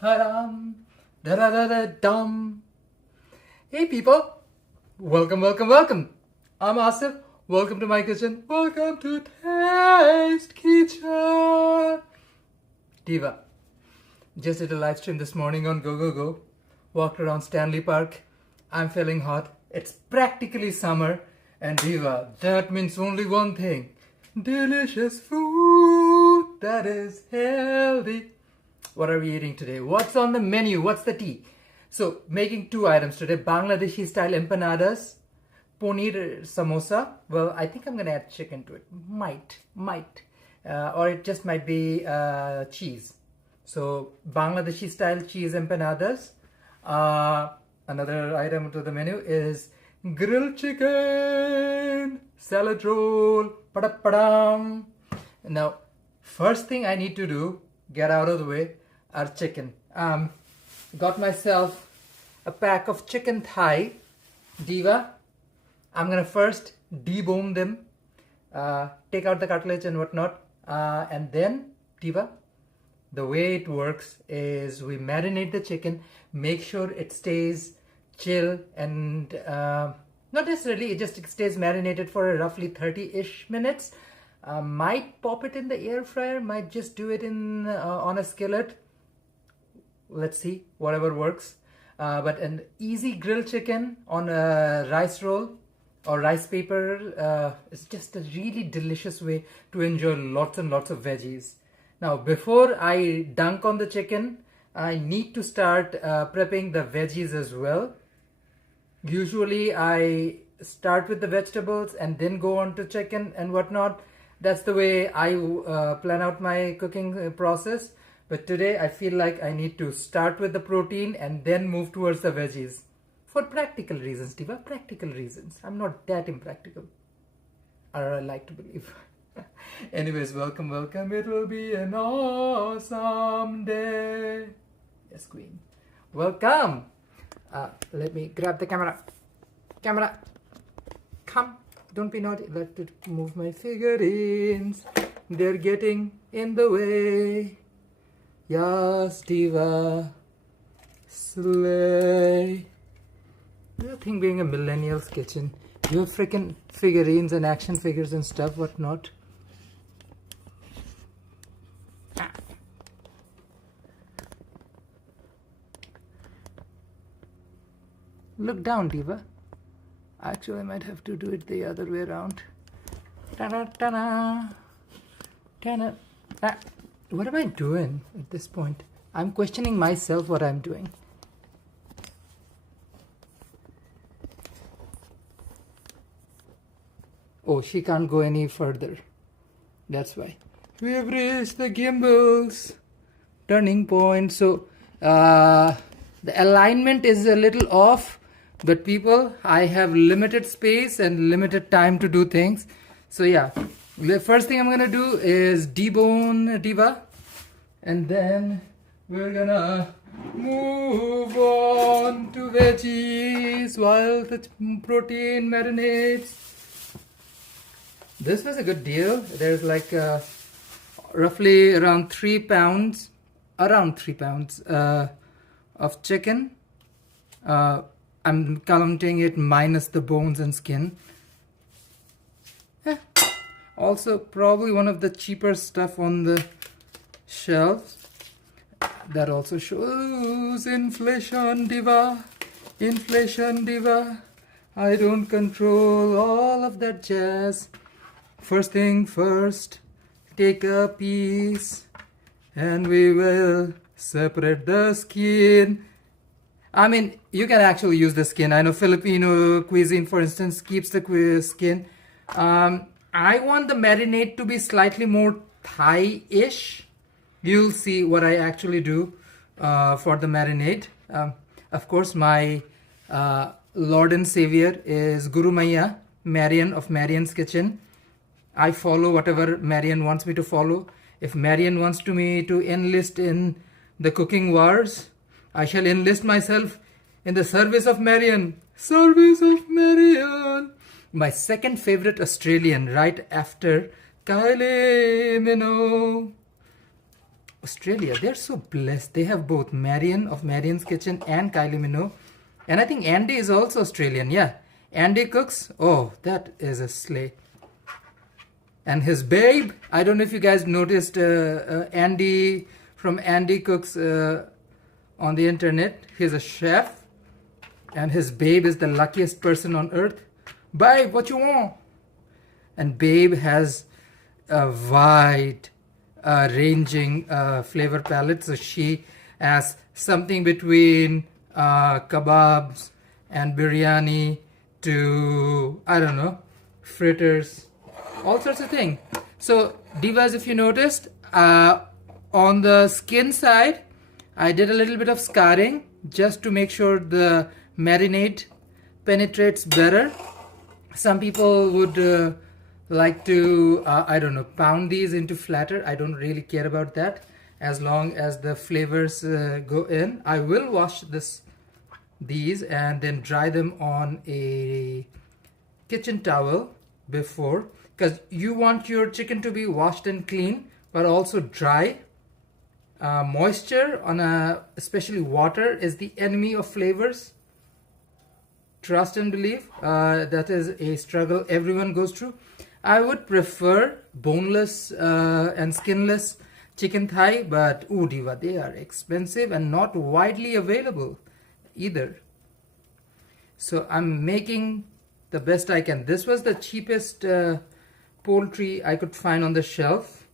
Ta-dam, da-da-da-da-dum. Hey people, welcome. I'm Asif. Welcome to my kitchen. Welcome to Taste Kitchen. Diva, just did a live stream this morning on Go. Walked around Stanley Park. I'm feeling hot. It's practically summer. And Diva, that means only one thing. Delicious food that is healthy. What are we eating today? What's on the menu? What's the tea? So, making two items today. Bangladeshi style empanadas, paneer samosa. Well, I think I'm going to add chicken to it. Might. Or it just might be cheese. So, Bangladeshi style cheese empanadas. Another item to the menu is grilled chicken, salad roll, padam. Now, first thing I need to do, get out of the way, are chicken. Got myself a pack of chicken thigh. Diva, I'm gonna first debone them, take out the cartilage and whatnot, and then, Diva, the way it works is we marinate the chicken, make sure it stays chill and not necessarily, it just stays marinated for roughly 30-ish minutes. Might pop it in the air fryer, might just do it in on a skillet. Let's see, whatever works. But an easy grilled chicken on a rice roll or rice paper is just a really delicious way to enjoy lots and lots of veggies. Now, before I dunk on the chicken, I need to start prepping the veggies as well. Usually I start with the vegetables and then go on to chicken and whatnot. That's the way I plan out my cooking process. But today I feel like I need to start with the protein and then move towards the veggies. For practical reasons, Diva, practical reasons. I'm not that impractical. Or I like to believe. Anyways, welcome. It will be an awesome day. Yes, Queen. Welcome. Let me grab the camera. Come. Don't be naughty. Let it move my figurines. They're getting in the way. Yes, Diva. Slay. The thing being a millennial's kitchen. You have freaking figurines and action figures and stuff, whatnot. Look down, Diva. Actually, I might have to do it the other way around. Ta-da. What am I doing at this point? I'm questioning myself what I'm doing. Oh, she can't go any further. That's why. We have reached the gimbal's turning point. So, the alignment is a little off. But people, I have limited space and limited time to do things. So yeah, the first thing I'm gonna do is debone Diva, and then we're gonna move on to veggies while the protein marinates. This was a good deal. There's like roughly around 3 pounds of chicken. I'm counting it minus the bones and skin. Also, probably one of the cheaper stuff on the shelves. That also shows inflation, Diva. I don't control all of that jazz. First thing first, take a piece and we will separate the skin. I mean, you can actually use the skin. I know Filipino cuisine, for instance, keeps the skin. I want the marinade to be slightly more thigh-ish. You'll see what I actually do for the marinade. Of course, my Lord and Savior is Guru Maya, Marian of Marian's Kitchen. I follow whatever Marian wants me to follow. If Marian wants me to enlist in the cooking wars, I shall enlist myself in the service of Marian. My second favorite Australian, right after Kylie Minogue. Australia, they're so blessed. They have both Marion of Marion's Kitchen and Kylie Minogue. And I think Andy is also Australian. Yeah, Andy cooks. Oh, that is a slay. And his babe, I don't know if you guys noticed Andy from Andy Cooks on the internet. He's a chef. And his babe is the luckiest person on earth. Babe, what you want? And babe has a wide ranging flavor palette. So she has something between kebabs and biryani to, I don't know, fritters, all sorts of things. So divas, if you noticed, on the skin side, I did a little bit of scarring just to make sure the marinade penetrates better. Some people would like to, I don't know, pound these into flatter. I don't really care about that as long as the flavors go in. I will wash these and then dry them on a kitchen towel before, because you want your chicken to be washed and clean but also dry. Moisture on especially water is the enemy of flavors. Trust and believe. That is a struggle everyone goes through. I would prefer boneless and skinless chicken thigh, but ooh diva, they are expensive and not widely available either. So I'm making the best I can. This was the cheapest poultry I could find on the shelf.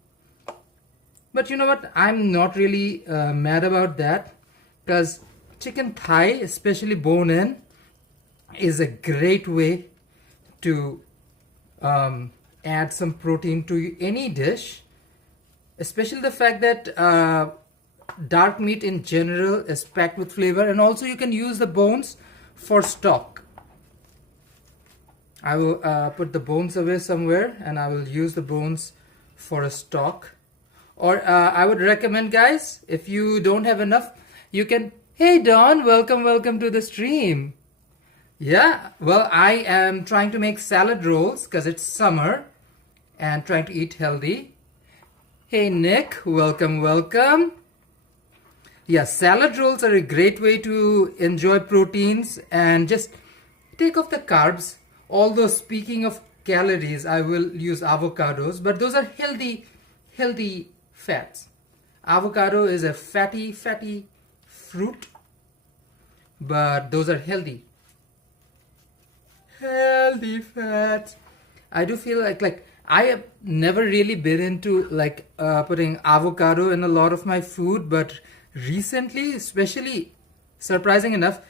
But you know what? I'm not really mad about that, because chicken thigh, especially bone in, is a great way to add some protein to any dish, especially the fact that dark meat in general is packed with flavor, and also you can use the bones for stock. I will put the bones away somewhere and I will use the bones for a stock. Or I would recommend, guys, if you don't have enough, you can, hey Don, welcome to the stream. Yeah, well, I am trying to make salad rolls because it's summer and trying to eat healthy. Hey Nick, welcome. Yeah, salad rolls are a great way to enjoy proteins and just take off the carbs. Although speaking of calories, I will use avocados, but those are healthy fats. Avocado is a fatty fruit, but those are healthy fats. I do feel like I have never really been into putting avocado in a lot of my food, but recently, especially, surprising enough,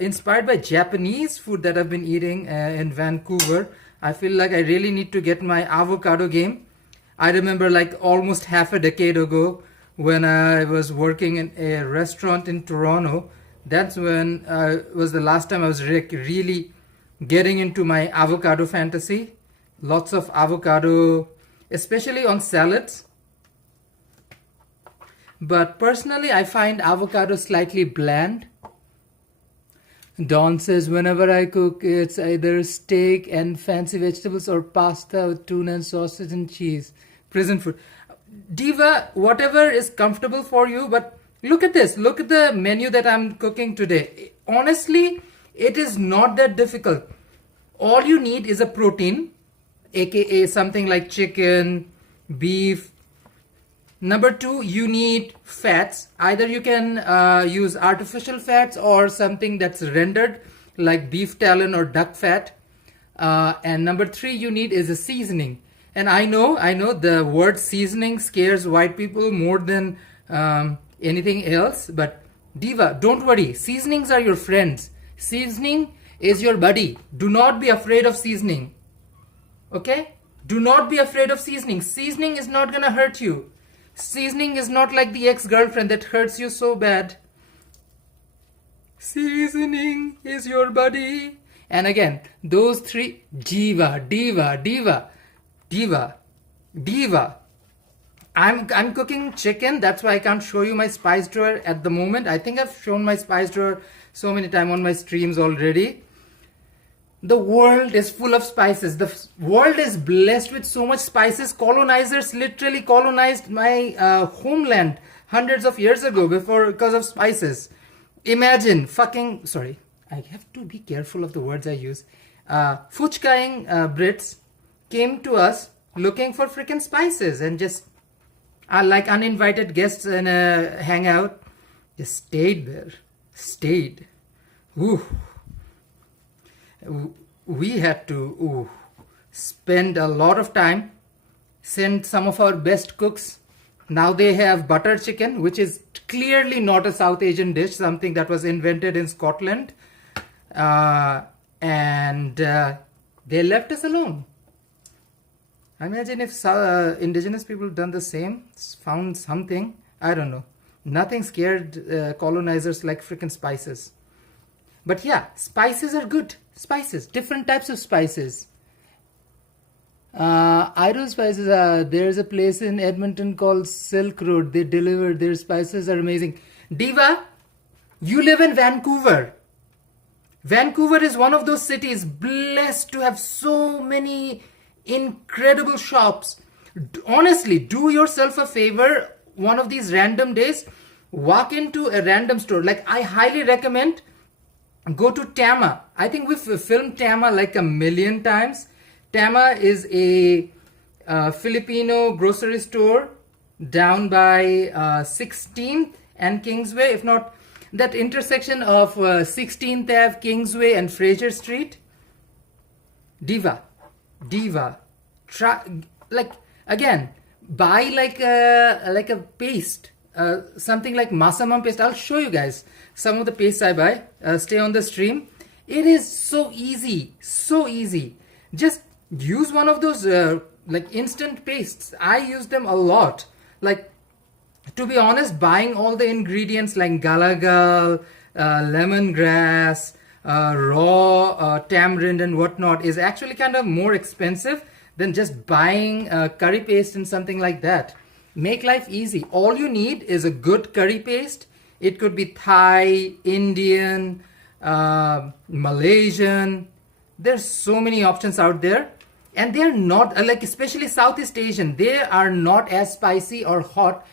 inspired by Japanese food that I've been eating in Vancouver, I feel like I really need to get my avocado game. I remember almost half a decade ago when I was working in a restaurant in Toronto. That's when was the last time I was really getting into my avocado fantasy. Lots of avocado, especially on salads. But personally, I find avocado slightly bland. Dawn says, whenever I cook, it's either steak and fancy vegetables or pasta with tuna and sausage and cheese. Prison food. Diva, whatever is comfortable for you, but look at this. Look at the menu that I'm cooking today. Honestly, it is not that difficult. All you need is a protein, aka something like chicken, beef. Number 2, you need fats. Either you can use artificial fats or something that's rendered like beef talon or duck fat. And number 3 you need is a seasoning. And I know the word seasoning scares white people more than anything else. But Diva, don't worry. Seasonings are your friends. Seasoning is your buddy. Do not be afraid of seasoning. Okay? Do not be afraid of seasoning. Seasoning is not gonna hurt you. Seasoning is not like the ex-girlfriend that hurts you so bad. Seasoning is your buddy. And again, those 3, diva. I'm cooking chicken. That's why I can't show you my spice drawer at the moment. I think I've shown my spice drawer so many times on my streams already. The world is full of spices. The world is blessed with so much spices. Colonizers literally colonized my homeland hundreds of years ago because of spices. Imagine fucking, sorry, I have to be careful of the words I use. Fuchkaing Brits came to us looking for freaking spices and just like uninvited guests in a hangout, just stayed there. Stayed. Ooh. We had to spend a lot of time, send some of our best cooks. Now they have butter chicken, which is clearly not a South Asian dish, something that was invented in Scotland. And they left us alone. Imagine if indigenous people done the same, found something, I don't know. Nothing scared colonizers like freaking spices. But yeah, spices are good. Spices, different types of spices. Idol spices, there's a place in Edmonton called Silk Road. They deliver, their spices are amazing. Diva, you live in Vancouver. Vancouver is one of those cities blessed to have so many incredible shops. Honestly, do yourself a favor one of these random days, walk into a random store. Like, I highly recommend go to Tama. I think we've filmed Tama like a million times. Tama is a Filipino grocery store down by 16th and Kingsway, if not that intersection of 16th Ave, Kingsway and Fraser Street. Diva, try, like, again, buy like a paste, something like masamam paste. I'll show you guys some of the pastes I buy. Stay on the stream. It is so easy, so easy. Just use one of those like instant pastes. I use them a lot. Like, to be honest, buying all the ingredients like galagal, lemongrass, raw tamarind and whatnot is actually kind of more expensive than just buying curry paste and something like that. Make life easy. All you need is a good curry paste. It could be Thai, Indian, Malaysian. There's so many options out there. And they're not, like, especially Southeast Asian, they are not as spicy or hot.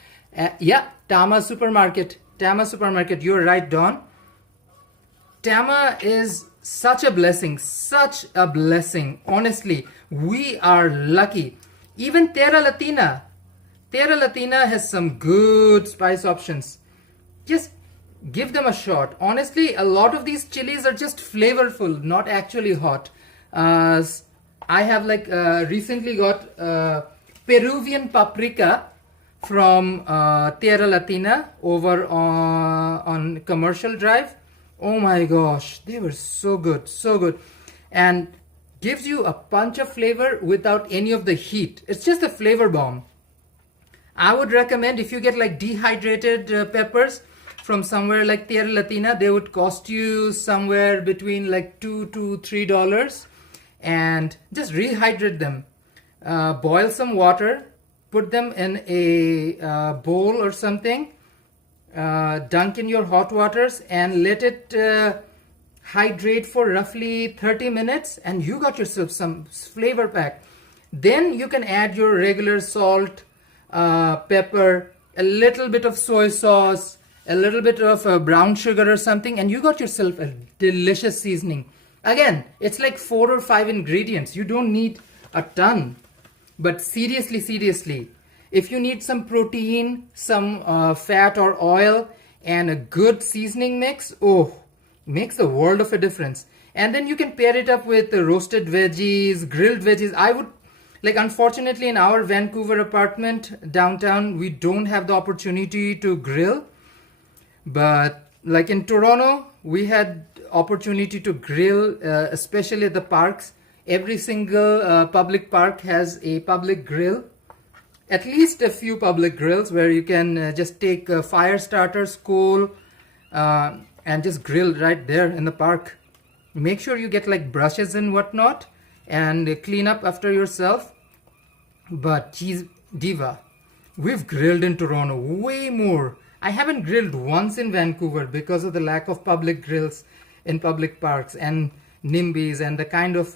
Yeah, Tama Supermarket. You're right, Don. Tama is such a blessing. Honestly, we are lucky. Even Terra Latina has some good spice options. Just give them a shot. Honestly, a lot of these chilies are just flavorful, not actually hot. I have recently got Peruvian paprika from Terra Latina over on Commercial Drive. Oh my gosh, they were so good, and gives you a punch of flavor without any of the heat. It's just a flavor bomb. I would recommend, if you get like dehydrated peppers from somewhere like Terra Latina, they would cost you somewhere between like $2 to $3, and just rehydrate them. Boil some water, put them in a bowl or something, dunk in your hot waters and let it hydrate for roughly 30 minutes, and you got yourself some flavor pack. Then you can add your regular salt, pepper, a little bit of soy sauce, a little bit of brown sugar or something, and you got yourself a delicious seasoning. Again, it's like 4 or 5 ingredients. You don't need a ton. But seriously, if you need some protein, some fat or oil, and a good seasoning mix, makes a world of a difference. And then you can pair it up with roasted veggies, grilled veggies. I would, like, unfortunately in our Vancouver apartment downtown, we don't have the opportunity to grill. But like in Toronto, we had opportunity to grill, especially at the parks. Every single public park has a public grill. At least a few public grills where you can just take fire starters, coal, and just grill right there in the park. Make sure you get like brushes and whatnot and clean up after yourself. But geez, Diva, we've grilled in Toronto way more. I haven't grilled once in Vancouver because of the lack of public grills in public parks. And NIMBYs and the kind of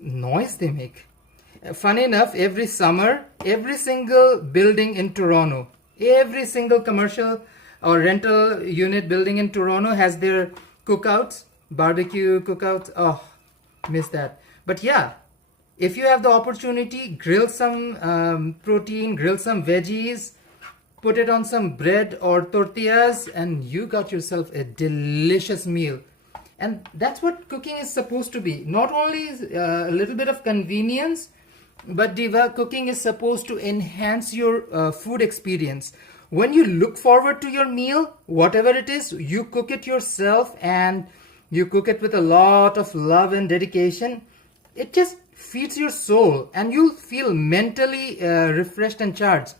noise they make. Funny enough, every summer, every single building in Toronto, every single commercial or rental unit building in Toronto has their cookouts, barbecue cookouts. Oh, miss that. But yeah, if you have the opportunity, grill some protein, grill some veggies, put it on some bread or tortillas, and you got yourself a delicious meal. And that's what cooking is supposed to be. Not only a little bit of convenience, but Diva, cooking is supposed to enhance your food experience. When you look forward to your meal, whatever it is, you cook it yourself and you cook it with a lot of love and dedication. It just feeds your soul and you'll feel mentally refreshed and charged.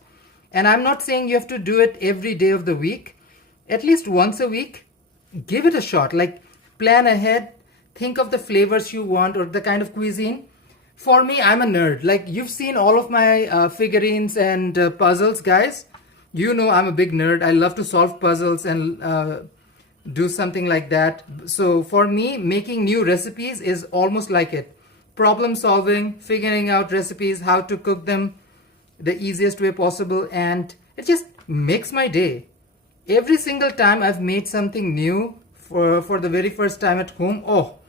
And I'm not saying you have to do it every day of the week. At least once a week, give it a shot. Like, plan ahead, think of the flavors you want or the kind of cuisine. For me, I'm a nerd. Like, you've seen all of my figurines and puzzles, guys. You know I'm a big nerd. I love to solve puzzles and do something like that. So for me, making new recipes is almost like it. Problem solving, figuring out recipes, how to cook them the easiest way possible, and it just makes my day. Every single time I've made something new for the very first time at home, oh,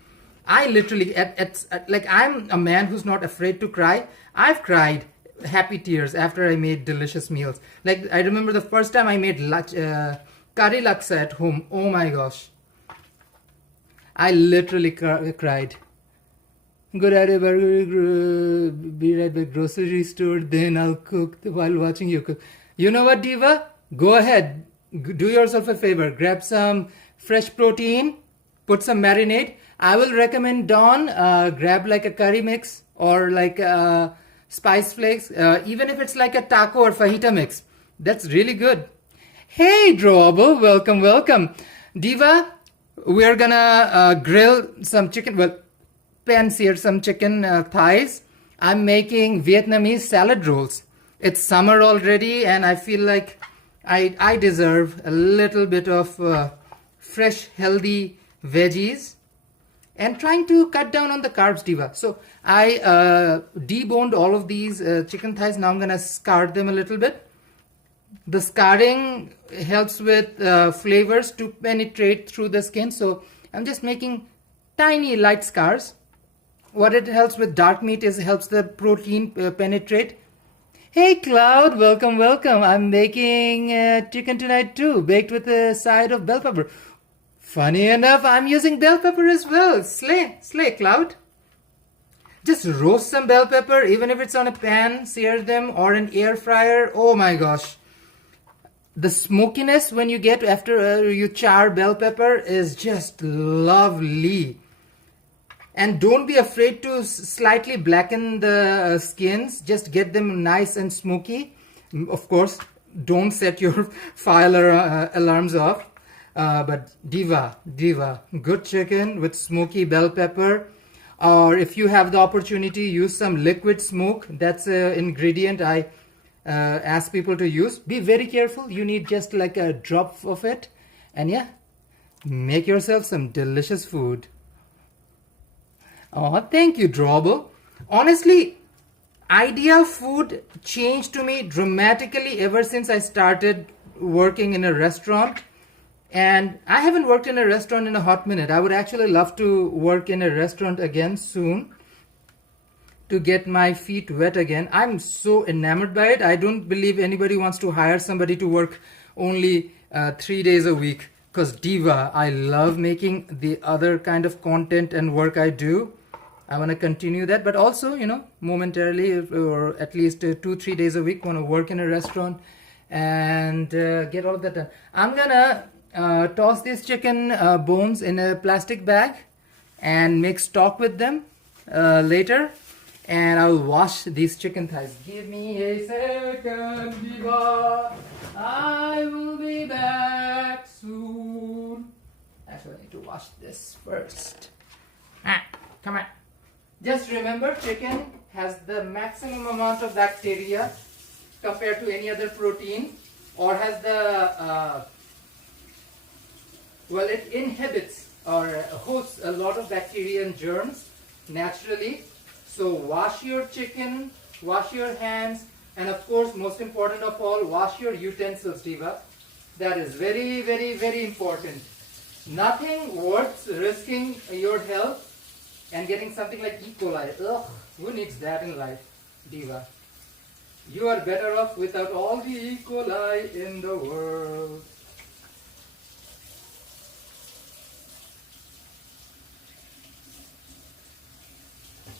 I literally, like, I'm a man who's not afraid to cry. I've cried happy tears after I made delicious meals. Like, I remember the first time I made curry laksa at home. Oh my gosh. I literally cried. Good idea, be right back, grocery store, then I'll cook while watching you cook. You know what, Diva? Go ahead. Do yourself a favor. Grab some fresh protein. Put some marinade. I will recommend Dawn, grab like a curry mix or like spice flakes. Even if it's like a taco or fajita mix. That's really good. Hey, Drawable. Welcome, welcome. Diva, we're gonna grill some chicken. Well, pan-sear some chicken thighs. I'm making Vietnamese salad rolls. It's summer already and I feel like I deserve a little bit of fresh, healthy veggies and trying to cut down on the carbs, Diva. So I deboned all of these chicken thighs. Now I'm gonna scar them a little bit. The scarring helps with flavors to penetrate through the skin. So I'm just making tiny light scars. What it helps with dark meat is helps the protein penetrate. Hey Cloud, welcome, welcome. I'm making chicken tonight too, baked with a side of bell pepper. Funny enough, I'm using bell pepper as well. Slay, Cloud. Just roast some bell pepper, even if it's on a pan, sear them, or an air fryer. Oh my gosh. The smokiness when you get after you char bell pepper is just lovely. And don't be afraid to slightly blacken the skins. Just get them nice and smoky. Of course, don't set your fire alarms off. But Diva, good chicken with smoky bell pepper. Or if you have the opportunity, use some liquid smoke. That's an ingredient I ask people to use. Be very careful. You need just like a drop of it. And yeah, make yourself some delicious food. Oh, thank you, Drawable. Honestly, idea of food changed to me dramatically ever since I started working in a restaurant. And I haven't worked in a restaurant in a hot minute. I would actually love to work in a restaurant again soon to get my feet wet again. I'm so enamored by it. I don't believe anybody wants to hire somebody to work only 3 days a week. Because Diva, I love making the other kind of content and work I do. I want to continue that, but also, you know, momentarily or at least 2-3 days a week, want to work in a restaurant and get all of that done. I'm gonna toss these chicken bones in a plastic bag and make stock with them later, and I'll wash these chicken thighs. Give me a second, Diva. I will be back soon. Actually, I need to wash this first. Come on. Just remember, chicken has the maximum amount of bacteria compared to any other protein, or has the well, it inhibits or hosts a lot of bacteria and germs naturally. So wash your chicken, wash your hands, and of course, most important of all, wash your utensils, Diva. That is very, very, very important. Nothing worth risking your health and getting something like E. coli. Ugh, who needs that in life, Diva? You are better off without all the E. coli in the world.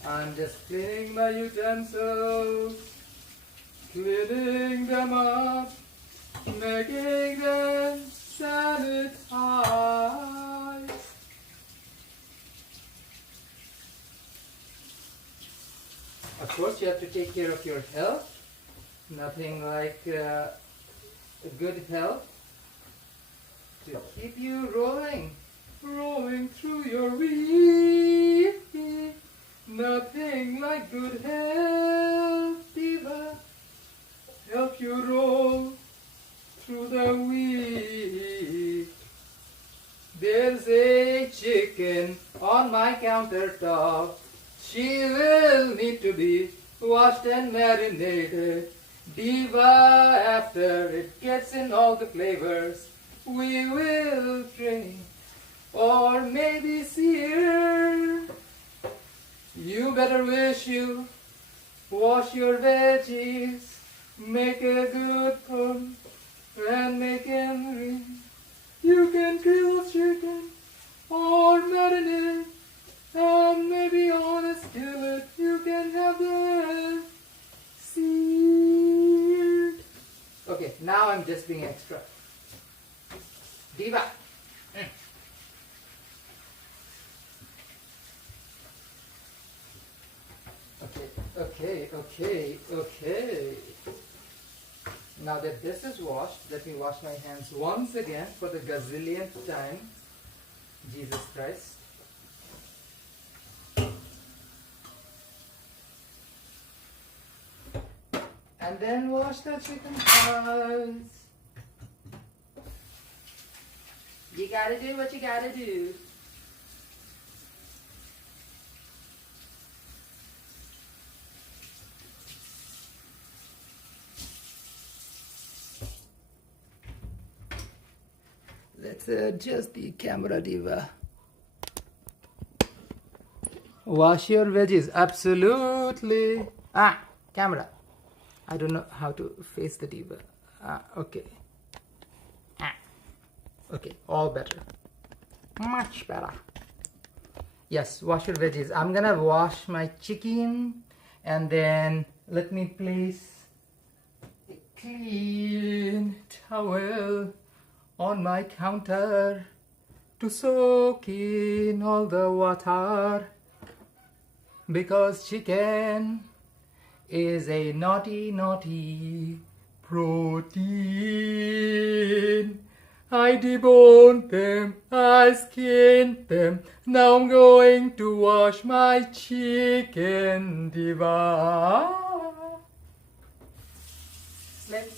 I'm just cleaning my utensils, cleaning them up, making them sanitize. Of course, you have to take care of your health. Nothing like a good health to keep you rolling through your week. Nothing like good health, Diva. Help you roll through the week. There's a chicken on my countertop. She will need to be washed and marinated. Diva, after it gets in all the flavors, we will drink or maybe sear. You better wish you wash your veggies, make a good cook, and make them ring. You can grill chicken or marinate, and maybe on a skillet you can have them seared. Okay, now I'm just being extra. Diva. Okay. Now that this is washed, let me wash my hands once again for the gazillionth time. Jesus Christ. And then wash the chicken thighs. You gotta do what you gotta do. Let's adjust the camera, Diva. Wash your veggies. Absolutely. Camera. I don't know how to face the Diva. Okay. Okay, all better. Much better. Yes, wash your veggies. I'm gonna wash my chicken and then let me place a clean towel on my counter to soak in all the water, because chicken is a naughty protein. I deboned them, I skinned them, now I'm going to wash my chicken, Diva. Slip.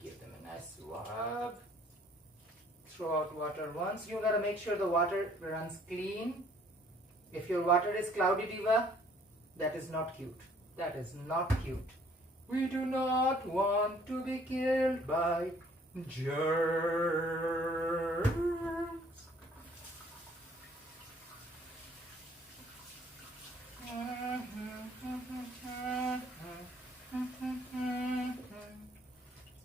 Give them a nice swab. Throw out water once. You gotta make sure the water runs clean. If your water is cloudy, Diva, that is not cute. That is not cute. We do not want to be killed by germs.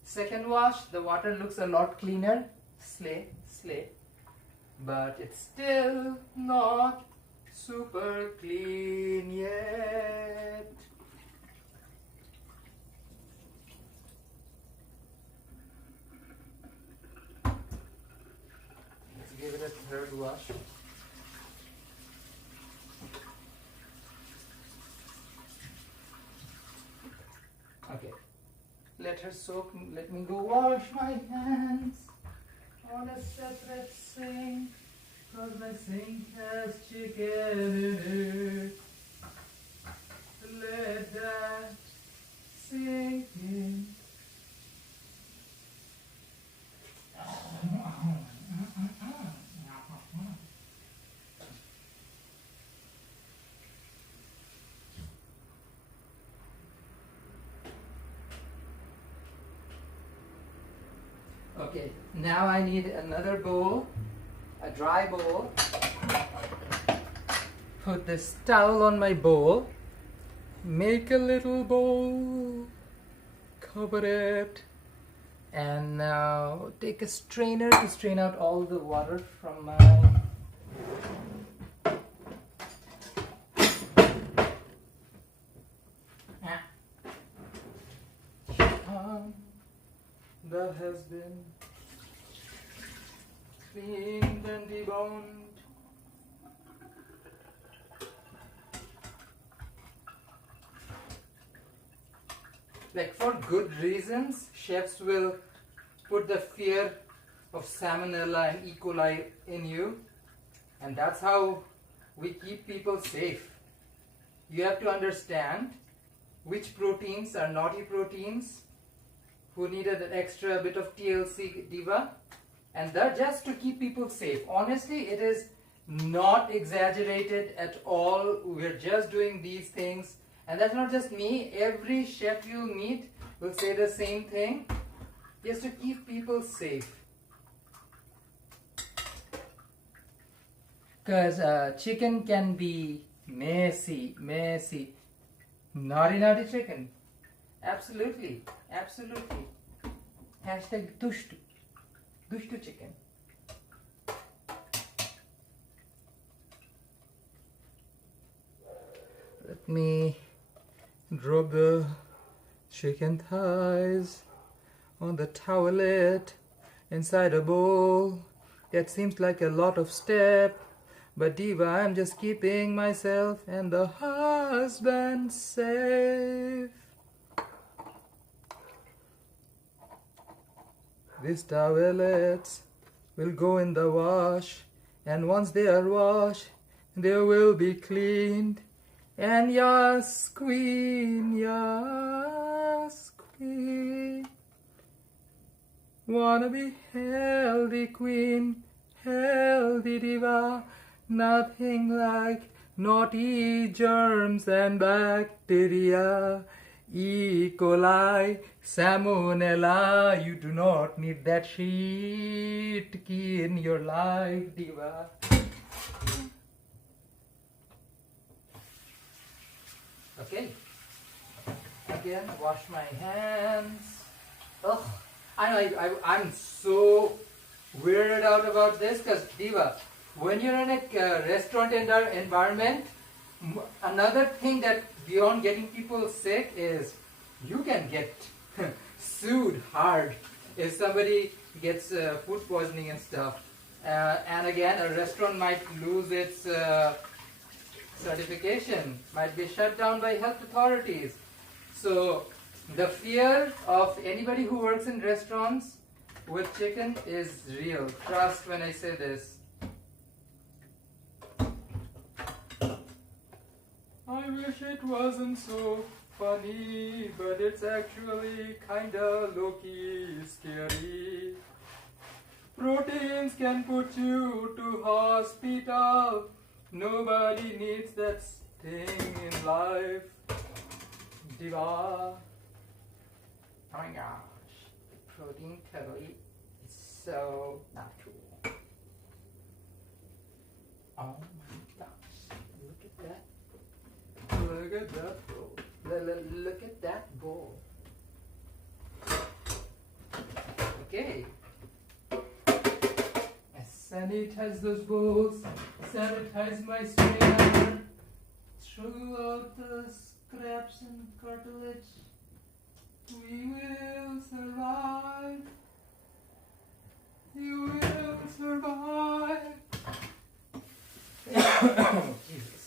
Second wash, the water looks a lot cleaner. Slay. But it's still not super clean yet. Let's give it a third wash. Okay. Let her soak. Let me go wash my hands. on a separate sink, 'cause my sink has chicken in it. Let that sink in. Okay, now I need another bowl, a dry bowl. Put this towel on my bowl. Make a little bowl. Cover it. And now take a strainer to strain out all the water from my that has been cleaned and deboned. Like, for good reasons, chefs will put the fear of salmonella and E. coli in you, and that's how we keep people safe. You have to understand which proteins are naughty proteins, who needed an extra bit of TLC, Diva, and that just to keep people safe. Honestly, it is not exaggerated at all. We're just doing these things, and that's not just me. Every chef you meet will say the same thing, just to keep people safe. Because chicken can be messy, naughty chicken. Absolutely, absolutely. Hashtag dushtu chicken. Let me drop the chicken thighs on the towelette inside a bowl. That seems like a lot of step, but Diva, I'm just keeping myself and the husband safe. These towelettes will go in the wash, and once they are washed, they will be cleaned. And yes, queen, wanna be healthy, queen, healthy Diva, nothing like naughty germs and bacteria. E. coli, salmonella, you do not need that shit in your life, Diva. Okay, again, wash my hands. Ugh, I'm so weirded out about this, because Diva, when you're in a restaurant environment, another thing that beyond getting people sick is you can get sued hard if somebody gets food poisoning and stuff. And again, a restaurant might lose its certification, might be shut down by health authorities. So the fear of anybody who works in restaurants with chicken is real. Trust when I say this. I wish it wasn't so funny, but it's actually kinda low-key scary. Proteins can put you to hospital. Nobody needs that thing in life. Diva. Oh my gosh. Protein totally is so not cool. Oh my gosh. Look at that. Look at that bowl. Look at that bowl. Okay. I sanitize those bowls. Sanitize my strainer. Throw out the scraps and cartilage. We will survive. You will survive. Jesus.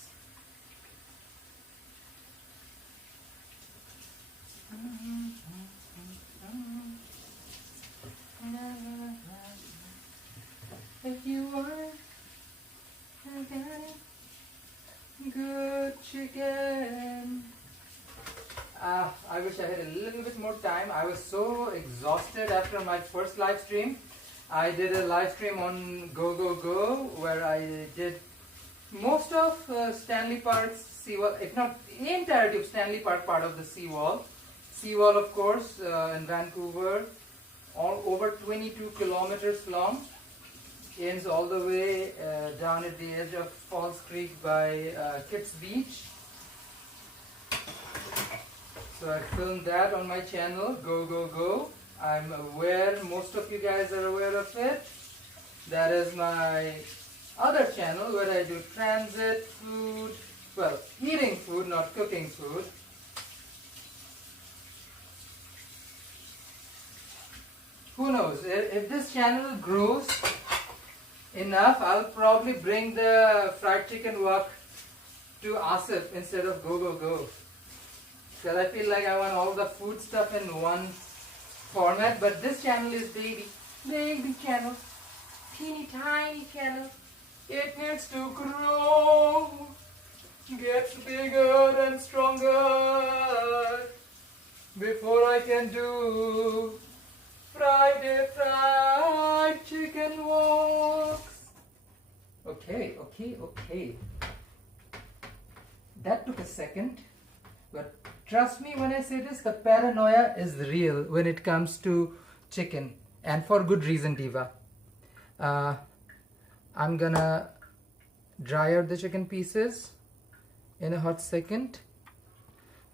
I wish I had a little bit more time. I was so exhausted after my first live stream. I did a live stream on Go Go Go where I did most of Stanley Park's seawall, if not the entirety of Stanley Park part of the seawall. Seawall, of course, in Vancouver, all over 22 kilometers long, ends all the way down at the edge of Falls Creek by Kitts Beach. So I filmed that on my channel, Go Go Go. I'm aware most of you guys are aware of it. That is my other channel where I do transit food, well, eating food, not cooking food. Who knows, if this channel grows enough, I'll probably bring the fried chicken wok to Asif instead of Go Go Go. Because I feel like I want all the food stuff in one format, but this channel is baby channel, teeny tiny channel. It needs to grow, gets bigger and stronger before I can do Friday fried chicken walks. Okay. That took a second, but trust me when I say this, the paranoia is real when it comes to chicken, and for good reason, Diva. I'm gonna dry out the chicken pieces in a hot second.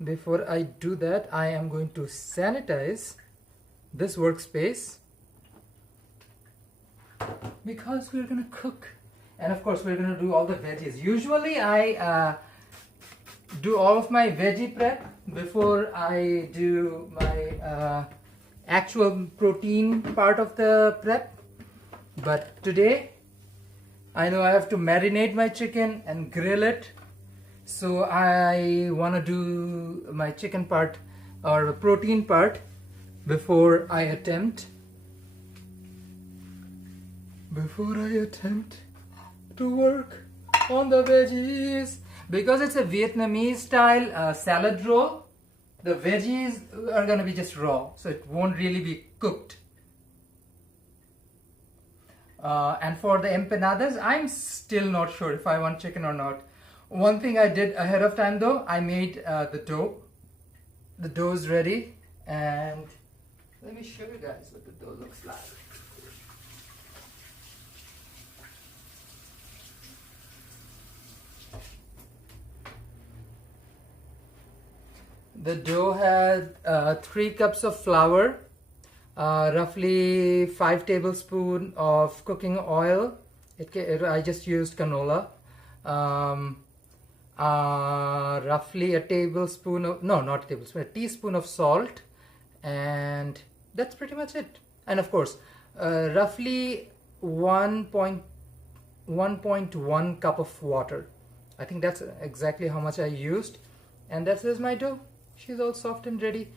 Before I do that, I am going to sanitize this workspace because we're gonna cook, and of course we're gonna do all the veggies. Usually I do all of my veggie prep before I do my actual protein part of the prep, but today I know I have to marinate my chicken and grill it, so I want to do my chicken part or protein part before I attempt to work on the veggies. Because it's a Vietnamese style salad roll, the veggies are going to be just raw, so it won't really be cooked. And for the empanadas, I'm still not sure if I want chicken or not. One thing I did ahead of time though, I made the dough. The dough is ready, and let me show you guys what the dough looks like. The dough had 3 cups of flour, roughly 5 tablespoons of cooking oil. I just used canola. Roughly a tablespoon of, no, not a tablespoon, a teaspoon of salt, and that's pretty much it. And of course, roughly 1.1 cup of water. I think that's exactly how much I used, and that is my dough. She's all soft and ready.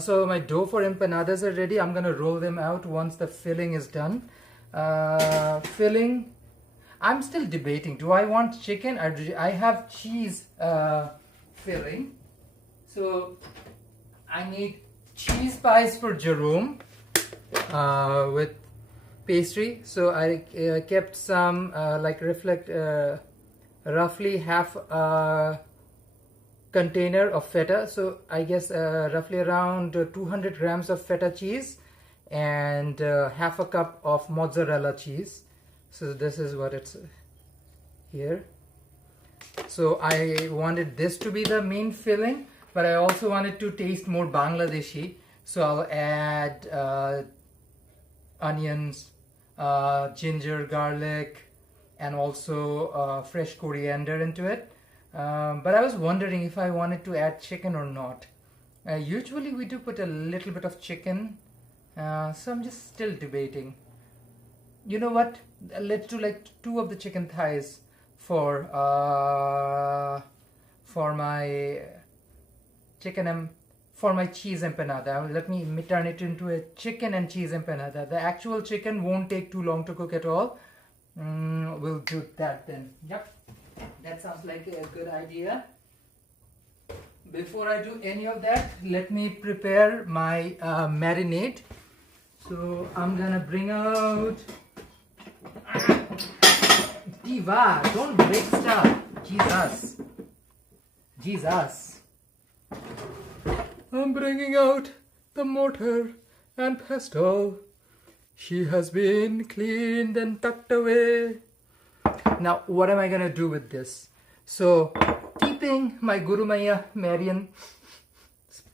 So my dough for empanadas are ready. I'm gonna roll them out once the filling is done. Filling, I'm still debating. Do I want chicken or I have cheese filling? So I need cheese pies for Jerome with pastry. So I kept some roughly half container of feta, so I guess roughly around 200 grams of feta cheese and half a cup of mozzarella cheese. So this is what it's here. So I wanted this to be the main filling, but I also wanted to taste more Bangladeshi, so I'll add onions, ginger, garlic, and also fresh coriander into it. But I was wondering if I wanted to add chicken or not. Usually we do put a little bit of chicken, so I'm just still debating. You know what? Let's do like 2 of the chicken thighs for my chicken for my cheese empanada. Let me turn it into a chicken and cheese empanada. The actual chicken won't take too long to cook at all. We'll do that then. Yep. That sounds like a good idea. before I do any of that, let me prepare my marinade. So I'm gonna bring out. Diva, don't break stuff. Jesus. Jesus. I'm bringing out the mortar and pestle. She has been cleaned and tucked away. Now, what am I gonna do with this? So, keeping my Guru Maya Marian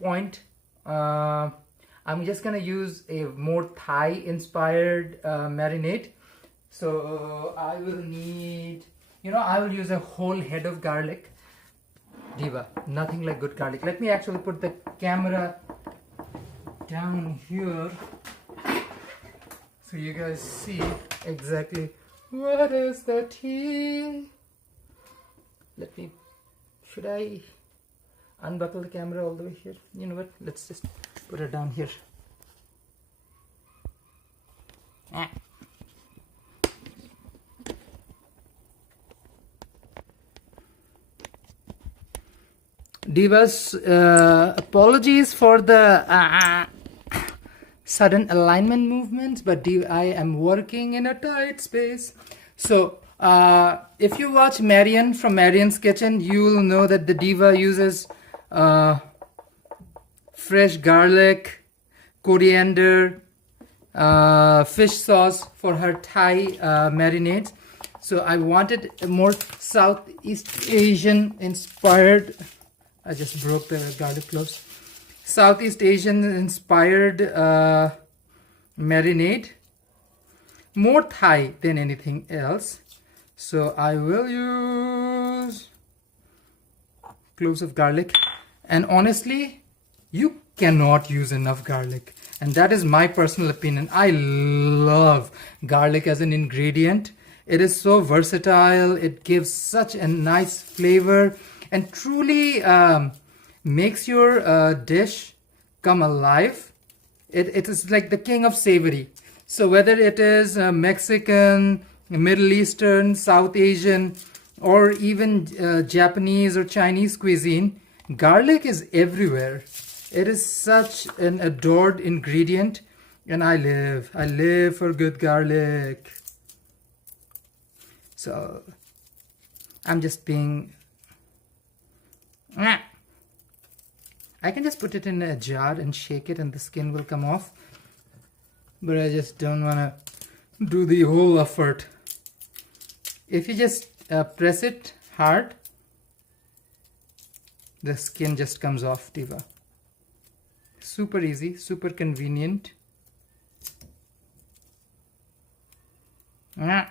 point, I'm just gonna use a more Thai inspired marinade. So I will need, I will use a whole head of garlic. Diva, nothing like good garlic. Let me actually put the camera down here so you guys see exactly what is the tea. Should I unbuckle the camera all the way here? You know what? Let's just put it down here. Divas, apologies for the sudden alignment movements, but I am working in a tight space. So if you watch Marian from Marian's Kitchen, you will know that the diva uses fresh garlic, coriander, fish sauce for her Thai marinades. So I wanted a more Southeast Asian inspired. I just broke the garlic cloves. Southeast Asian inspired marinade. More Thai than anything else. So I will use cloves of garlic. And honestly, you cannot use enough garlic. And that is my personal opinion. I love garlic as an ingredient. It is so versatile. It gives such a nice flavor and truly makes your dish come alive. It is like the king of savory. So whether it is Mexican, Middle Eastern, South Asian, or even Japanese or Chinese cuisine, garlic is everywhere. It is such an adored ingredient, and I live for good garlic. So I'm just being, I can just put it in a jar and shake it and the skin will come off, but I just don't want to do the whole effort. If you just press it hard, the skin just comes off, Diva. Super easy, super convenient. I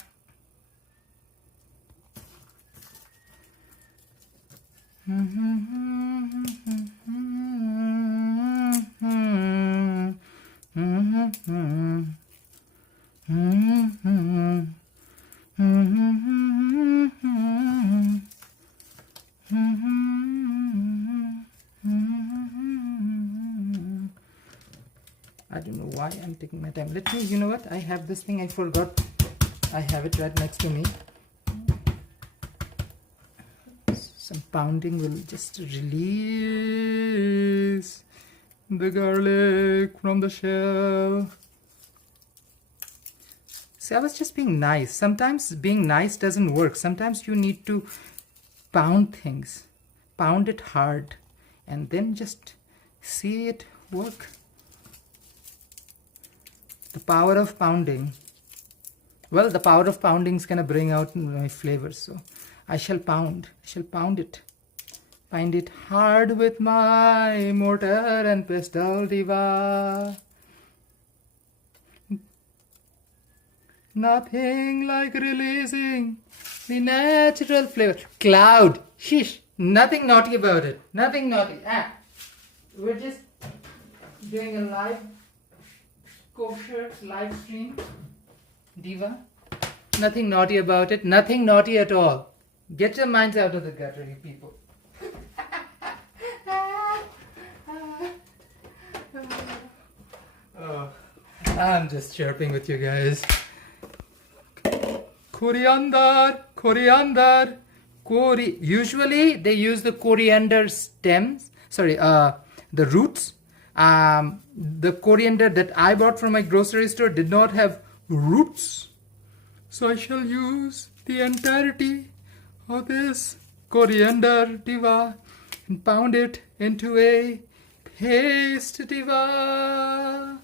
don't know why I'm taking my time. Let me, you know what? I have this thing, I forgot. I have it right next to me. Some pounding will just release the garlic from the shell. See, I was just being nice. Sometimes being nice doesn't work. Sometimes you need to pound things. Pound it hard. And then just see it work. The power of pounding. Well, the power of pounding is going to bring out my flavors. So I shall pound. I shall pound it. Pound it hard with my mortar and pestle, Diva. Nothing like releasing the natural flavor. Cloud. Shish. Nothing naughty about it. Nothing naughty. We're just doing a live kosher live stream. Diva. Nothing naughty about it. Nothing naughty at all. Get your minds out of the gutter, you people. Oh, I'm just chirping with you guys. Coriander, coriander, Usually they use the coriander stems, sorry, the roots. The coriander that I bought from my grocery store did not have roots. So I shall use the entirety of this coriander diva and pound it into a paste diva.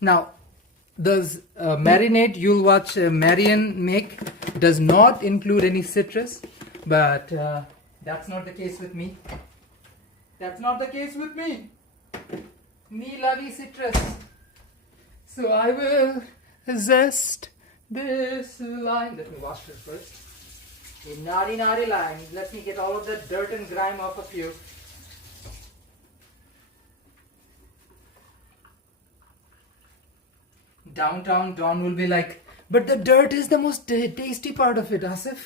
Now, the marinade you'll watch Marian make does not include any citrus, but that's not the case with me. That's not the case with me. Me lovey citrus. So I will zest this lime. Let me wash it first. A naughty, naughty lime. Let me get all of the dirt and grime off of you. Downtown Dawn will be like, but the dirt is the most tasty part of it, Asif.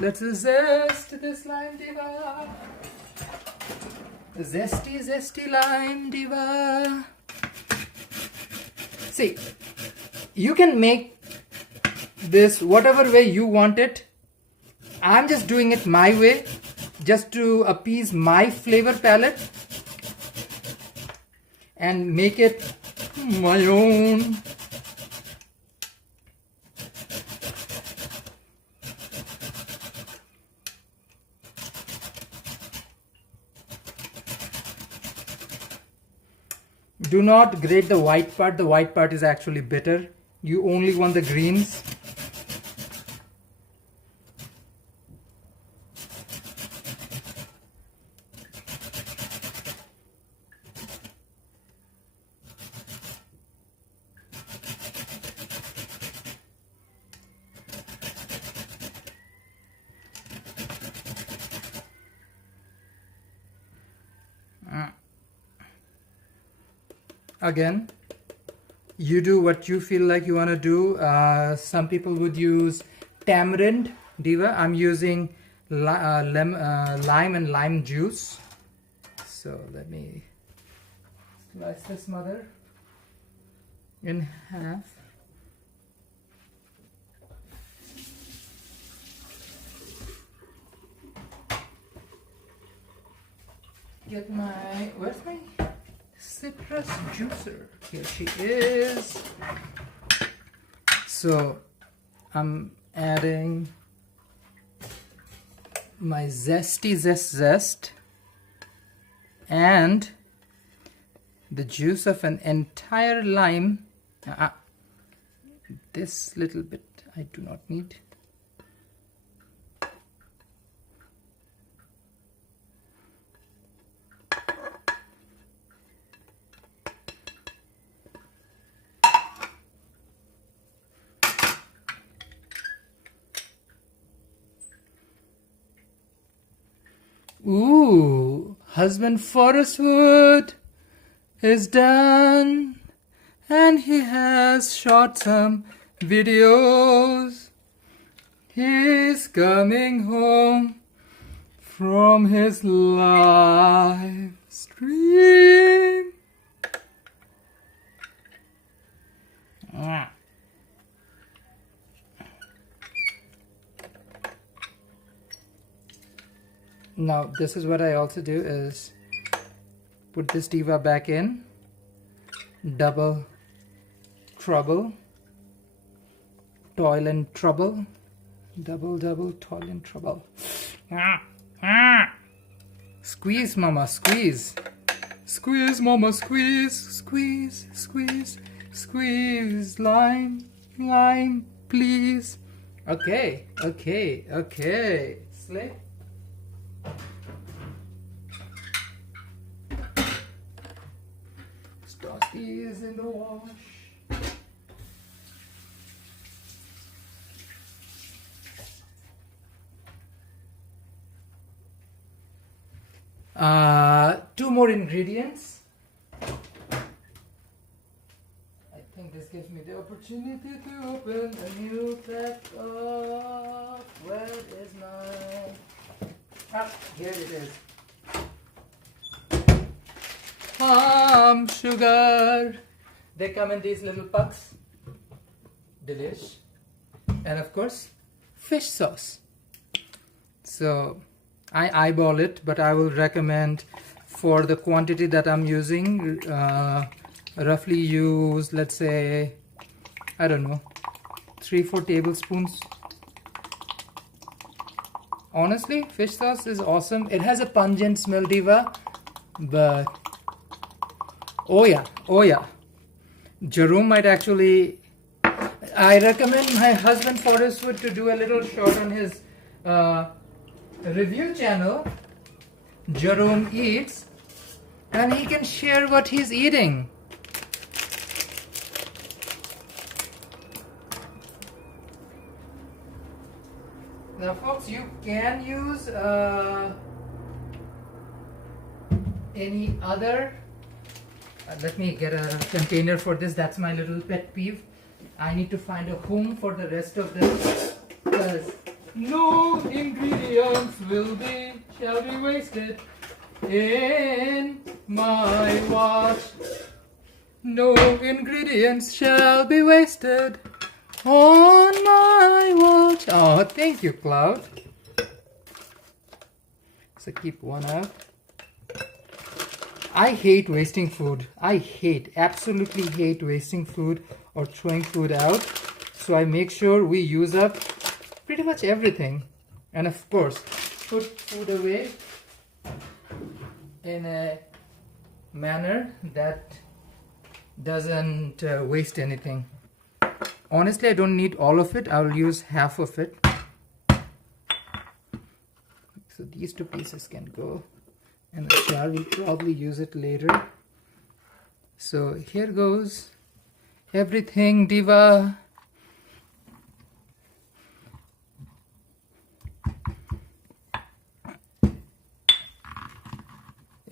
Let's zest this lime diva. Zesty, zesty lime diva. See, you can make this whatever way you want it. I'm just doing it my way, just to appease my flavor palette and make it my own. Do not grate the white part. The white part is actually bitter. You only want the greens. Again, you do what you feel like you want to do. Some people would use tamarind diva. I'm using lime and lime juice. So let me slice this mother in half. Get my, where's my citrus juicer? Here she is. So I'm adding my zesty zest and the juice of an entire lime. This little bit I do not need. Ooh, husband Forestwood is done and he has shot some videos. He's coming home from his live stream. Now this is what I also do is put this diva back in, double trouble, toil and trouble, double toil and trouble. Squeeze mama, squeeze. Squeeze mama, squeeze, squeeze, squeeze, squeeze, lime, lime, please. Okay, slay. Toss these in the wash. Two more ingredients. I think this gives me the opportunity to open a new pack of, where is my, here it is. palm sugar. They come in these little pucks. Delish. And of course, fish sauce. So I eyeball it, but I will recommend for the quantity that I'm using, roughly use, let's say, I don't know, 3-4 tablespoons. Honestly, fish sauce is awesome. It has a pungent smell, Diva, but oh yeah. Jerome might actually, I recommend my husband Forrest Wood to do a little short on his review channel, Jerome Eats, and he can share what he's eating. Now folks, you can use any other, let me get a container for this. That's my little pet peeve. I need to find a home for the rest of this, because no ingredients shall be wasted in my watch. No ingredients shall be wasted on my watch. Oh, thank you, Cloud. So keep one out. I hate wasting food. Absolutely hate wasting food or throwing food out. So I make sure we use up pretty much everything. And of course, put food away in a manner that doesn't waste anything. Honestly, I don't need all of it. I'll use half of it. So these 2 pieces can go in the jar. We'll probably use it later. So here goes everything, Diva.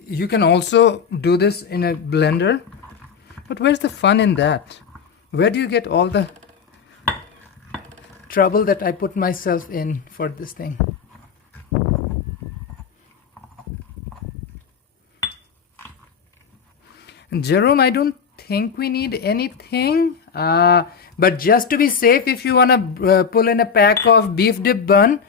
You can also do this in a blender, but where's the fun in that? Where do you get all the trouble that I put myself in for this thing? And Jerome, I don't think we need anything, but just to be safe, if you want to pull in a pack of beef dip bun,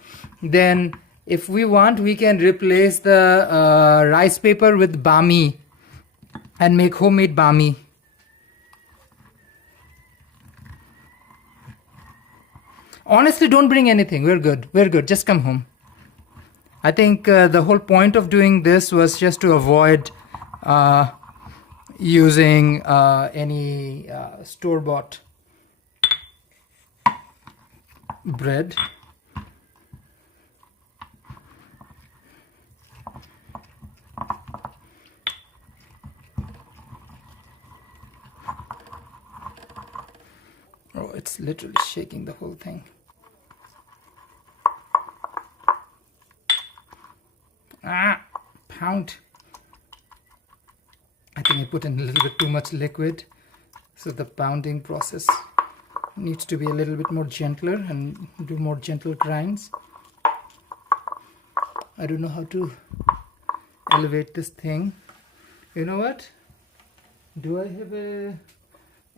then if we want, we can replace the rice paper with bami and make homemade bami. Honestly, don't bring anything. We're good. Just come home. I think the whole point of doing this was just to avoid using any store-bought bread. Oh, it's literally shaking the whole thing. Pound. I think I put in a little bit too much liquid, so the pounding process needs to be a little bit more gentler and do more gentle grinds. I don't know how to elevate this thing. You know what? Do I have a...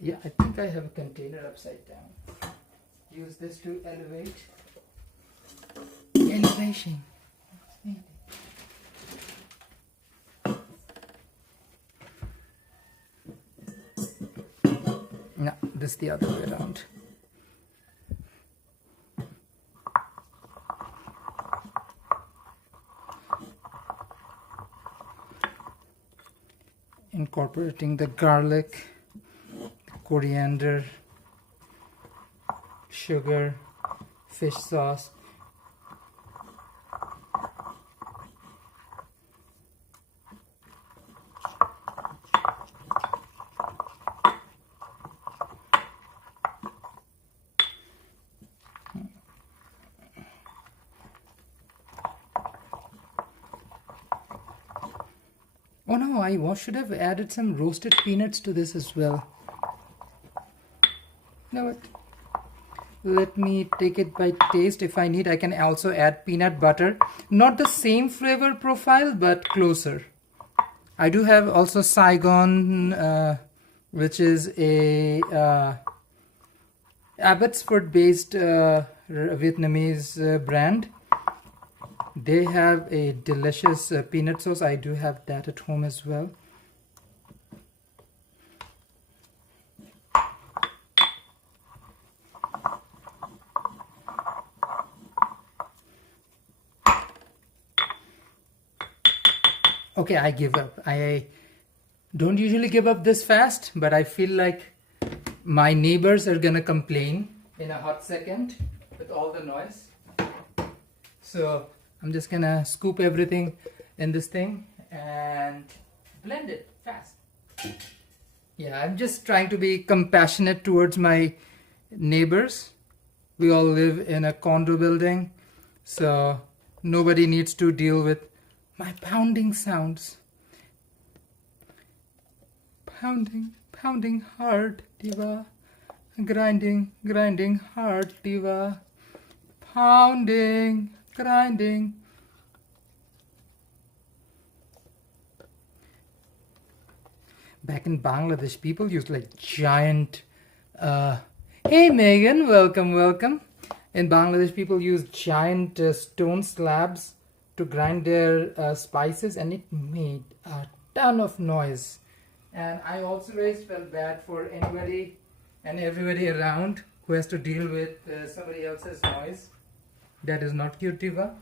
Yeah, I think I have a container upside down. Use this to elevate. Elevation. No, this is the other way around. Incorporating the garlic, coriander, sugar, fish sauce. Oh no, I should have added some roasted peanuts to this as well. You know what? Let me take it by taste. If I need, I can also add peanut butter. Not the same flavor profile, but closer. I do have also Saigon, which is a Abbotsford based Vietnamese brand. They have a delicious peanut sauce. I do have that at home as well. Okay, I give up. I don't usually give up this fast, but I feel like my neighbors are gonna complain in a hot second with all the noise. So I'm just gonna scoop everything in this thing and blend it fast. Yeah, I'm just trying to be compassionate towards my neighbors. We all live in a condo building, so nobody needs to deal with my pounding sounds. Pounding, pounding hard, diva. Grinding, grinding hard, diva. Pounding, grinding. Back in Bangladesh, people used like giant... Hey Megan, welcome, welcome. In Bangladesh, people use giant stone slabs to grind their spices, and it made a ton of noise. And I also always felt bad for anybody and everybody around who has to deal with somebody else's noise. That is not cute, Diva.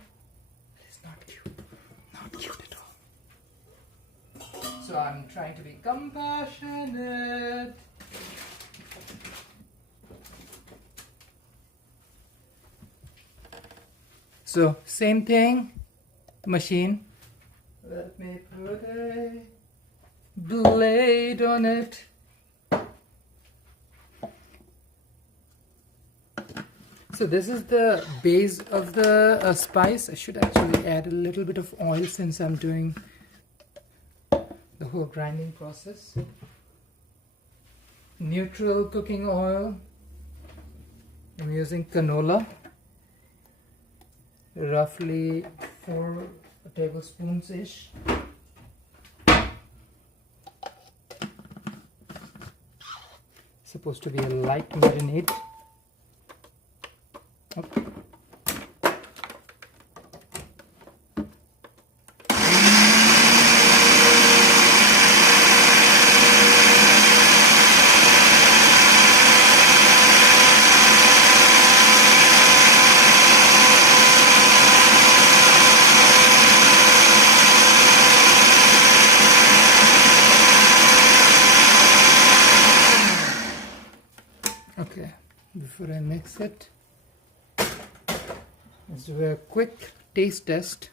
That is not cute. Not cute at all. So I'm trying to be compassionate. So same thing. Machine. Let me put a blade on it. So this is the base of the spice. I should actually add a little bit of oil since I'm doing the whole grinding process. Neutral cooking oil. I'm using canola. Roughly 4 tablespoons ish. Supposed to be a light marinade. Okay. Okay, before I mix it, let's do a quick taste test.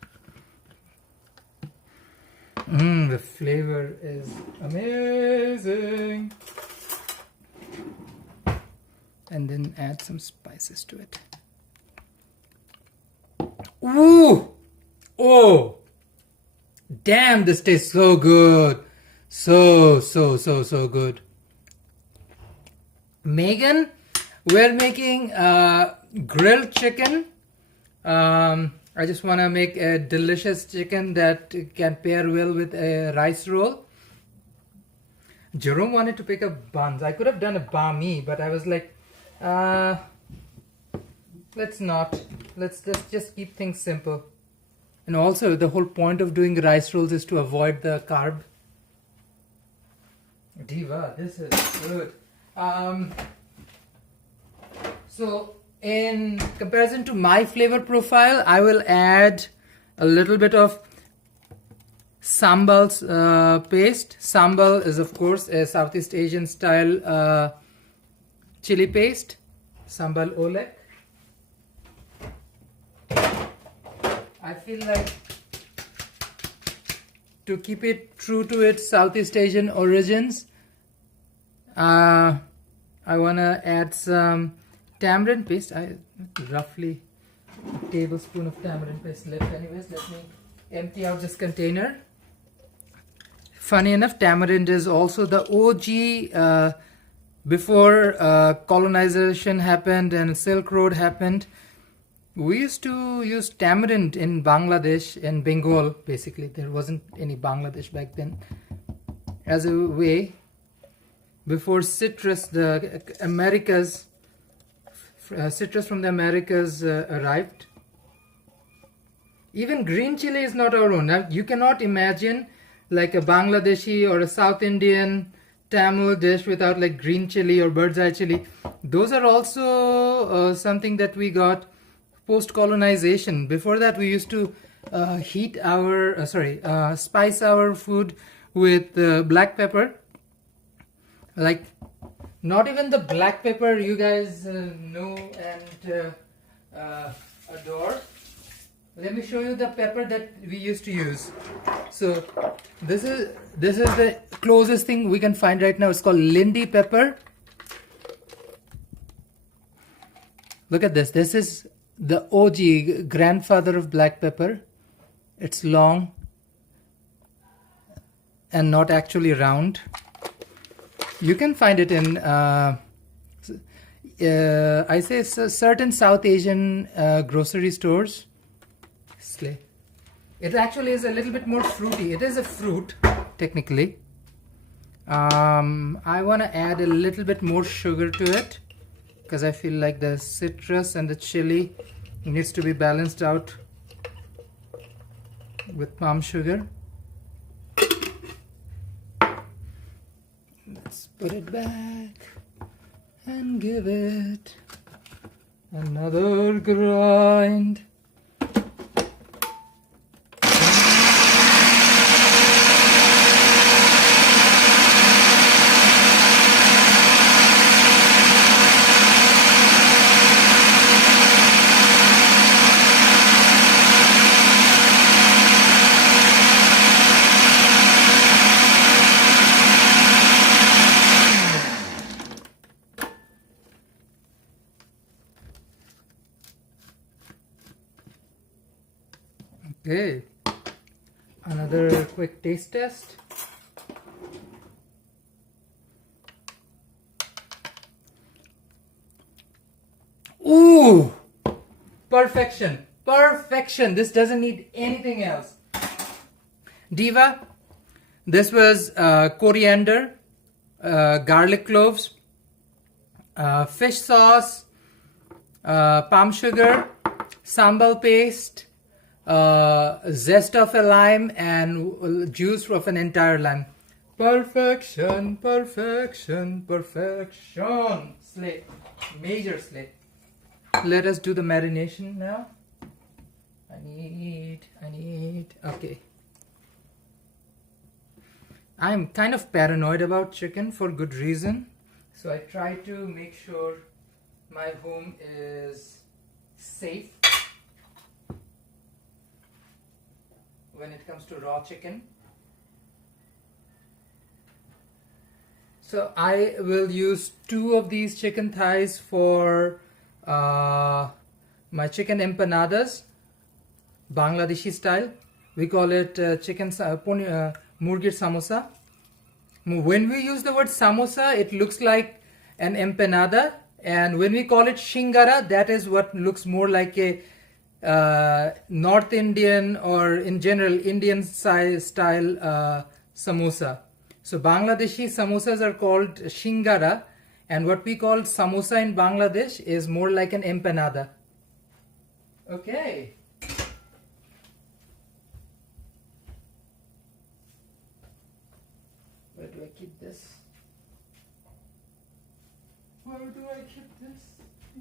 The flavor is amazing. And then add some spices to it. Ooh! Oh! Damn, this tastes so good. So good. Megan, we're making grilled chicken. I just want to make a delicious chicken that can pair well with a rice roll. Jerome wanted to pick up buns. I could have done a banh mi, but I was like, let's not. Let's just keep things simple. And also, the whole point of doing rice rolls is to avoid the carb. Diva, this is good. So in comparison to my flavor profile, I will add a little bit of sambal's paste. Sambal is of course a Southeast Asian style chili paste. Sambal olek. I feel like to keep it true to its Southeast Asian origins, I want to add some tamarind paste. Roughly a tablespoon of tamarind paste left. Anyways, let me empty out this container. Funny enough, tamarind is also the OG before colonization happened and Silk Road happened. We used to use tamarind in Bangladesh and Bengal, basically. There wasn't any Bangladesh back then. As a way, before citrus, the Americas, citrus from the Americas arrived. Even green chili is not our own. Now, you cannot imagine like a Bangladeshi or a South Indian Tamil dish without like green chili or bird's eye chili. Those are also something that we got post-colonization. Before that, we used to spice our food with black pepper. Like, not even the black pepper you guys know and adore. Let me show you the pepper that we used to use. So this is the closest thing we can find right now. It's called Lindy pepper. Look at this. This is the OG grandfather of black pepper. It's long and not actually round. You can find it in I say certain South Asian grocery stores. It actually is a little bit more fruity. It is a fruit, technically. I want to add a little bit more sugar to it because I feel like the citrus and the chili needs to be balanced out with palm sugar. Let's put it back and give it another grind. Okay, another quick taste test. Ooh, perfection, perfection. This doesn't need anything else. Diva, this was coriander, garlic cloves, fish sauce, palm sugar, sambal paste, zest of a lime, and juice of an entire lime. Perfection, perfection, perfection. Slay, major slay. Let us do the marination now. I need, okay. I'm kind of paranoid about chicken for good reason. So I try to make sure my home is safe when it comes to raw chicken. So I will use 2 of these chicken thighs for my chicken empanadas, Bangladeshi style. We call it chicken murgir samosa. When we use the word samosa, it looks like an empanada, and when we call it shingara, that is what looks more like a North Indian or in general Indian style samosa. So Bangladeshi samosas are called shingara, and what we call samosa in Bangladesh is more like an empanada. Okay. Where do I keep this? Where do I keep this?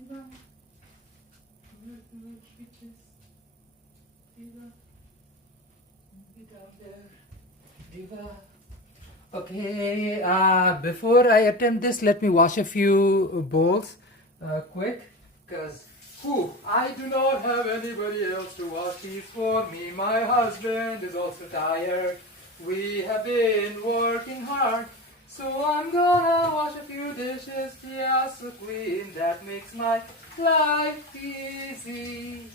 Where do I keep this? Down there. Diva. Okay, before I attempt this, let me wash a few bowls quick, because I do not have anybody else to wash these for me. My husband is also tired. We have been working hard, so I'm gonna wash a few dishes. Yes, queen, that makes my life easy.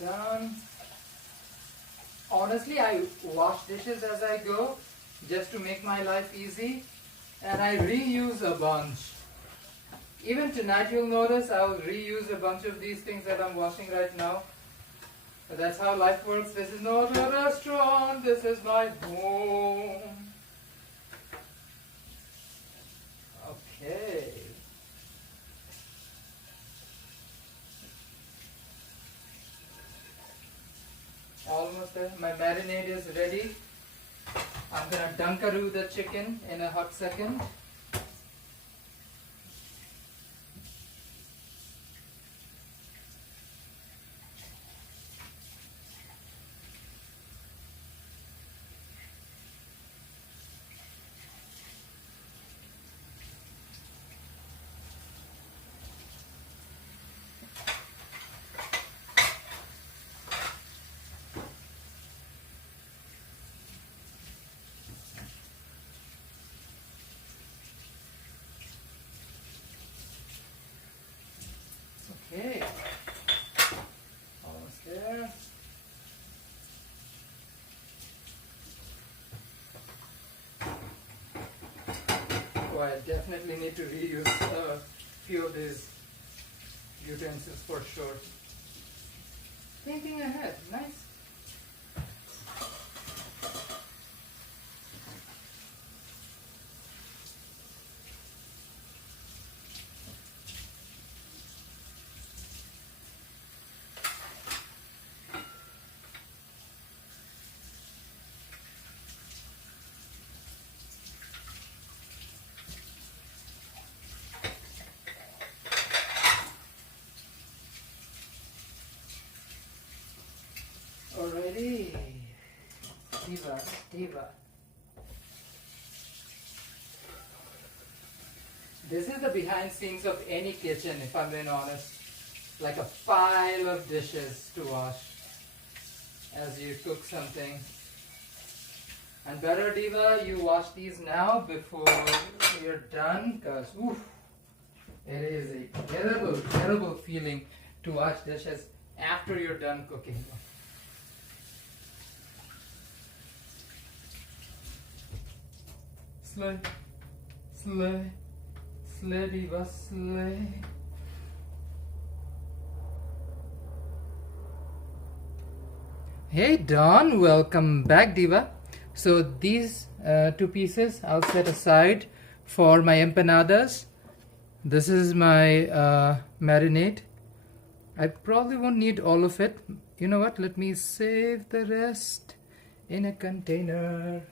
done. Honestly, I wash dishes as I go just to make my life easy, and I reuse a bunch. Even tonight you'll notice I'll reuse a bunch of these things that I'm washing right now. But that's how life works. This is not a restaurant, this is my home. Okay. Almost there. My marinade is ready. I'm gonna dunkaroo the chicken in a hot second. Okay, almost there. Oh, I definitely need to reuse a few of these utensils for sure. Thinking ahead, nice. Alrighty, diva. This is the behind scenes of any kitchen, if I'm being honest. Like a pile of dishes to wash as you cook something. And better, diva, you wash these now before you're done, because it is a terrible, terrible feeling to wash dishes after you're done cooking. Slay, diva, slay. Hey Dawn, welcome back, diva. So these two pieces I'll set aside for my empanadas. This is my marinade. I probably won't need all of it. You know what? Let me save the rest in a container.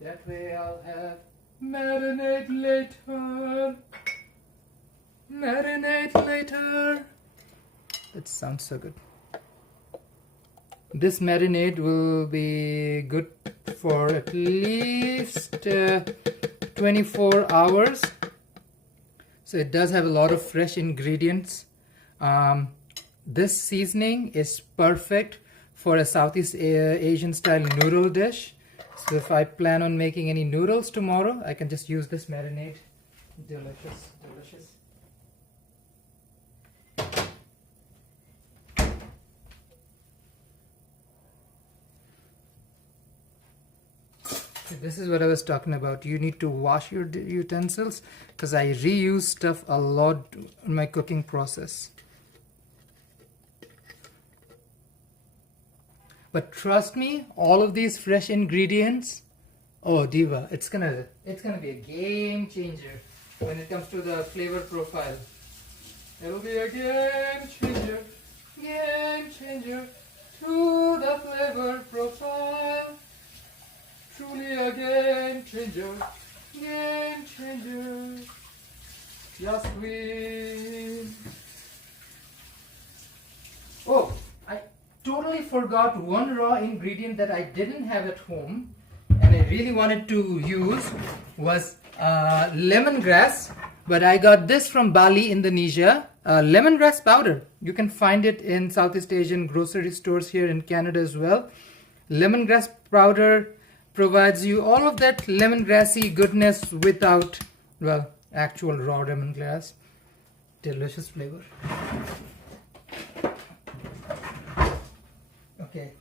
That way I'll have marinade later. Marinade later. That sounds so good. This marinade will be good for at least 24 hours. So it does have a lot of fresh ingredients. This seasoning is perfect for a Southeast Asian style noodle dish. So if I plan on making any noodles tomorrow, I can just use this marinade. Delicious, delicious. This is what I was talking about. You need to wash your utensils because I reuse stuff a lot in my cooking process. But trust me, all of these fresh ingredients, oh diva, it's gonna be a game changer when it comes to the flavor profile. It'll be a game changer to the flavor profile. Truly a game changer. Just win. Oh, I totally forgot one raw ingredient that I didn't have at home and I really wanted to use was lemongrass, but I got this from Bali, Indonesia. Lemongrass powder. You can find it in Southeast Asian grocery stores here in Canada as well. Lemongrass powder provides you all of that lemongrassy goodness without, well, actual raw lemongrass. Delicious flavor. Okay.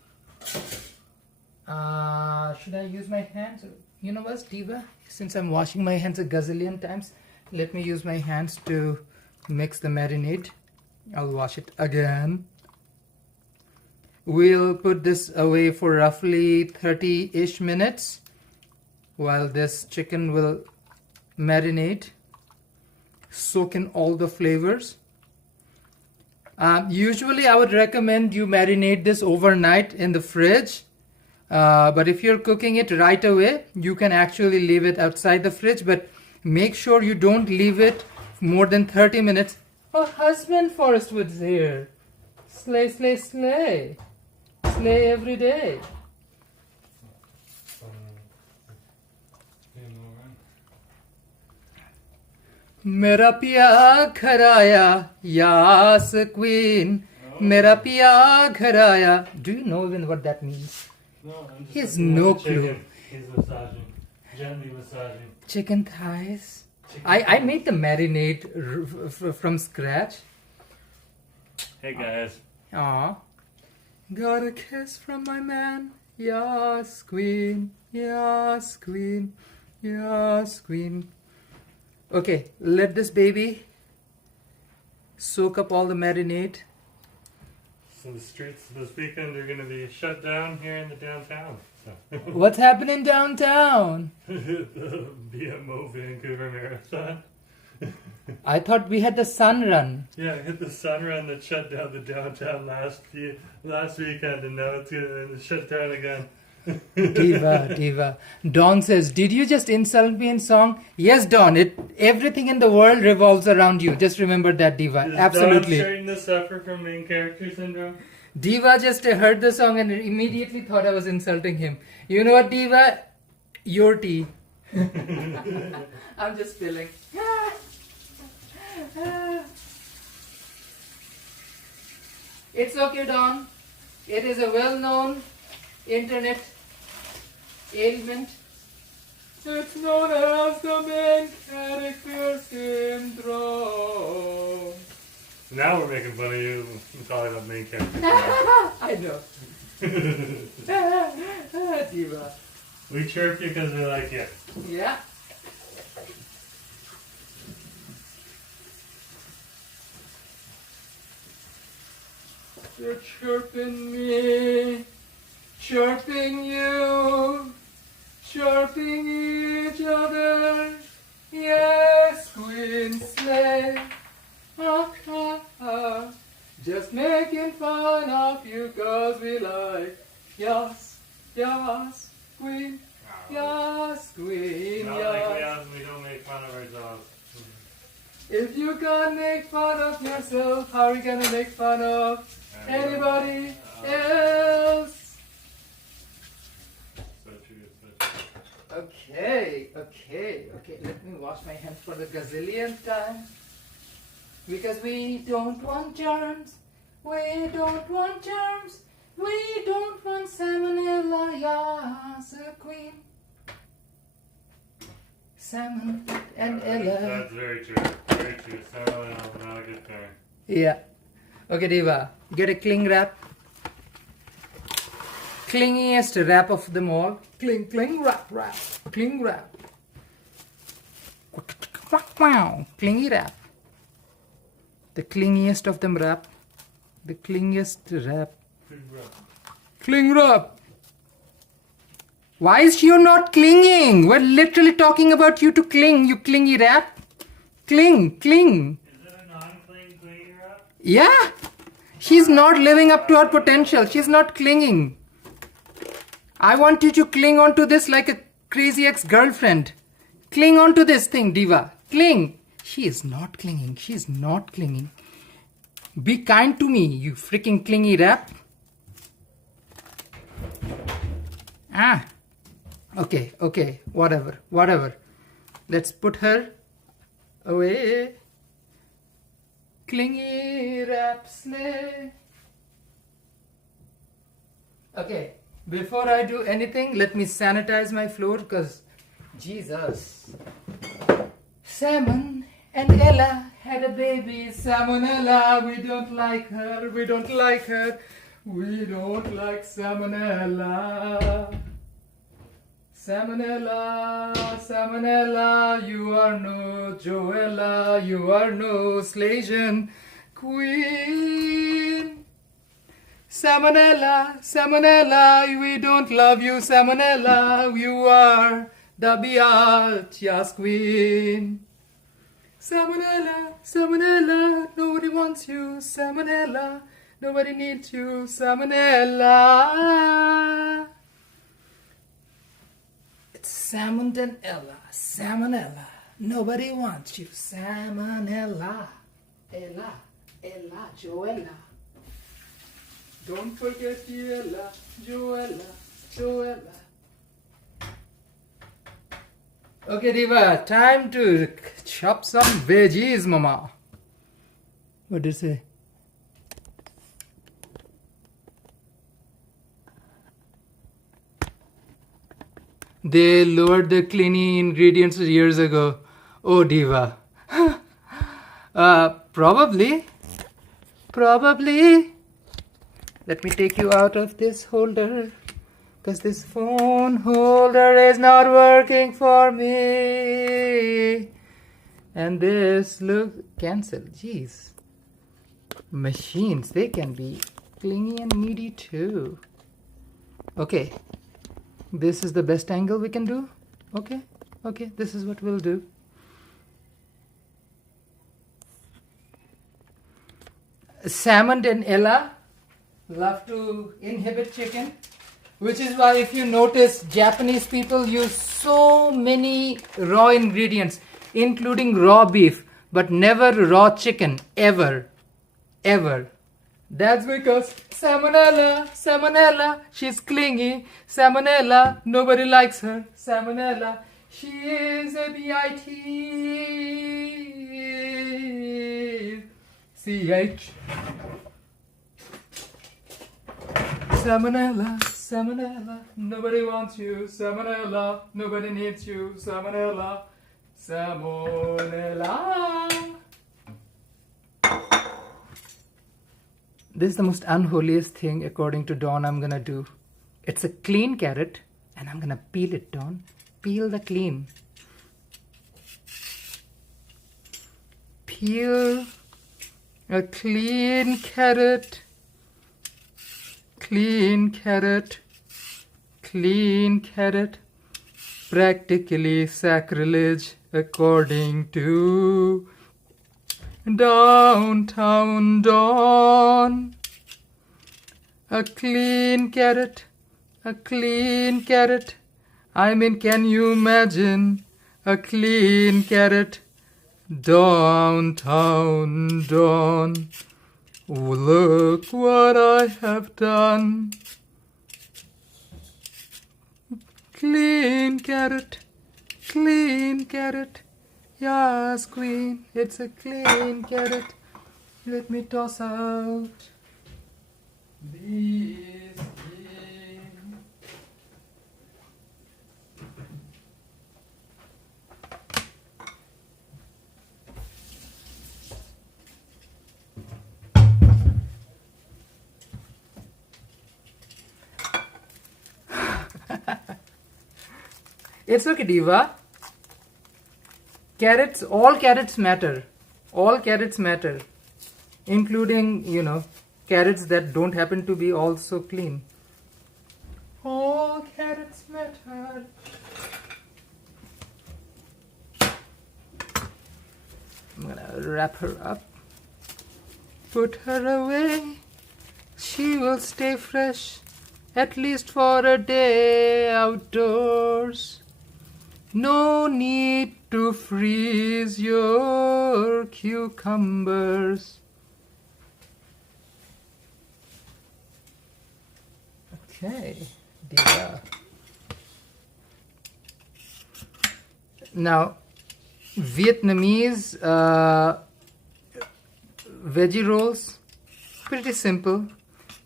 Should I use my hands? You know what, Diva? Since I'm washing my hands a gazillion times, let me use my hands to mix the marinade. I'll wash it again. We'll put this away for roughly 30-ish minutes while this chicken will marinate, soak in all the flavors. Usually I would recommend you marinate this overnight in the fridge. But if you're cooking it right away, you can actually leave it outside the fridge, but make sure you don't leave it more than 30 minutes. Oh, husband Forestwood's here. Slay, slay, slay. Slay every day. मेरा पिया घर आया, Yas queen. मेरा पिया घर आया. Do you know even what that means? No, I'm just He has looking at no the chicken. clue. He's massaging, gently massaging. Chicken thighs. Chicken I thighs. made the marinade from scratch. Hey guys. Aw. Got a kiss from my man. Yas queen. Yas queen. Yas queen. Okay, let this baby soak up all the marinade. So the streets this weekend are going to be shut down here in the downtown. So. What's happening downtown? The BMO Vancouver Marathon. I thought we had the sun run. Yeah, hit the sun run that shut down the downtown last weekend, and now it's going to shut down again. Diva. Dawn says, did you just insult me in song? Yes, Dawn. Everything in the world revolves around you. Just remember that, Diva. Is Absolutely. Dawn starting to suffer from main character syndrome? Diva just heard the song and immediately thought I was insulting him. You know what, Diva? Your tea. I'm just spilling. It's okay, Dawn. It is a well-known internet ailment. It's known as the main character syndrome. Now we're making fun of you and calling up main character. I know. Diva. We chirp you because we like you. Yeah. They're chirping me, chirping you, chirping each other. Yes, Queen Slay. Just making fun of you cause we like. Yes, yes, Queen. Yes, Queen. Not Yes. like we don't make fun of ourselves. If you can't make fun of yourself, how are you gonna make fun of anybody else? So true, so true. Okay. Let me wash my hands for the gazillionth time. Because we don't want germs. We don't want germs. We don't want salmonella. Yes, Queen. Salmon and Ella. That's very true. Very true. Salmon not a good thing. Yeah. Okay, Diva. Get a cling wrap. Clingiest wrap of them all. Cling wrap. Cling wrap. Wow. Clingy wrap. The clingiest of them wrap. The clingiest wrap. Cling wrap. Why is she not clinging? We're literally talking about you to cling, you clingy wrap. Cling. Is it a non-cling clean wrap? Yeah. She's not living up to her potential. She's not clinging. I want you to cling on to this like a crazy ex-girlfriend. Cling on to this thing, Diva. Cling. She is not clinging. She's not clinging. Be kind to me, you freaking clingy wrap. Okay. Whatever. Let's put her away. Clingy wrap slay. Okay, before I do anything, let me sanitize my floor because Jesus. Salmon and Ella had a baby. Salmonella, we don't like her. We don't like salmonella. Salmonella, salmonella, you are no Joella, you are no Slasian queen. Salmonella, salmonella, we don't love you, salmonella, you are the Biatchias queen. Salmonella, salmonella, nobody wants you, salmonella, nobody needs you, salmonella. It's salmonella, salmonella, nobody wants you, salmonella. Ella, Ella, Joella. Don't forget Ella, Joella, Joella. Okay, Diva, time to chop some veggies, Mama. What did you say? They lowered the cleaning ingredients years ago. Oh, Diva. Probably. Let me take you out of this holder. Because this phone holder is not working for me. And this, look, cancel. Jeez. Machines, they can be clingy and needy too. Okay. This is the best angle we can do. Okay. This is what we'll do. Salmon and Ella love to inhibit chicken, which is why if you notice Japanese people use so many raw ingredients, including raw beef, but never raw chicken, ever. That's because salmonella, she's clingy. Salmonella, nobody likes her. Salmonella, she is a bitch. Salmonella, nobody wants you. Salmonella, nobody needs you. Salmonella. This is the most unholiest thing, according to Dawn, I'm gonna do. It's a clean carrot, and I'm gonna peel it, Dawn. Peel the clean. Peel a clean carrot. Clean carrot. Practically sacrilege, according to Downtown Dawn. A clean carrot. I mean, can you imagine a clean carrot? Downtown Dawn. Look what I have done. Clean carrot. Yes, queen, it's a clean carrot. Let me toss out these. It's okay, Diva. All carrots matter. Including, carrots that don't happen to be also clean. All carrots matter. I'm gonna wrap her up. Put her away. She will stay fresh, at least for a day outdoors. No need to freeze your cucumbers. Okay, Diva. Now, Vietnamese veggie rolls, pretty simple.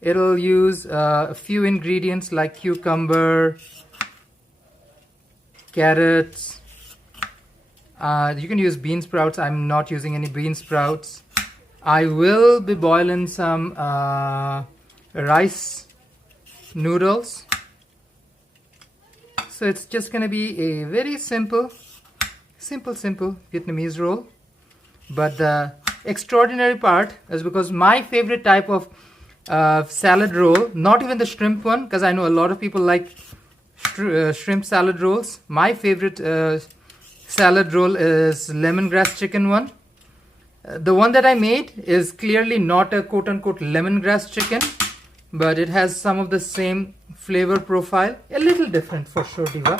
It'll use a few ingredients like cucumber, carrots. You can use bean sprouts. I'm not using any bean sprouts. I will be boiling some rice noodles. So it's just going to be a very simple Vietnamese roll. But the extraordinary part is because my favorite type of salad roll, not even the shrimp one, because I know a lot of people like shrimp salad rolls. My favorite salad roll is lemongrass chicken one. The one that I made is clearly not a quote-unquote lemongrass chicken, but it has some of the same flavor profile. A little different for sure, Diva.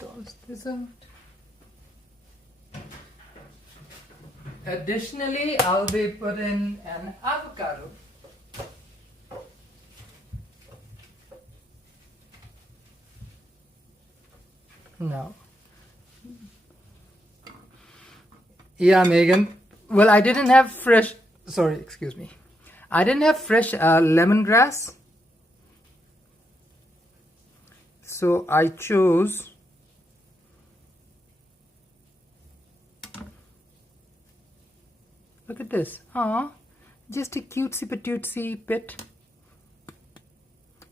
Toss this out. Additionally, I'll be putting an avocado. Now, yeah, Megan. Well, I didn't have fresh, sorry, excuse me. I didn't have fresh lemongrass. So I chose look at this. Aw, just a cutesy patootsy pit.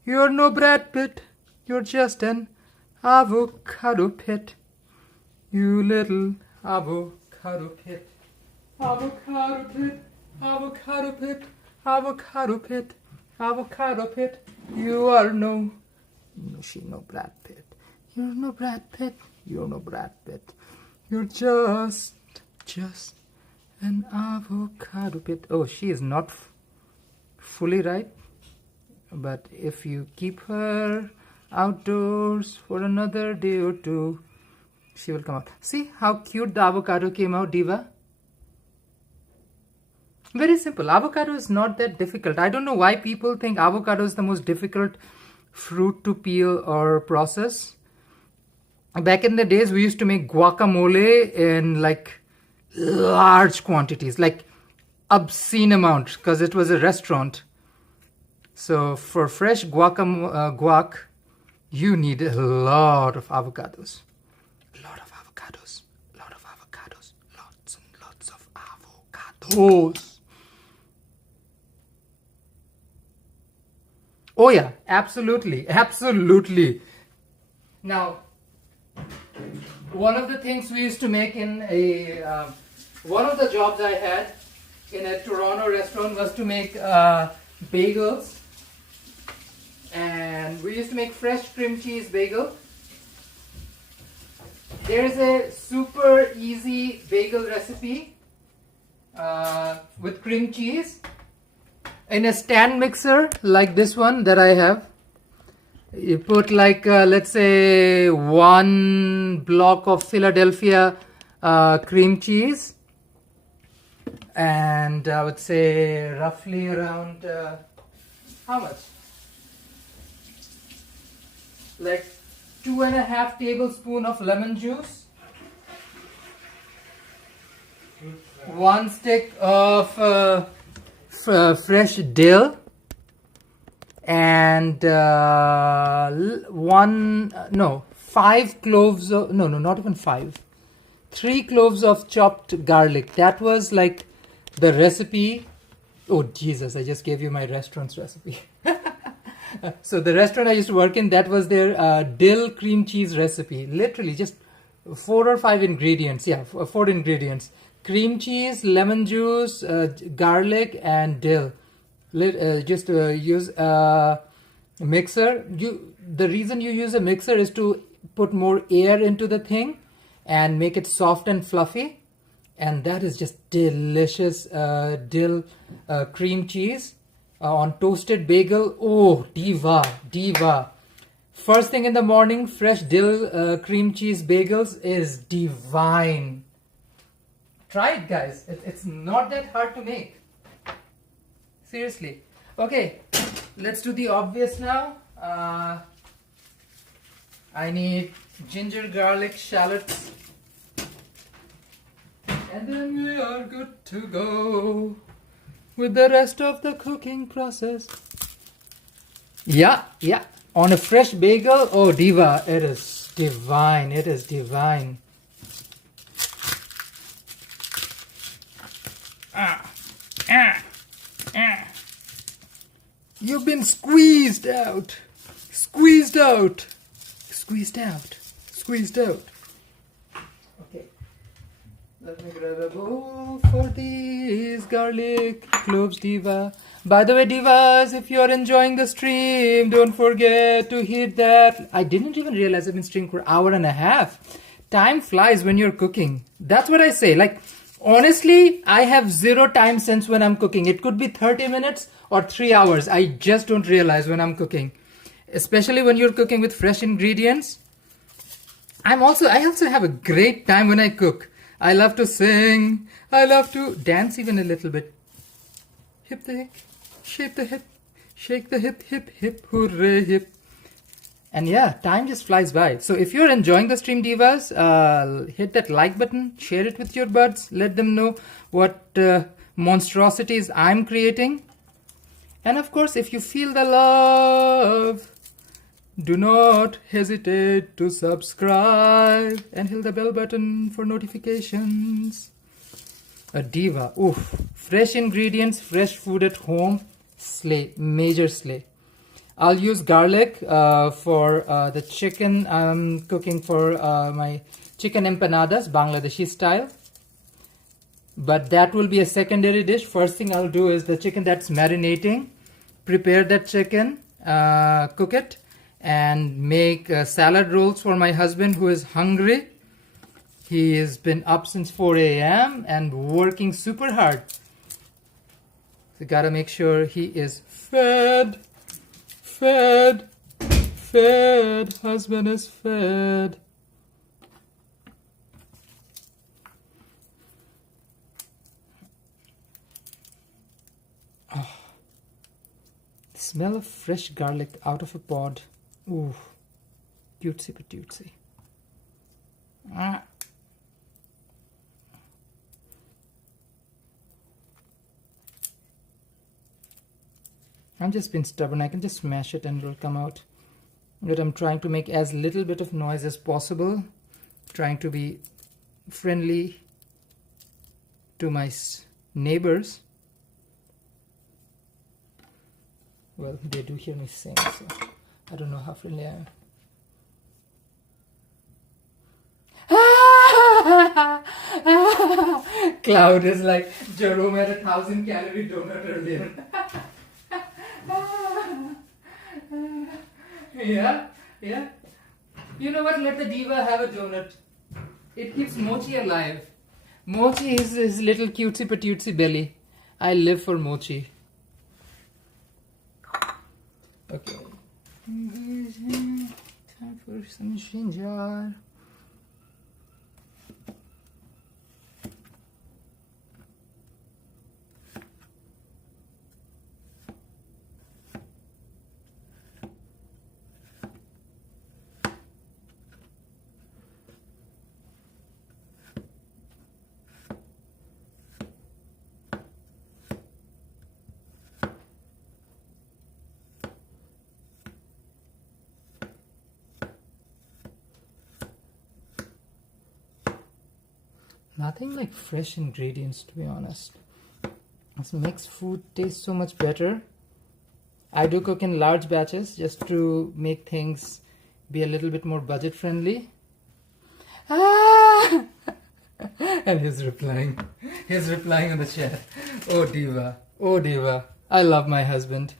You're no Brad Pitt. You're just an avocado pit. You little avocado pit. Avocado pit. Avocado pit. Avocado pit. Avocado pit. You are no Brad Pitt. You're no Brad Pitt. You're no Brad Pitt. You're just an avocado pit. Oh, she is not fully right. But if you keep her outdoors for another day or two, she will come out. See how cute the avocado came out, Diva? Very simple. Avocado is not that difficult. I don't know why people think avocado is the most difficult fruit to peel or process. Back in the days, we used to make guacamole in like large quantities, like obscene amount, because it was a restaurant. So for fresh guac, you need a lot of avocados. A lot of avocados. A lot of avocados. Lots and lots of avocados. Oh yeah, absolutely. Absolutely. Now, one of the things we used to make in a one of the jobs I had in a Toronto restaurant was to make bagels, and we used to make fresh cream cheese bagel. There is a super easy bagel recipe with cream cheese in a stand mixer like this one that I have. You put like let's say 1 block of Philadelphia cream cheese, and I would say roughly around how much? Like 2.5 tablespoons of lemon juice, 1 stick of fresh dill, and 5 cloves of, no, not even 5, 3 cloves of chopped garlic. That was like the recipe. Oh Jesus, I just gave you my restaurant's recipe. So the restaurant I used to work in, that was their dill cream cheese recipe. Literally just 4 or 5 ingredients. Yeah, 4 ingredients. Cream cheese, lemon juice, garlic, and dill. Just use a mixer. The reason you use a mixer is to put more air into the thing and make it soft and fluffy. And that is just delicious dill cream cheese on toasted bagel. Oh, diva. First thing in the morning, fresh dill cream cheese bagels is divine. Try it, guys. It's not that hard to make. Seriously. Okay, let's do the obvious now. I need ginger, garlic, shallots. And then we are good to go with the rest of the cooking process. Yeah. On a fresh bagel, oh diva, it is divine. It is divine. You've been squeezed out. Squeezed out. Squeezed out. Squeezed out. Okay. Let me grab a bowl for these garlic cloves, Diva. By the way, Divas, if you're enjoying the stream, don't forget to hit that. I didn't even realize I've been streaming for an hour and a half. Time flies when you're cooking. That's what I say. Like, honestly, I have zero time sense when I'm cooking. It could be 30 minutes or 3 hours. I just don't realize when I'm cooking. Especially when you're cooking with fresh ingredients. I also have a great time when I cook. I love to sing. I love to dance even a little bit. Hip the hip, shape the hip, shake the hip, hip, hip, hooray, hip. And yeah, time just flies by. So if you're enjoying the stream, Divas, hit that like button, share it with your buds, let them know what monstrosities I'm creating. And of course, if you feel the love, do not hesitate to subscribe and hit the bell button for notifications. A Diva, oof, fresh ingredients, fresh food at home, slay, major slay. I'll use garlic for the chicken. I'm cooking for my chicken empanadas, Bangladeshi style. But that will be a secondary dish. First thing I'll do is the chicken that's marinating. Prepare that chicken, cook it, and make salad rolls for my husband who is hungry. He has been up since 4 a.m. and working super hard. So gotta make sure he is fed. Fed, fed, husband is fed. Oh, the smell of fresh garlic out of a pod. Ooh, cutesy patootsy. I'm just being stubborn. I can just smash it and it'll come out. But I'm trying to make as little bit of noise as possible. Trying to be friendly to my neighbors. Well, they do hear me sing, so I don't know how friendly I am. Cloud is like, Jerome had 1,000-calorie donut earlier. Yeah. You know what? Let the Diva have a donut. It keeps Mochi alive. Mochi is his little cutesy patootsy belly. I live for Mochi. Okay. Time for some ginger. Nothing like fresh ingredients, to be honest. This makes food taste so much better. I do cook in large batches just to make things be a little bit more budget friendly. Ah! And he's replying. He's replying on the chat. Oh Diva. Oh Diva. I love my husband.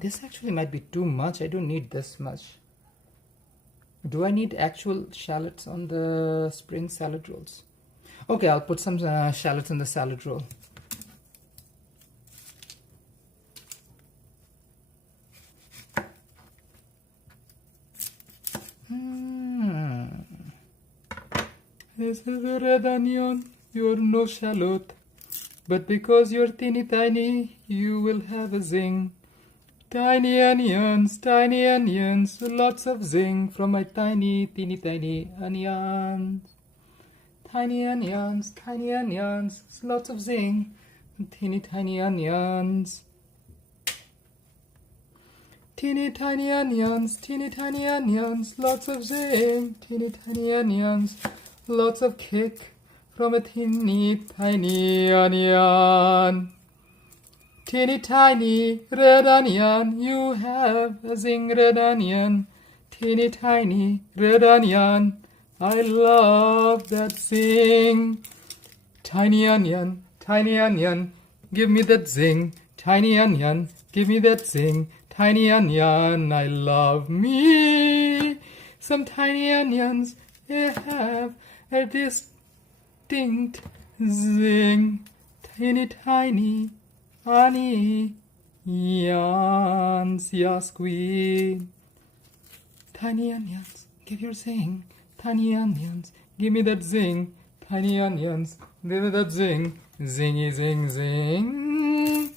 This actually might be too much. I don't need this much. Do I need actual shallots on the spring salad rolls? Okay, I'll put some shallots in the salad roll. This is a red onion. You're no shallot. But because you're teeny tiny, you will have a zing. Tiny onions, lots of zing from my teeny tiny onions. Tiny onions, lots of zing, teeny tiny onions. Teeny tiny onions, lots of zing, teeny tiny onions. lots of kick from a teeny tiny onion. Teeny tiny red onion, you have a zing red onion. Teeny tiny red onion, I love that zing. Tiny onion, give me that zing. Tiny onion, give me that zing. Tiny onion, I love me. Some tiny onions, they have a distinct zing. Tiny onions, yes, queen. Tiny onions, give your zing. Tiny onions, give me that zing. Tiny onions, give me that zing. Zingy, zing, zing.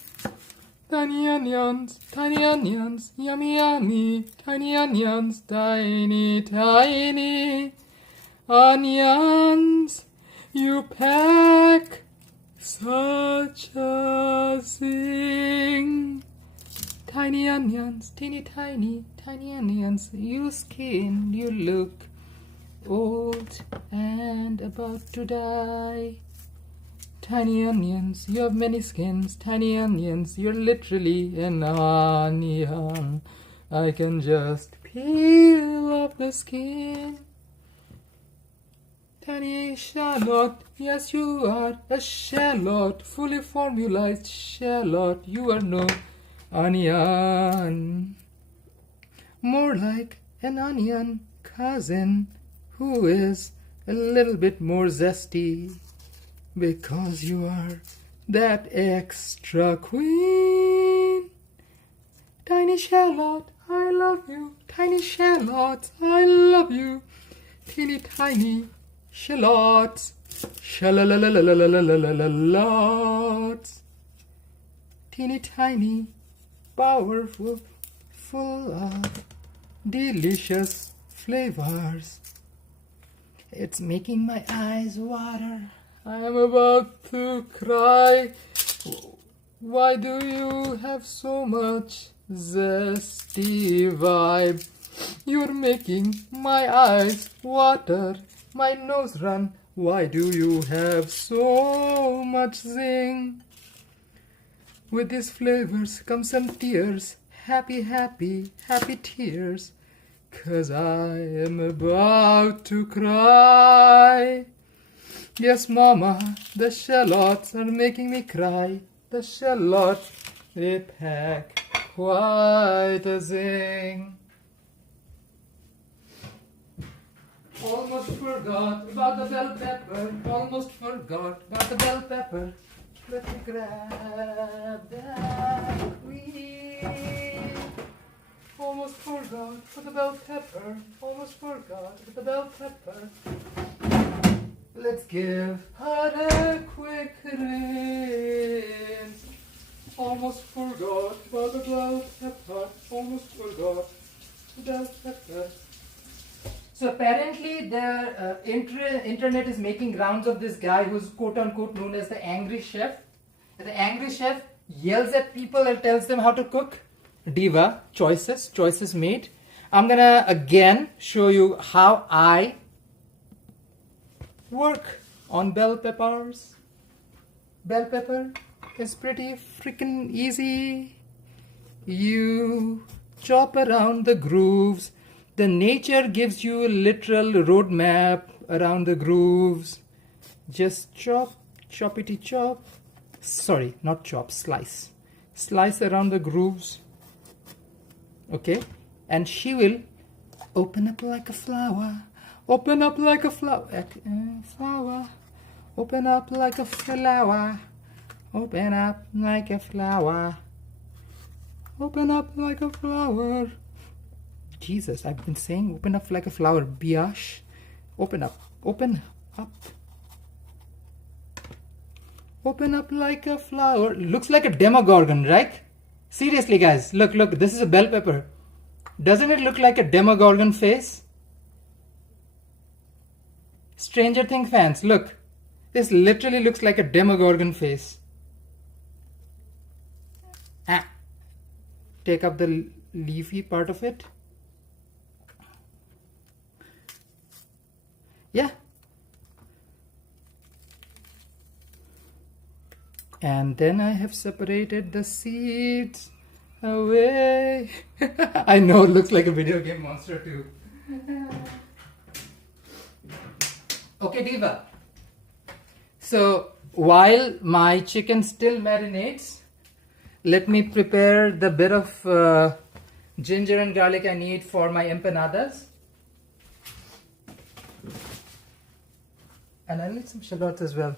Tiny onions, yummy, yummy. Tiny onions, tiny onions. You pack such a zing. Tiny onions, teeny tiny onions. You skin, you look old and about to die. Tiny onions, you have many skins. Tiny onions, you're literally an onion. I can just peel off the skin. Tiny shallot, yes you are a shallot, fully formulated shallot. You are no onion, more like an onion cousin who is a little bit more zesty because you are that extra queen. Tiny shallot, I love you. Tiny shallots, I love you. Teeny tiny shallots, shallots. Teeny tiny, powerful, full of delicious flavors. It's making my eyes water. I am about to cry. Why do you have so much zesty vibe? You're making my eyes water, my nose run. Why do you have so much zing? With these flavors come some tears, happy tears, 'cause I am about to cry. Yes, Mama, the shallots are making me cry. The shallots, they pack quite a zing. Almost forgot about the bell pepper. Almost forgot about the bell pepper. Let me grab that queen. Almost forgot about the bell pepper. Almost forgot about the bell pepper. Let's give her a quick rinse. Almost forgot about the bell pepper. Almost forgot the bell pepper. So apparently the internet is making rounds of this guy who's quote unquote known as the angry chef. And the angry chef yells at people and tells them how to cook. Diva, choices made. I'm gonna again show you how I work on bell peppers. Bell pepper is pretty freaking easy. You chop around the grooves. The nature gives you a literal roadmap around the grooves. Just choppity chop. Sorry, not chop, slice. Slice around the grooves. Okay, and she will open up like a flower. Open up like a flower. Flower. Open up like a flower. Open up like a flower. Open up like a flower. Jesus, I've been saying open up like a flower. Biash. Open up. Open up. Open up like a flower. Looks like a demogorgon, right? Seriously, guys. Look. This is a bell pepper. Doesn't it look like a demogorgon face? Stranger Things fans, look. This literally looks like a demogorgon face. Take up the leafy part of it. Yeah, And then I have separated the seeds away. I know it looks like a video game monster too. Okay, Diva. So while my chicken still marinates, let me prepare the bit of ginger and garlic I need for my empanadas. And I need some shallots as well.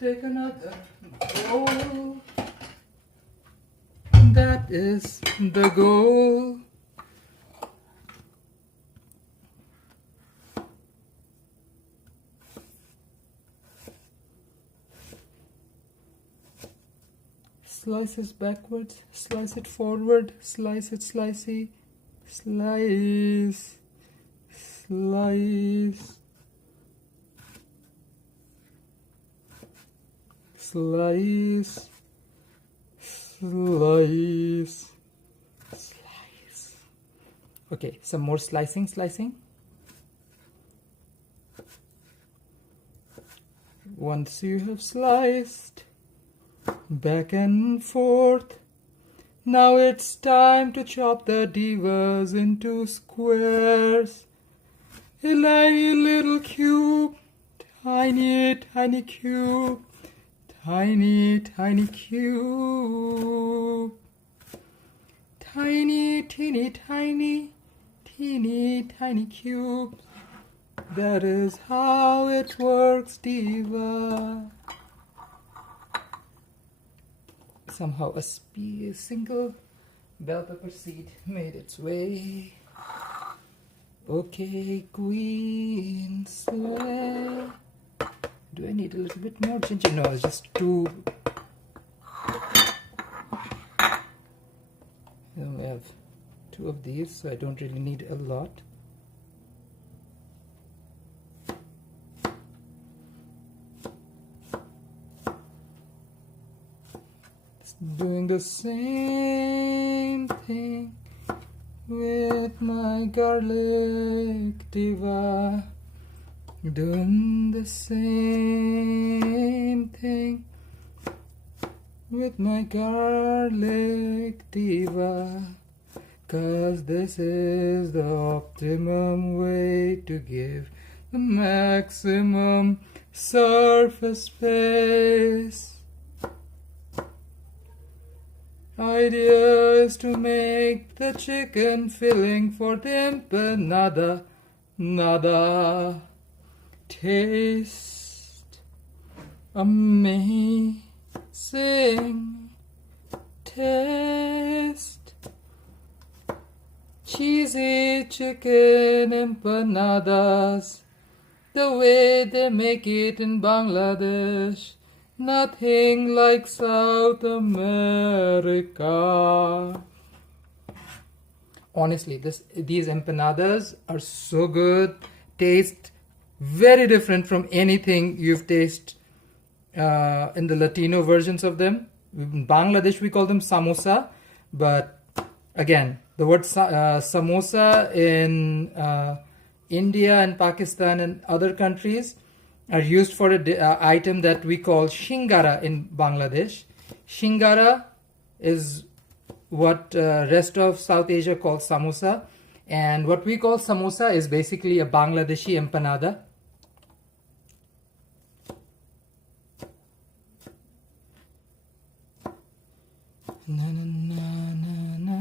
Take another bowl. That is the goal. Slice it backwards, slice it forward, slice it slicey, slice, slice, slice, slice, slice. Okay, some more slicing. Once you have sliced, back and forth, now it's time to chop the divas into squares. A tiny little cube, tiny cube, tiny cube, teeny cube. That is how it works, diva. Somehow a single bell pepper seed made its way. Okay, queen slay. Do I need a little bit more ginger? No, it's just two. I only have two of these, so I don't really need a lot. Doing the same thing with my garlic diva. Doing the same thing with my garlic diva. 'Cause this is the optimum way to give the maximum surface space. Idea is to make the chicken filling for the empanada. Nada. Taste amazing. Taste cheesy chicken empanadas. The way they make it in Bangladesh. Nothing like South America. Honestly, these empanadas are so good. Taste very different from anything you've tasted in the Latino versions of them. In Bangladesh, we call them samosa. But again, the word samosa in India and Pakistan and other countries are used for an item that we call shingara in Bangladesh. Shingara is what rest of South Asia calls samosa, and what we call samosa is basically a Bangladeshi empanada. Na na na na na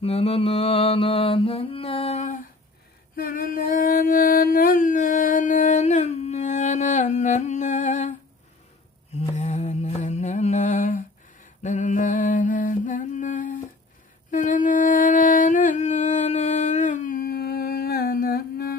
na na na na na. Na na na na na na na na na na na na.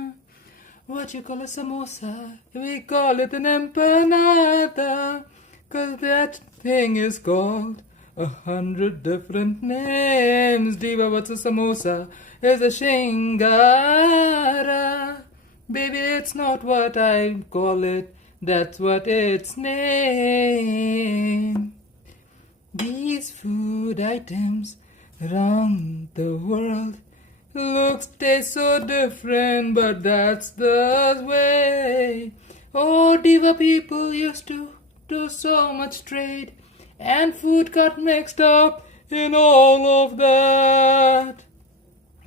What you call a samosa? We call it an empanada, 'cause that thing is called 100 different names. Diva, what's a samosa? It's a shingara. Baby, it's not what I call it. That's what it's named. These food items around the world taste so different, but that's the way. Oh, diva people used to do so much trade, and food got mixed up in all of that.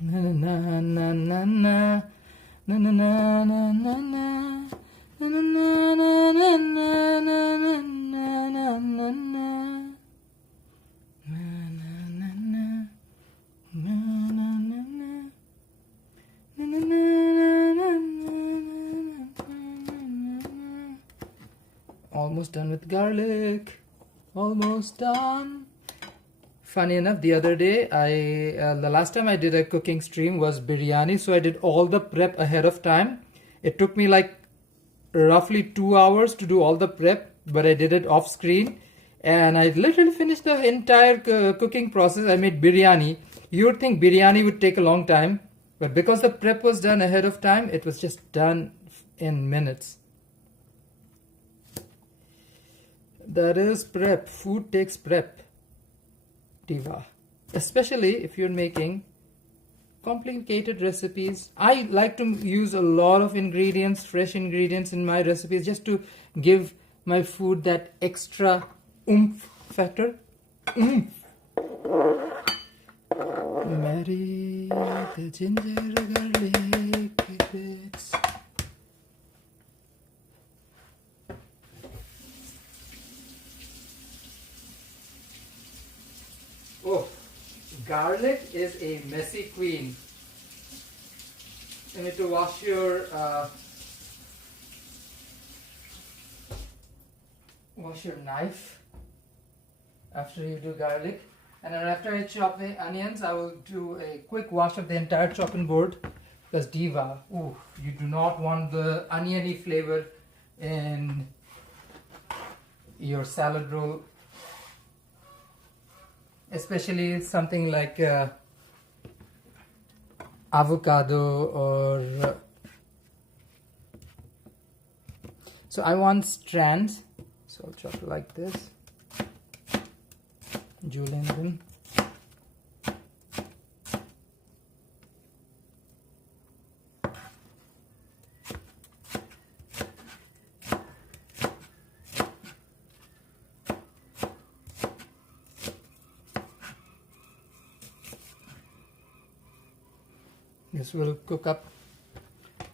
Na na na na na na na na na na na. Na na na na na na na na na na na. Almost done with garlic. Almost done. Funny enough, the other day, the last time I did a cooking stream was biryani, so I did all the prep ahead of time. It took me like roughly 2 hours to do all the prep, but I did it off screen, and I literally finished the entire cooking process. I made biryani. You would think biryani would take a long time, but because the prep was done ahead of time, it was just done in minutes. That is prep. Food takes prep, diva. Especially if you're making complicated recipes. I like to use a lot of ingredients, fresh ingredients in my recipes, just to give my food that extra oomph factor. Oomph. Marry the ginger garlic bits. Oh, garlic is a messy queen. You need to wash your knife after you do garlic, and then after I chop the onions, I will do a quick wash of the entire chopping board, because diva, ooh, you do not want the oniony flavor in your salad roll. Especially something like avocado or... So I want strands. So I'll chop it like this. Julienne them. This will cook up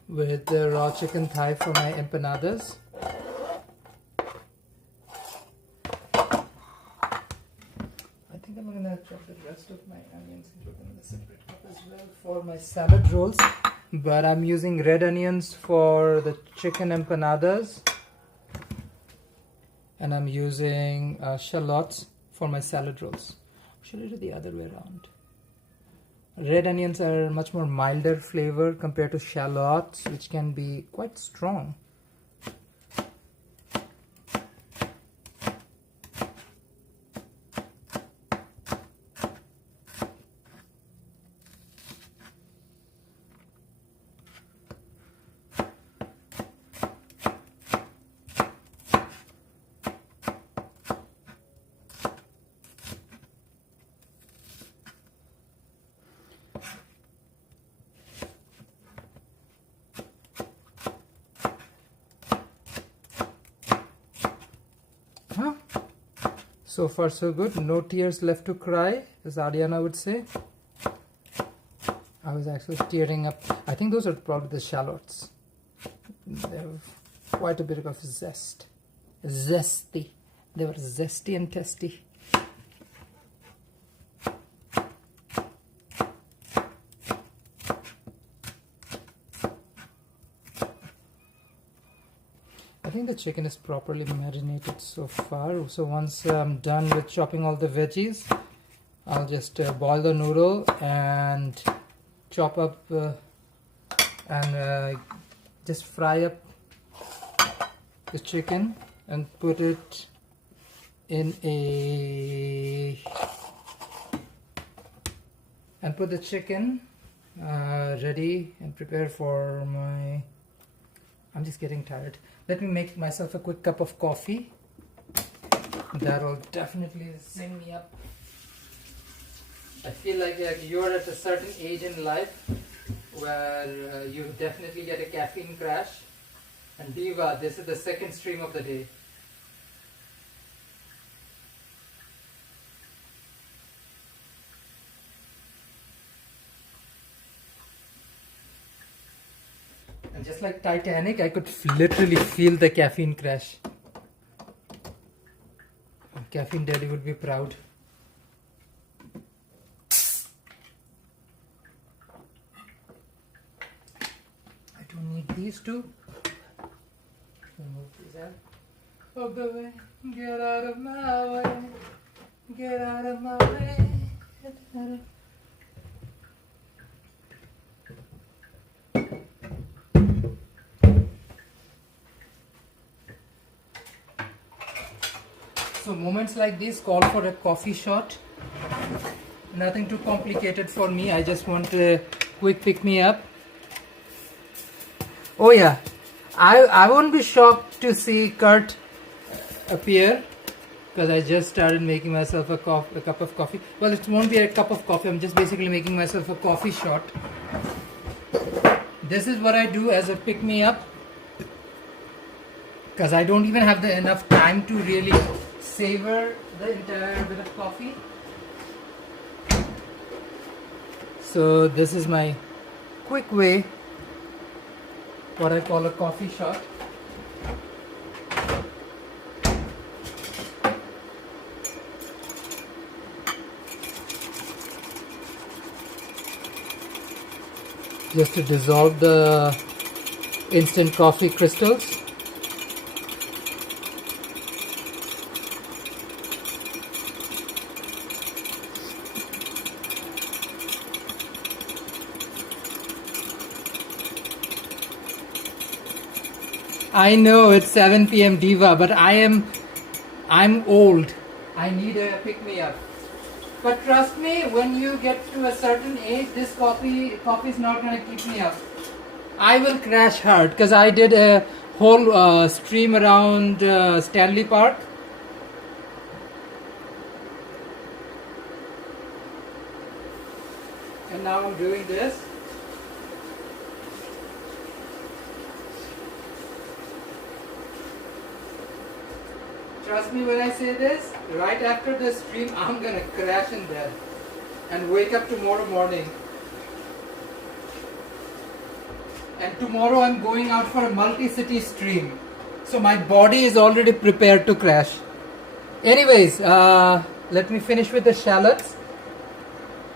with the raw chicken thigh for my empanadas. I think I'm going to chop the rest of my onions and put them in a separate cup as well for my salad rolls. But I'm using red onions for the chicken empanadas. And I'm using shallots for my salad rolls. Should I do the other way around? Red onions are much more milder flavor compared to shallots, which can be quite strong. Huh? So far so good. No tears left to cry, as Ariana would say. I was actually tearing up. I think those are probably the shallots. They have quite a bit of zest. Zesty. They were zesty and testy. I think the chicken is properly marinated so far. So once I'm done with chopping all the veggies, I'll just boil the noodle and chop up and just fry up the chicken and put it in and put the chicken ready and prepare for my... I'm just getting tired. Let me make myself a quick cup of coffee. That will definitely sing me up. I feel like you're at a certain age in life where you definitely get a caffeine crash. And Diva, this is the second stream of the day. And just like Titanic, I could literally feel the caffeine crash. Caffeine Daddy would be proud. I don't need these two. Remove these out. Oh baby, get out of my way. Get out of my way. Get out of... So moments like this call for a coffee shot. Nothing too complicated for me. I just want a quick pick me up. Oh yeah, I won't be shocked to see Kurt appear because I just started making myself a cup of coffee. Well, it won't be a cup of coffee. I'm just basically making myself a coffee shot. This is what I do as a pick me up because I don't even have enough time to really savor the entire bit of coffee. So this is my quick way, what I call a coffee shot. Just to dissolve the instant coffee crystals. I know it's 7 p.m. Diva, but I'm old. I need a pick me up. But trust me, when you get to a certain age, this coffee is not gonna keep me up. I will crash hard because I did a whole stream around Stanley Park. And now I'm doing this. Trust me when I say this, right after the stream, I'm gonna crash in bed and wake up tomorrow morning. And tomorrow I'm going out for a multi-city stream. So my body is already prepared to crash. Anyways, let me finish with the shallots.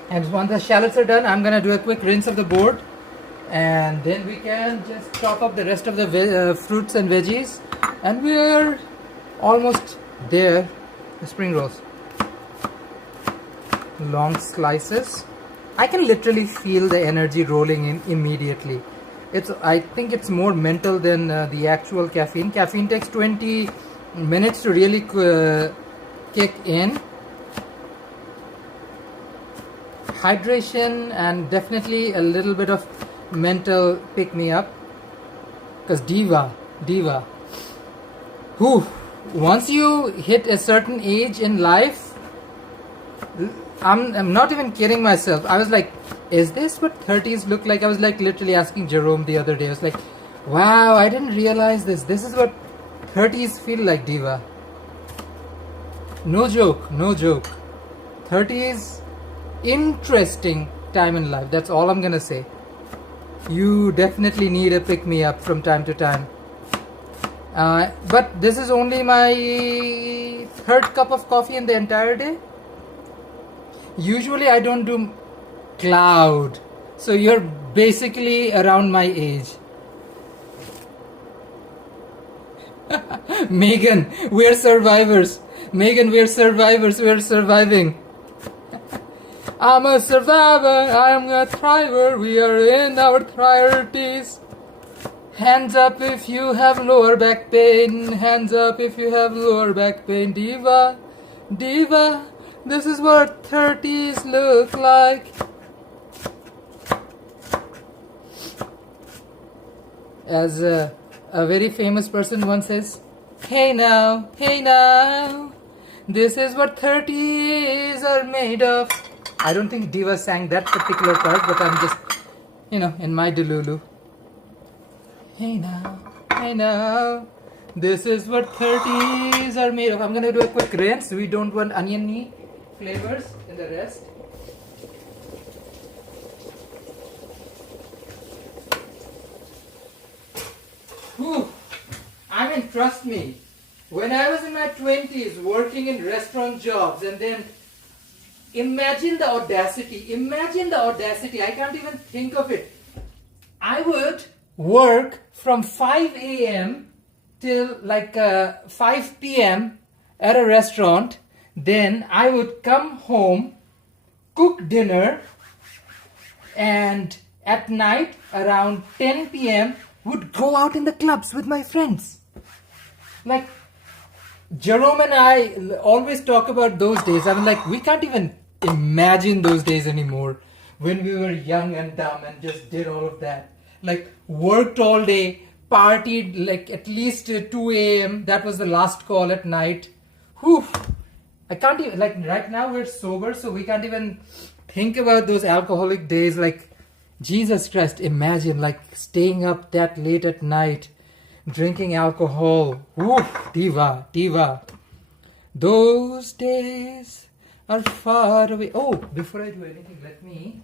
And once the shallots are done, I'm gonna do a quick rinse of the board. And then we can just chop up the rest of the fruits and veggies. And we're almost there. The spring rolls, long slices. I can literally feel the energy rolling in immediately. I think it's more mental than the actual caffeine. Caffeine takes 20 minutes to really kick in. Hydration and definitely a little bit of mental pick me up. Because diva. Whew. Once you hit a certain age in life, I'm not even kidding myself. I was like, is this what 30s look like? I was like literally asking Jerome the other day. I was like, wow, I didn't realize this. This is what 30s feel like, Diva. No joke. 30s, interesting time in life. That's all I'm gonna say. You definitely need a pick me up from time to time. But this is only my third cup of coffee in the entire day. Usually I don't do cloud. So you're basically around my age. Megan, we're survivors. We're surviving. I'm a survivor, I'm a thriver. We are in our 30s. Hands up if you have lower back pain. Hands up if you have lower back pain. Diva, this is what 30s look like. As a very famous person once says, hey now, this is what 30s are made of. I don't think Diva sang that particular part, but I'm just, in my delulu. Hey now, I know. This is what 30s are made of. I'm gonna do a quick rinse. We don't want oniony flavors in the rest. Whew. I mean, trust me, when I was in my 20s working in restaurant jobs, and then imagine the audacity, I can't even think of it. I would work from 5 a.m. till like 5 p.m. at a restaurant, then I would come home, cook dinner, and at night around 10 p.m. would go out in the clubs with my friends. Like, Jerome and I always talk about those days. I'm like, we can't even imagine those days anymore when we were young and dumb and just did all of that. Like, worked all day, partied like at least 2 a.m. That was the last call at night. Whew. I can't even, like, right now we're sober, so we can't even think about those alcoholic days. Like, Jesus Christ, imagine like staying up that late at night, drinking alcohol. Woo, diva. Those days are far away. Oh, before I do anything, let me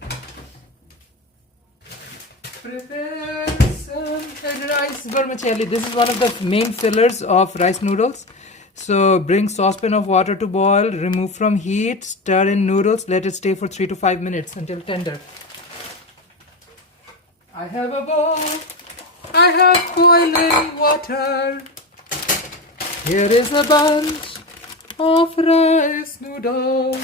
prepare some rice vermicelli. This is one of the main fillers of rice noodles. So bring saucepan of water to boil, remove from heat, stir in noodles, let it stay for 3 to 5 minutes until tender. I have a bowl, I have boiling water. Here is a bunch of rice noodles.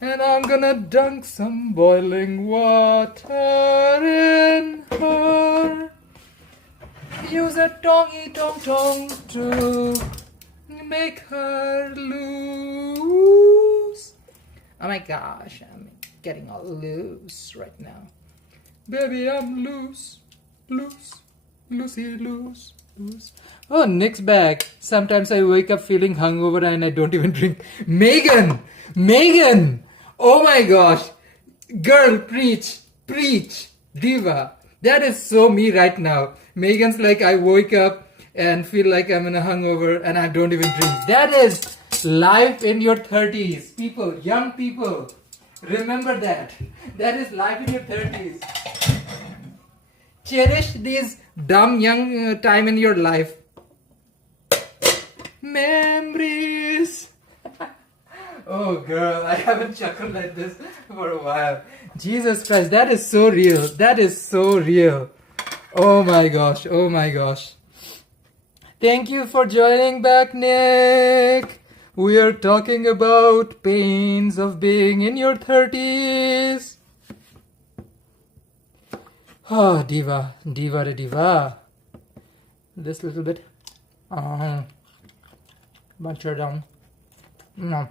And I'm gonna dunk some boiling water in her. Use a tongy tong to make her loose. Oh my gosh, I'm getting all loose right now. Baby, I'm loose. Oh, Nick's back. Sometimes I wake up feeling hungover and I don't even drink. Megan! Oh my gosh. Girl, preach. Diva. That is so me right now. Megan's like, I wake up and feel like I'm in a hangover and I don't even drink. That is life in your 30s. People, young people, remember that. That is life in your 30s. Cherish these dumb young time in your life. Memories. Oh girl, I haven't chuckled like this for a while. Jesus Christ, that is so real. Oh my gosh. Thank you for joining back, Nick. We are talking about pains of being in your 30s. Oh, diva. This little bit. Bunch her down. Nom.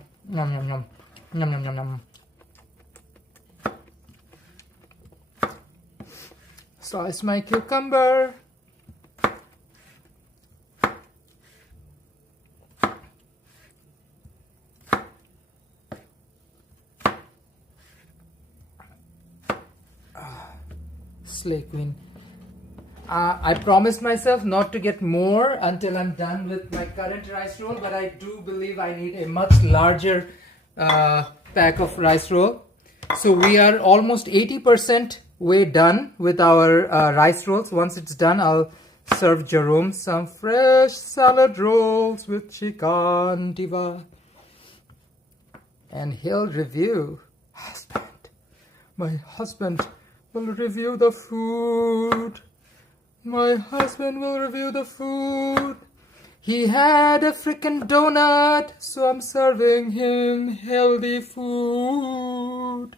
Slice my cucumber. Slay Queen. I promised myself not to get more until I'm done with my current rice roll, but I do believe I need a much larger pack of rice roll. So we are almost 80% way done with our rice rolls. Once it's done, I'll serve Jerome some fresh salad rolls with chicken, diva. And he'll review. My husband will review the food. He had a freaking donut, so I'm serving him healthy food.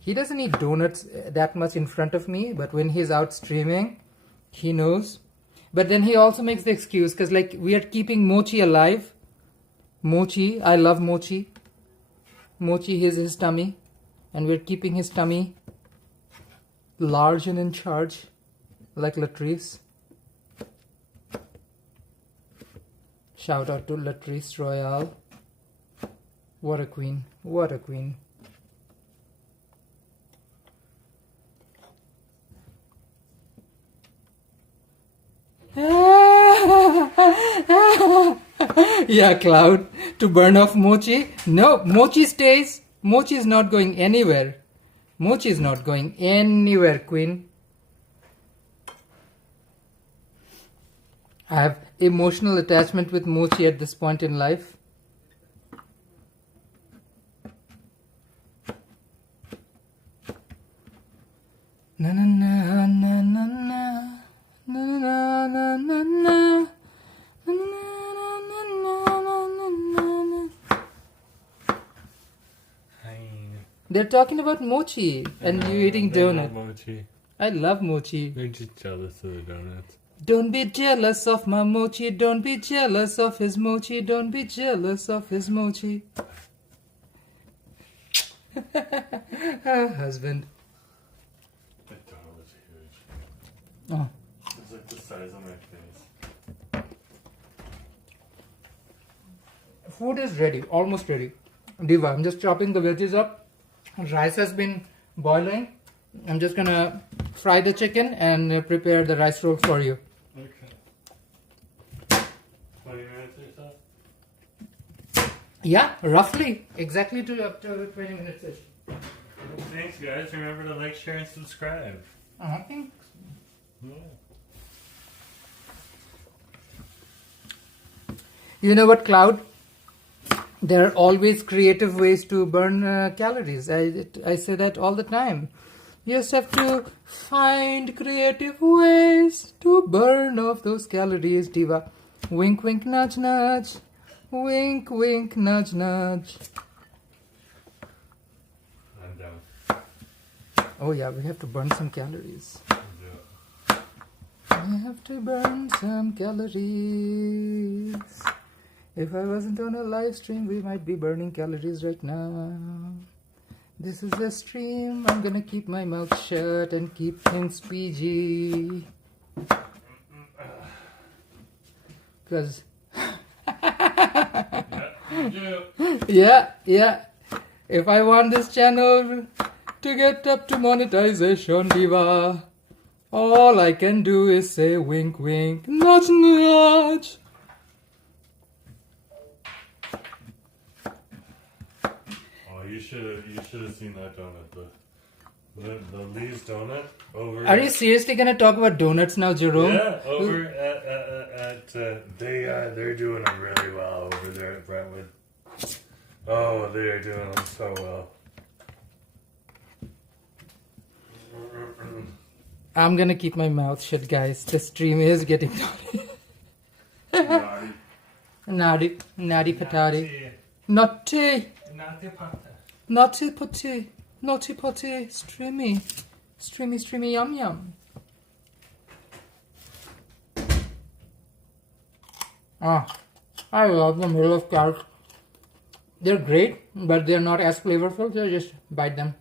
He doesn't eat donuts that much in front of me, but when he's out streaming, he knows. But then he also makes the excuse, because like we are keeping Mochi alive. Mochi, I love Mochi. Mochi is his tummy, and we're keeping his tummy large and in charge, like Latrice. Shout out to Latrice Royale. What a queen. What a queen. Yeah, Cloud. To burn off Mochi? No, Mochi stays. Mochi is not going anywhere. Mochi is not going anywhere, Queen. I have emotional attachment with Mochi at this point in life. Na na na na na na na na na na na. They're talking about mochi and you eating donut. Mochi. I love mochi. They're just jealous of the donuts. Don't be jealous of my mochi. Don't be jealous of his mochi. Don't be jealous of his mochi. Husband. That donut was huge. Oh. It's like the size of my face. Food is ready. Almost ready. Diva, I'm just chopping the veggies up. Rice has been boiling. I'm just gonna fry the chicken and prepare the rice rolls for you. Okay. 20 minutes or so? Yeah, roughly. Exactly to up to 20 minutes. Well, thanks, guys. Remember to like, share, and subscribe. Thanks. Yeah. You know what, Cloud? There are always creative ways to burn calories. I say that all the time. You just have to find creative ways to burn off those calories, Diva. Wink, wink, nudge, nudge. Wink, wink, nudge, nudge. I'm down. Oh yeah, we have to burn some calories. Yeah. I have to burn some calories. If I wasn't on a live stream, we might be burning calories right now. This is a stream. I'm gonna keep my mouth shut and keep things PG. Because... Yeah. If I want this channel to get up to monetization, Diva, all I can do is say wink, wink, nudge, nudge. You should have seen that donut. The Lee's donut over. Are you seriously gonna talk about donuts now, Jerome? Yeah, over at they're doing them really well over there at Brentwood. Oh, they are doing them so well. I'm gonna keep my mouth shut, guys. The stream is getting naughty. Naughty patati. Naughty. Naughty potty. Naughty potty. Streamy. Streamy, yum yum. I love the middle of carrots. They're great, but they're not as flavorful, so just bite them.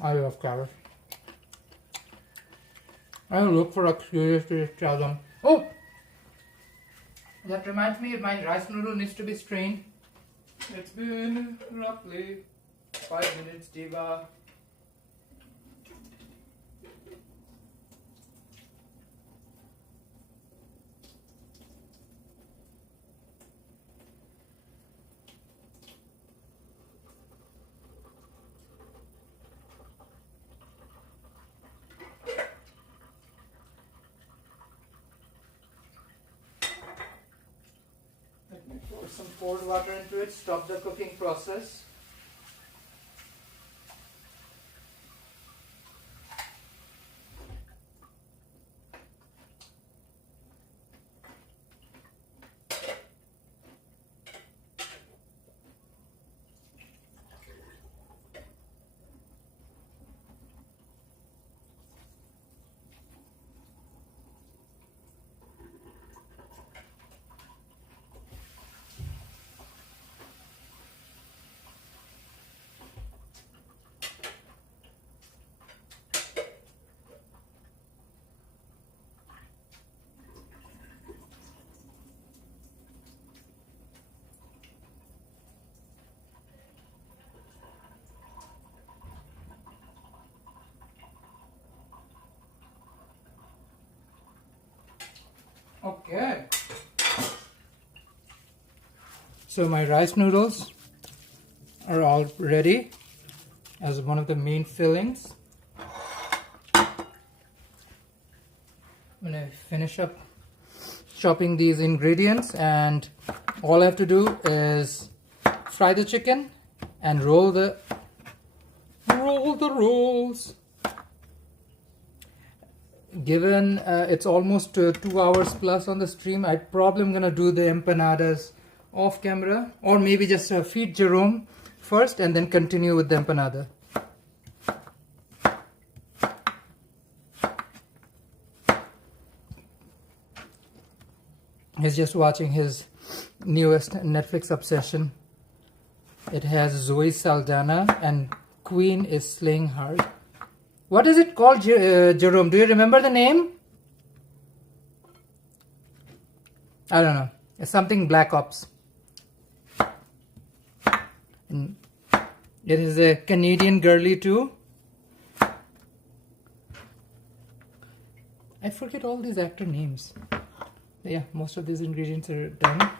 I love carrots. I look for excuses to just tell them. Oh! That reminds me, my rice noodle needs to be strained. It's been roughly 5 minutes, Diva. Pour some cold water into it, stop the cooking process. So my rice noodles are all ready as one of the main fillings. I'm gonna finish up chopping these ingredients, and all I have to do is fry the chicken and roll the rolls. Given it's almost 2 hours plus on the stream, I probably am gonna do the empanadas off camera, or maybe just feed Jerome first and then continue with the empanada. He's just watching his newest Netflix obsession. It has Zoe Saldana and Queen is slaying hard. What is it called, Jerome? Do you remember the name? I don't know. It's something Black Ops. And it is a Canadian girly too. I forget all these actor names. Yeah, most of these ingredients are done.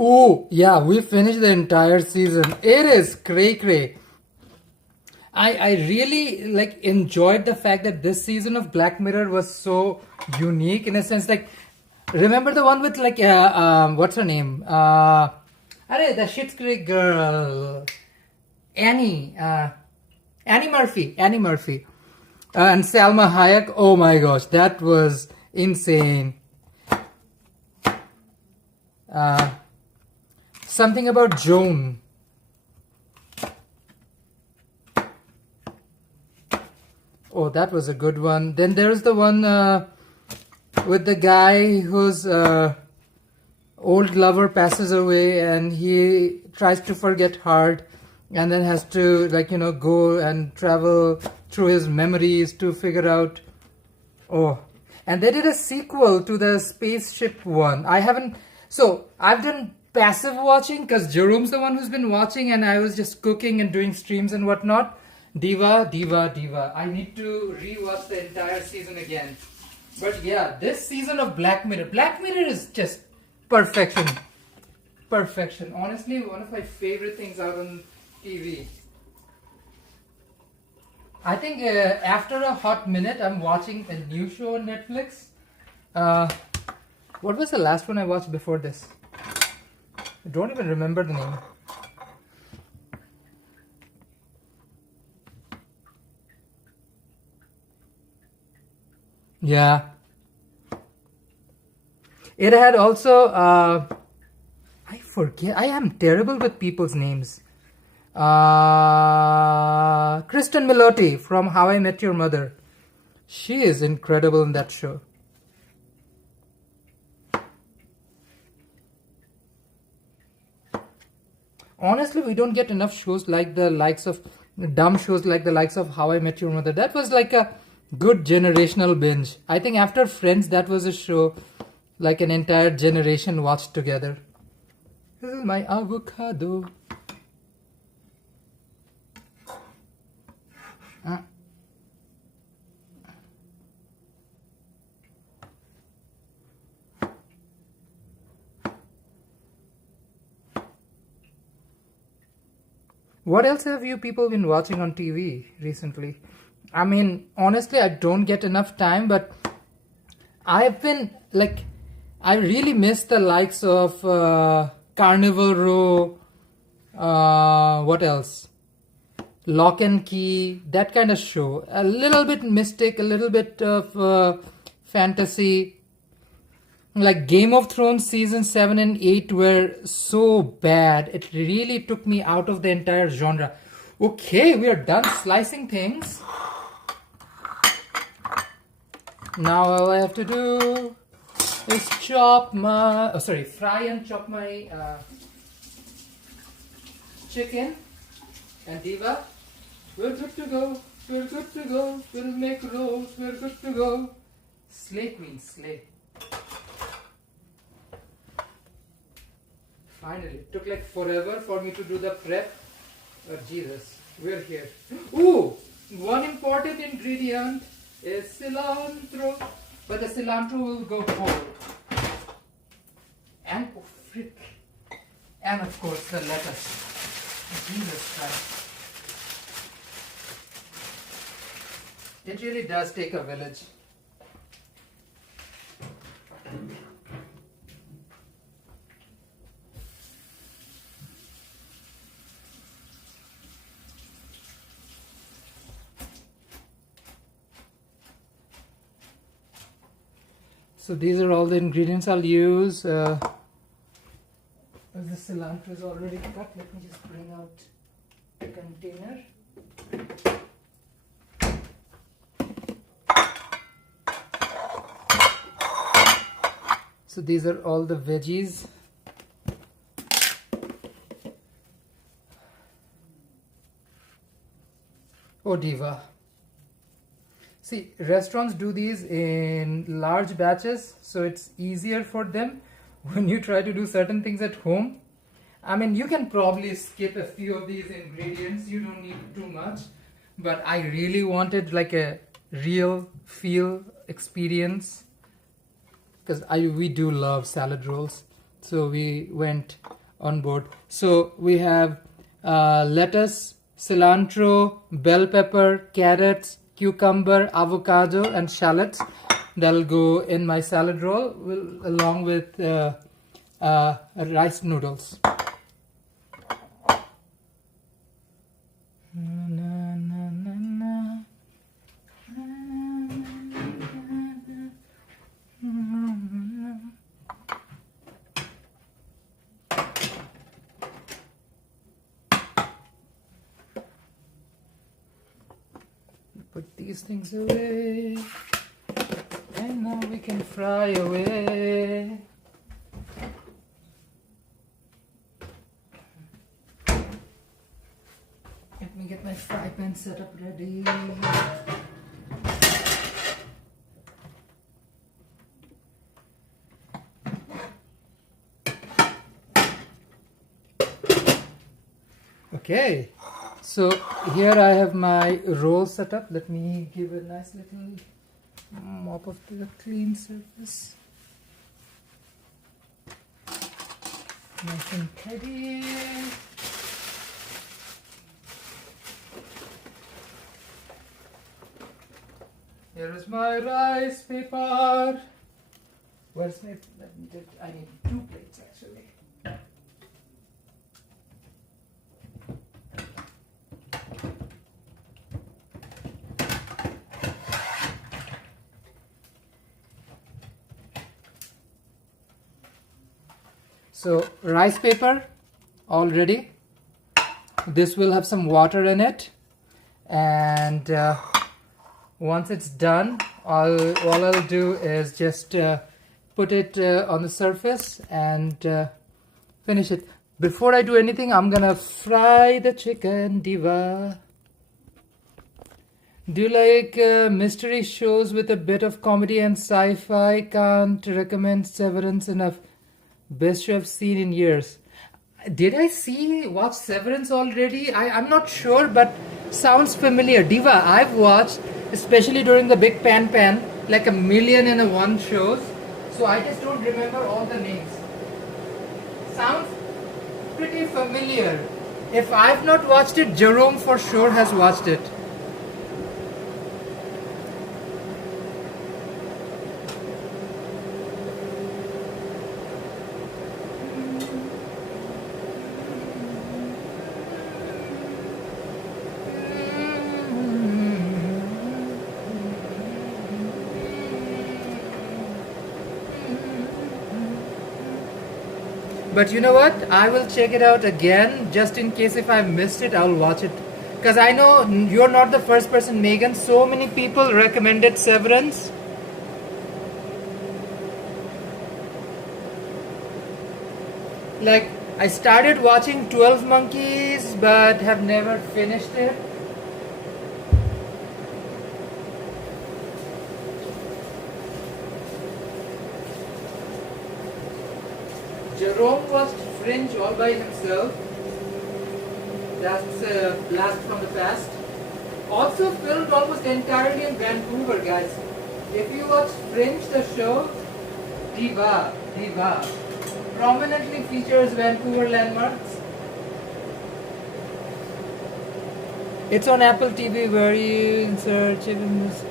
Oh, yeah, we finished the entire season. It is cray. I really enjoyed the fact that this season of Black Mirror was so unique in a sense. Like, remember the one with what's her name? The Schitt's Creek girl, Annie Murphy, and Salma Hayek. Oh my gosh, that was insane. Something about Joan. Oh, that was a good one. Then there's the one with the guy whose old lover passes away and he tries to forget hard and then has to go and travel through his memories to figure out. Oh, and they did a sequel to the spaceship one. I've done passive watching because Jerome's the one who's been watching and I was just cooking and doing streams and whatnot. Diva. I need to rewatch the entire season again. But yeah, this season of Black Mirror is just perfection. Honestly, one of my favorite things out on TV. I think after a hot minute, I'm watching a new show on Netflix. What was the last one I watched before this? I don't even remember the name. Yeah. It had also, I forget, I am terrible with people's names. Kristen Milotti from How I Met Your Mother. She is incredible in that show. Honestly, we don't get enough shows like the likes of dumb shows like the likes of How I Met Your Mother. That was like a good generational binge. I think after Friends, that was a show like an entire generation watched together. This is my avocado. What else have you people been watching on TV recently? I mean, honestly, I don't get enough time, but I've been I really miss the likes of Carnival Row. What else? Lock and Key, that kind of show. A little bit mystic, a little bit of fantasy. Like Game of Thrones season 7 and 8 were so bad. It really took me out of the entire genre. Okay, we are done slicing things. Now all I have to do is fry and chop my chicken. And Diva, we're good to go. We're good to go. We'll make rolls. We're good to go. Slay queen, slay. Finally, it took like forever for me to do the prep. Oh, Jesus, we're here. Ooh, one important ingredient is cilantro, but the cilantro will go cold. And oh frick. And of course the lettuce. Jesus Christ. It really does take a village. So these are all the ingredients I'll use. The cilantro is already cut. Let me just bring out the container. So these are all the veggies. Oh Diva. See, restaurants do these in large batches, so it's easier for them when you try to do certain things at home. I mean, you can probably skip a few of these ingredients, you don't need too much, but I really wanted like a real feel experience because we do love salad rolls, so we went on board. So we have lettuce, cilantro, bell pepper, carrots, cucumber, avocado, and shallots. That'll go in my salad roll along with rice noodles. Put these things away, and now we can fry away. Let me get my fry pan set up ready. Okay. So here I have my roll set up. Let me give a nice little mop of the clean surface. Nice and tidy. Here is my rice paper. Where's my, I need 2 plates actually. So rice paper all ready. This will have some water in it, and once it's done, all I'll do is just put it on the surface and finish it. Before I do anything, I'm gonna fry the chicken, Diva. Do you like mystery shows with a bit of comedy and sci-fi? Can't recommend Severance enough. Best show I've seen in years. Did I watch Severance already? I'm not sure, but sounds familiar. Diva, I've watched, especially during the Big Pan, like 1,000,001 shows. So I just don't remember all the names. Sounds pretty familiar. If I've not watched it, Jerome for sure has watched it. But you know what? I will check it out again just in case if I missed it, I'll watch it. Because I know you're not the first person, Megan. So many people recommended Severance. Like, I started watching 12 Monkeys but have never finished it. Jerome watched Fringe all by himself. That's a blast from the past. Also filmed almost entirely in Vancouver, guys. If you watch Fringe, the show, Diva, prominently features Vancouver landmarks. It's on Apple TV where you insert even this.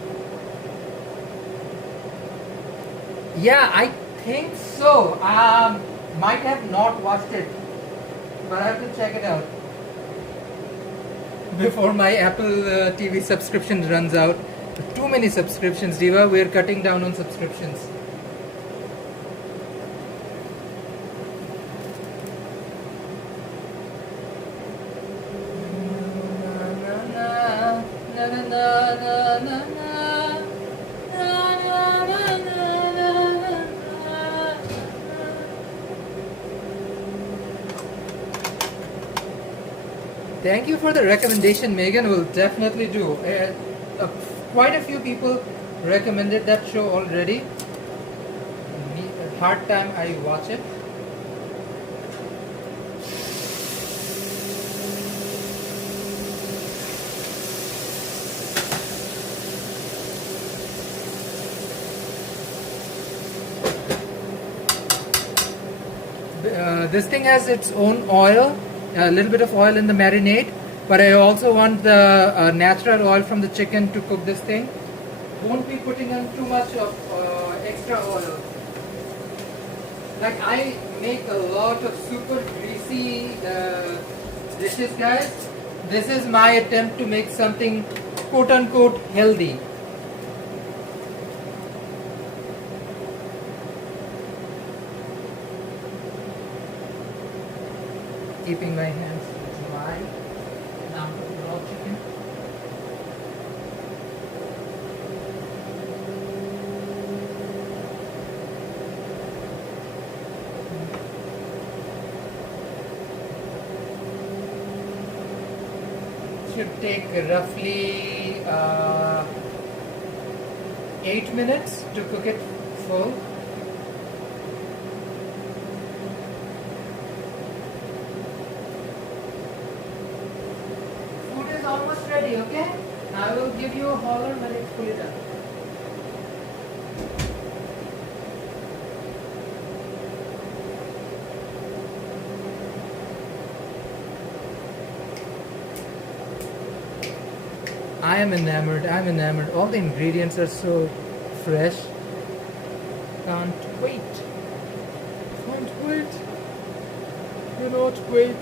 Yeah, I think so. Might have not watched it, but I have to check it out before my Apple TV subscription runs out. Too many subscriptions, Diva. We're cutting down on subscriptions. Thank you for the recommendation, Megan. We'll definitely do. Quite a few people recommended that show already. Hard time I watch it. This thing has its own oil, a little bit of oil in the marinade, but I also want the natural oil from the chicken to cook this thing. Won't be putting in too much of extra oil. Like, I make a lot of super greasy dishes, guys. This is my attempt to make something quote unquote healthy. Keeping my hands dry. Now the raw chicken. Should take roughly 8 minutes to cook it full. Almost ready, okay? I will give you a holler when it's fully done. I'm enamored. All the ingredients are so fresh. Can't wait. Cannot wait.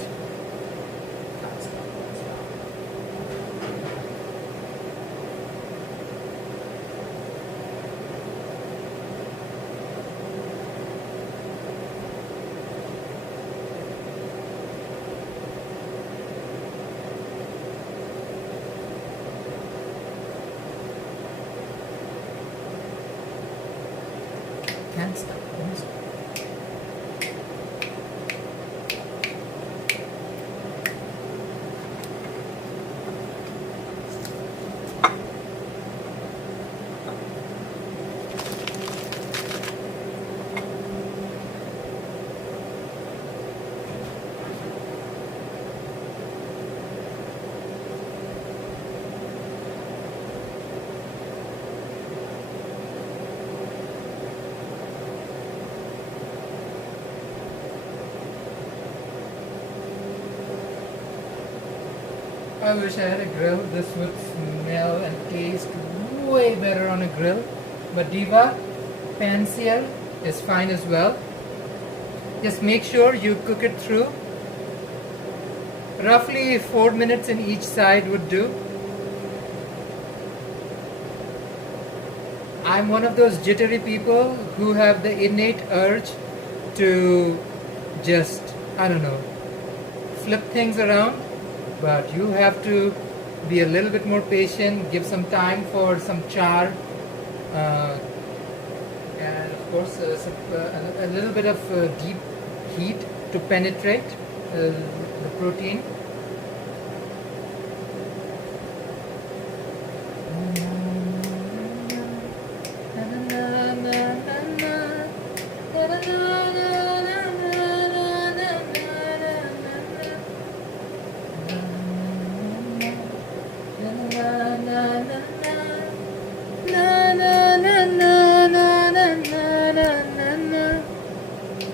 Can't stop. I wish I had a grill. This would smell and taste way better on a grill. But Diva, pan sear is fine as well. Just make sure you cook it through. Roughly 4 minutes in each side would do. I'm one of those jittery people who have the innate urge to just, I don't know, flip things around, but you have to be a little bit more patient, give some time for some char, and of course a little bit of deep heat to penetrate the protein.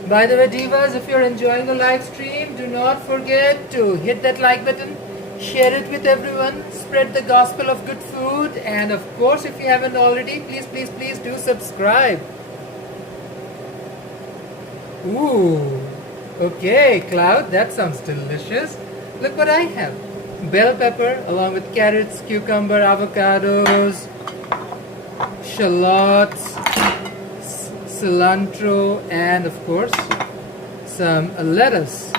By the way, divas, if you're enjoying the live stream, do not forget to hit that like button, share it with everyone, spread the gospel of good food, and of course, if you haven't already, please do subscribe. Ooh, okay, Cloud, that sounds delicious. Look what I have. Bell pepper along with carrots, cucumber, avocados, shallots, cilantro, and of course some lettuce.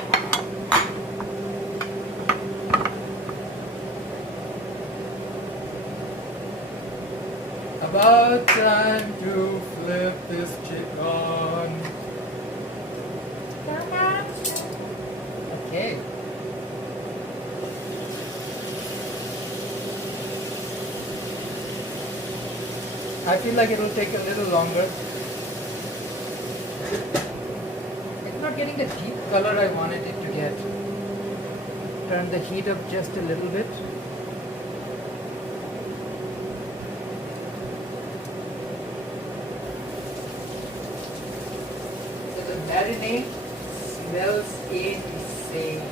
About time to flip this chicken. Okay. I feel like it will take a little longer. It's not getting the deep color I wanted it to get. Turn the heat up just a little bit. So the marinade smells insane.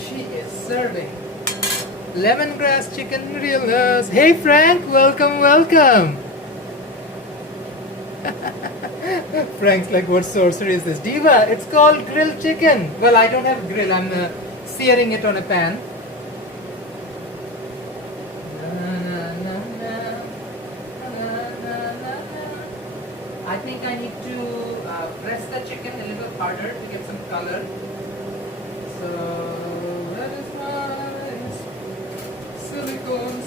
She is serving lemongrass chicken gorillas. Hey Frank, welcome. Frank's like, what sorcery is this? Diva, it's called grilled chicken. Well, I don't have a grill, I'm searing it on a pan. I think I need to press the chicken a little harder to get some color. So that is my silicone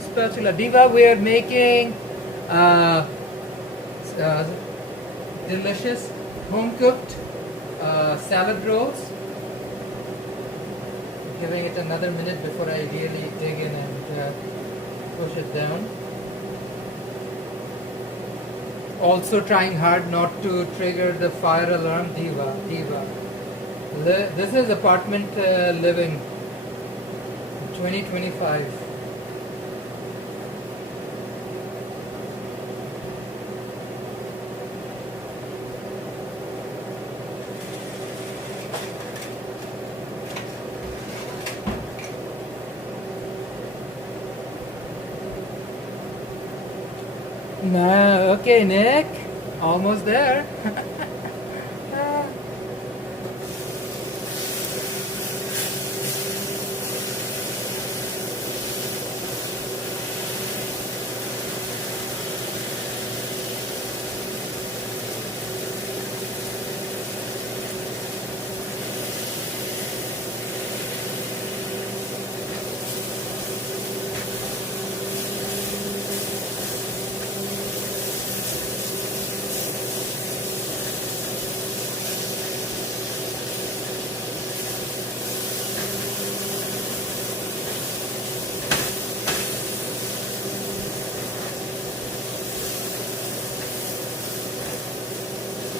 spatula. Diva, we are making delicious home-cooked salad rolls. Giving it another minute before I really dig in and push it down. Also trying hard not to trigger the fire alarm. Diva. This is apartment living 2025. No, okay, Nick. Almost there.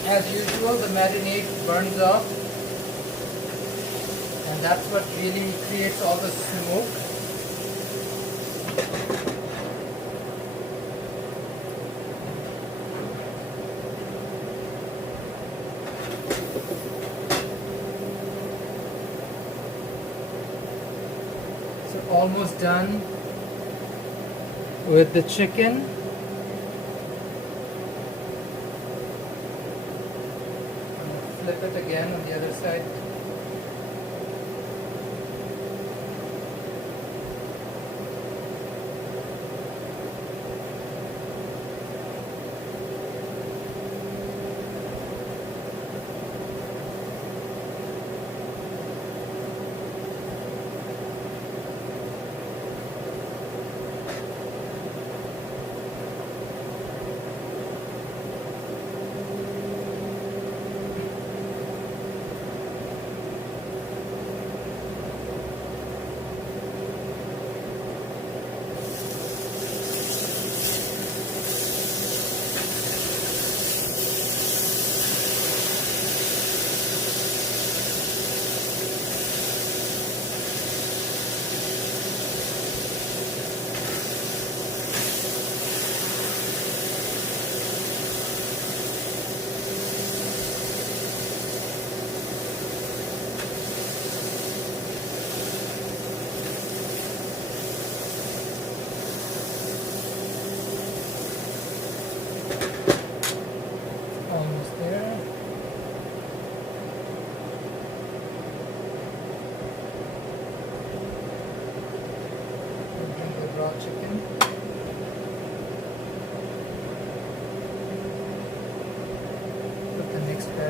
As usual, the marinade burns off, and that's what really creates all the smoke. So almost done with the chicken. Flip it again on the other side.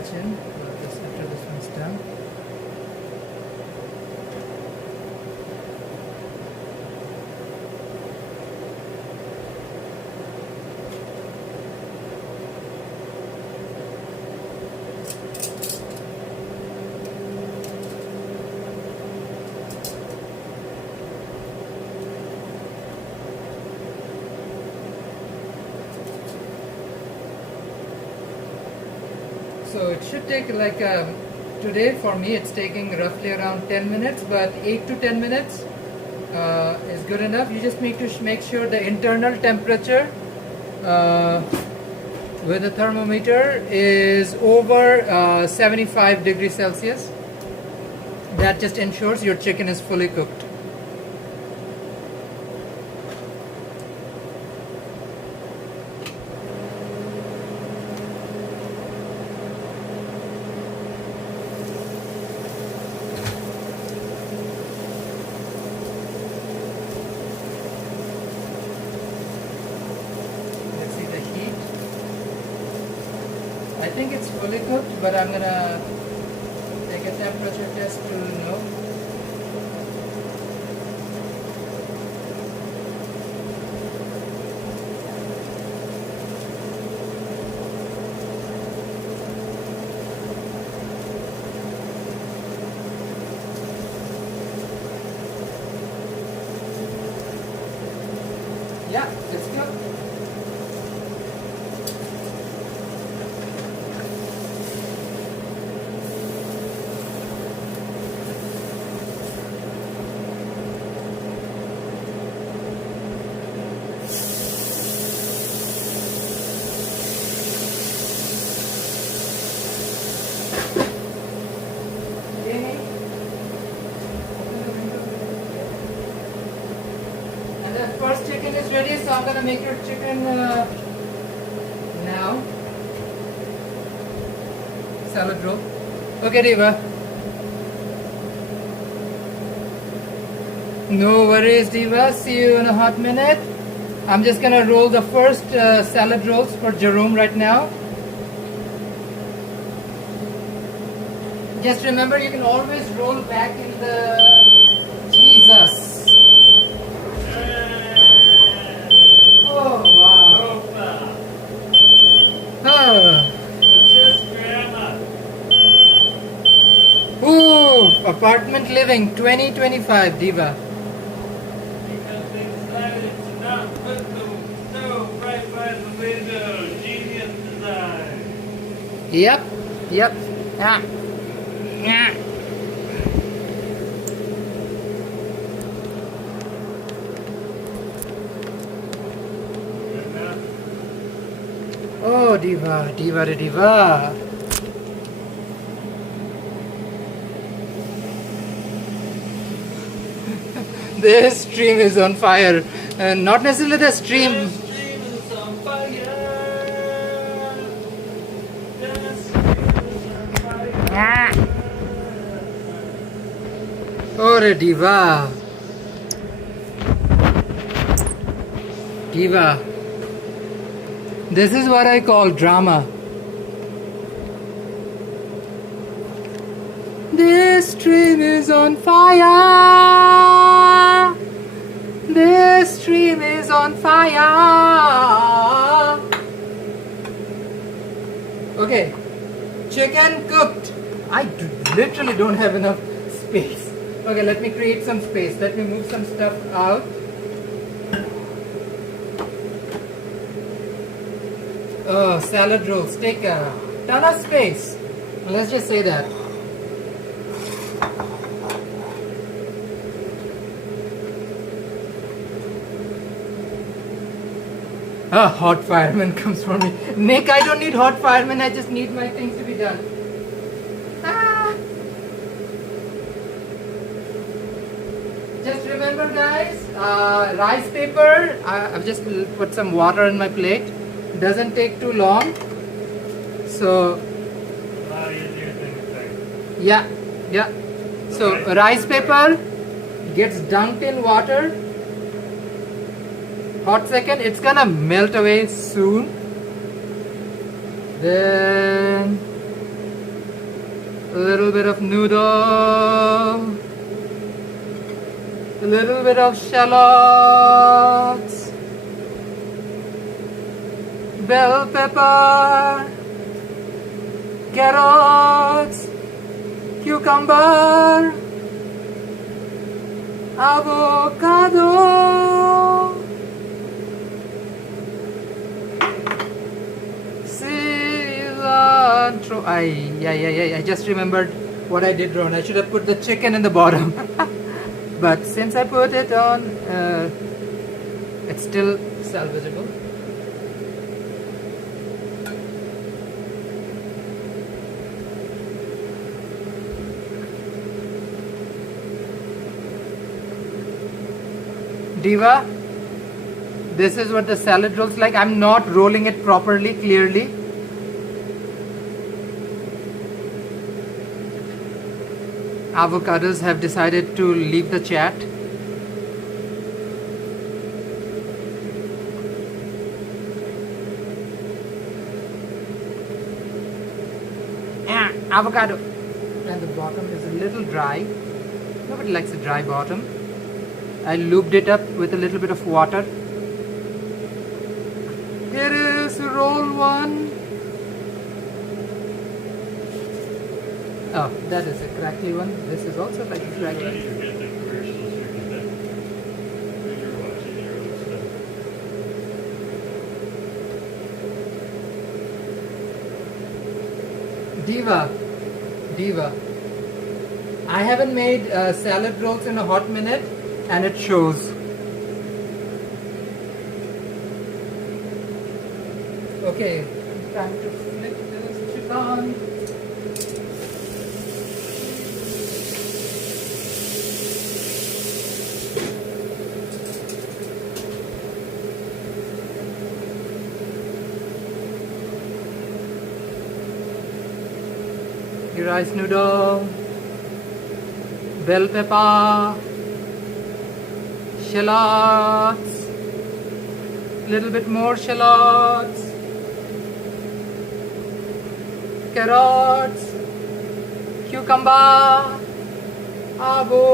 batch in just after this one's done. So it should take like today for me it's taking roughly around 10 minutes, but 8 to 10 minutes is good enough. You just need to make sure the internal temperature with the thermometer is over 75 degrees Celsius. That just ensures your chicken is fully cooked. I think it's fully cooked, but I'm gonna take a temperature test to know. Yeah, it's cooked. And the first chicken is ready, so I'm gonna make your chicken now. Salad roll. Okay, Diva. No worries, Diva. See you in a hot minute. I'm just gonna roll the first salad rolls for Jerome right now. Just remember, you can always roll back in the Jesus. Oh wow! Oh. It's just grandma. Ooh, apartment living 2025, Diva. Because they decided to not put the stove right by the window. Genius design. Yep, yep. Ah. Yeah. Oh, Diva, Diva de Diva. This stream is on fire. Not necessarily the stream. The stream is on fire. The stream is on fire. Ah. Oh, Diva. Diva. This is what I call drama. This stream is on fire. This stream is on fire. Okay, chicken cooked. I literally don't have enough space. Okay, let me create some space. Let me move some stuff out. Oh, salad rolls take a ton of space. Let's just say that. Ah, hot fireman comes for me. Nick, I don't need hot fireman. I just need my things to be done. Ah. Just remember, guys, rice paper. I've just put some water on my plate. Doesn't take too long. So, yeah. So, Okay. rice paper gets dunked in water. Hot second, it's gonna melt away soon. Then a little bit of noodle, a little bit of shallots, bell pepper, carrots, cucumber, avocado, cilantro. I just remembered what I did wrong. I should have put the chicken in the bottom. But since I put it on, it's still salvageable. Diva, this is what the salad rolls like. I'm not rolling it properly, clearly. Avocados have decided to leave the chat. Avocado. And the bottom is a little dry. Nobody likes a dry bottom. I lubed it up with a little bit of water. Here is roll one. Oh, that is a crackly one. This is also like a crackly. Diva. I haven't made salad rolls in a hot minute, and it shows. Okay, time to flip this chicken. The rice noodle, bell pepper, shallots, little bit more shallots, carrots, cucumber, avocado.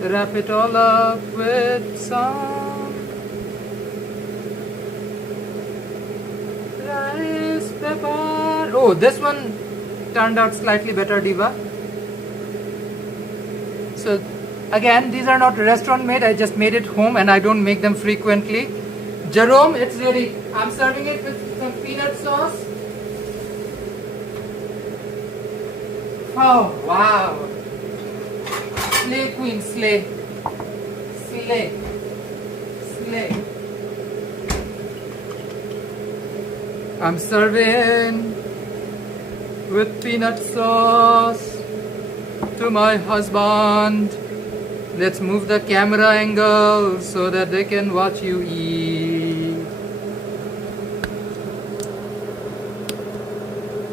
Wrap it all up with some rice pepper. Oh, this one turned out slightly better, Diva. So again, these are not restaurant made. I just made it home, and I don't make them frequently. Jerome, it's ready. I'm serving it with some peanut sauce. Oh wow! Slay, queen, slay. I'm serving with peanut sauce to my husband. Let's move the camera angle so that they can watch you eat.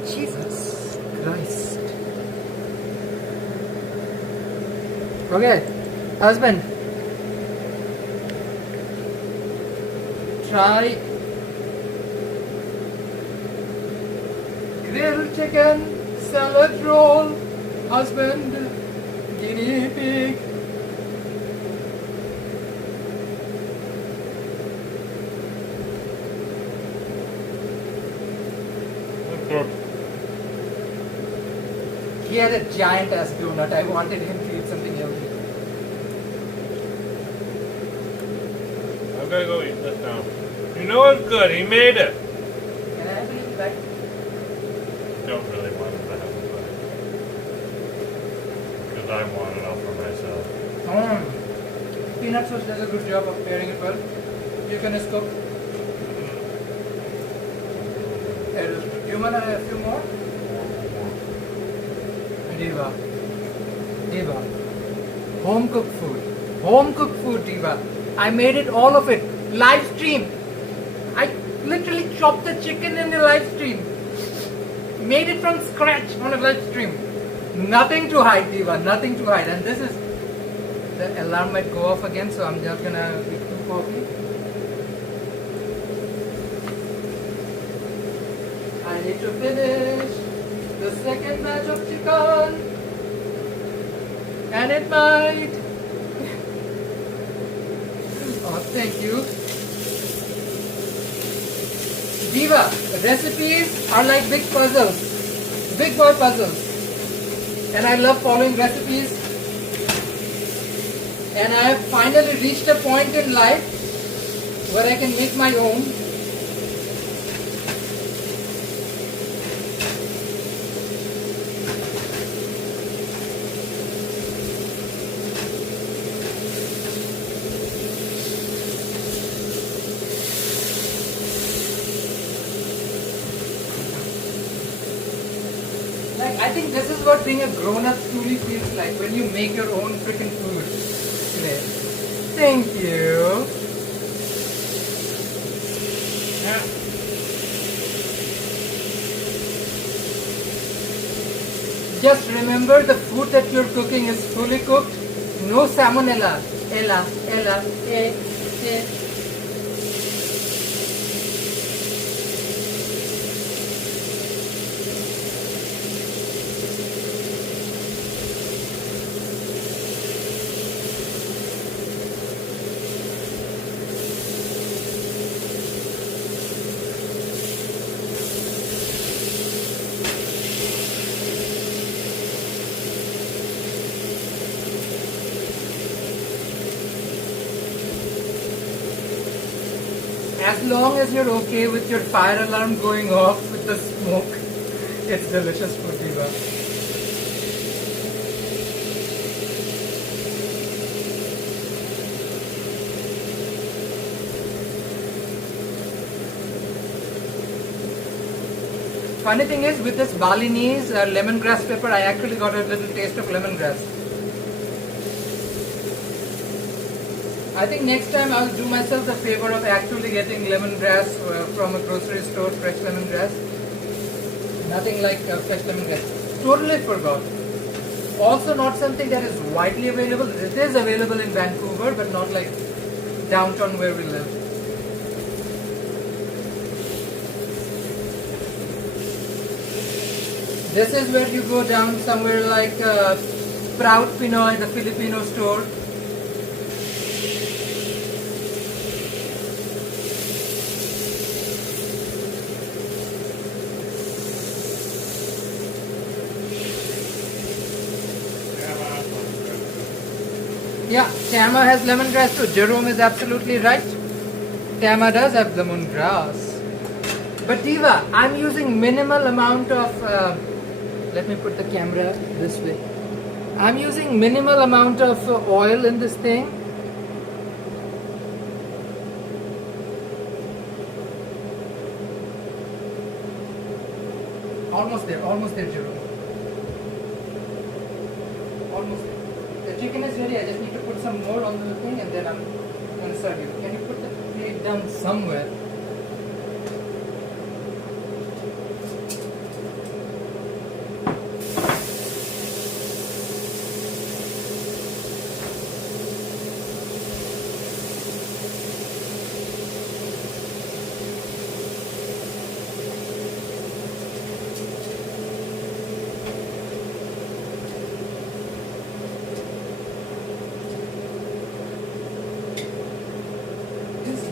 Jesus Christ. Okay, husband. Try grilled chicken, salad roll, husband, guinea pig. He had a giant ass donut. I wanted him to eat something healthy. I'm gonna go eat this now. You know it's good. He made it. Can I have it back? Don't really want it to have it back. Because I want it all for myself. Peanut sauce does a good job of pairing it well. You can scoop. Do you want a few more? Diva. Home cooked food, Diva. I made it, all of it. Live stream. I literally chopped the chicken in the live stream. Made it from scratch on a live stream. Nothing to hide, Diva. Nothing to hide. And this is, the alarm might go off again, so I'm just gonna make some coffee. I need to finish the second batch of chicken. And it might. Oh, thank you. Diva, recipes are like big puzzles. Big boy puzzles. And I love following recipes. And I have finally reached a point in life where I can make my own. Like, I think this is what being a grown-up truly feels like, when you make your own freaking food. Today. Thank you. Yeah. Just remember, the food that you're cooking is fully cooked. No salmonella. Ella, eh. As long as you're okay with your fire alarm going off with the smoke, it's delicious food, Diva. Funny thing is, with this Balinese lemongrass pepper, I actually got a little taste of lemongrass. I think next time I'll do myself the favor of actually getting lemongrass from a grocery store, fresh lemongrass. Nothing like fresh lemongrass. Totally forgot. Also not something that is widely available. It is available in Vancouver, but not like downtown where we live. This is where you go down somewhere like Proud Pinoy, the Filipino store. Yeah, Tama has lemongrass too. Jerome is absolutely right. Tama does have lemongrass. But Diva, I'm using minimal amount of, let me put the camera this way. I'm using minimal amount of oil in this thing. Almost there, Jerome. Almost there. The chicken is ready. I just need to put some more on the thing and then I'm going to serve you. Can you put the plate down somewhere?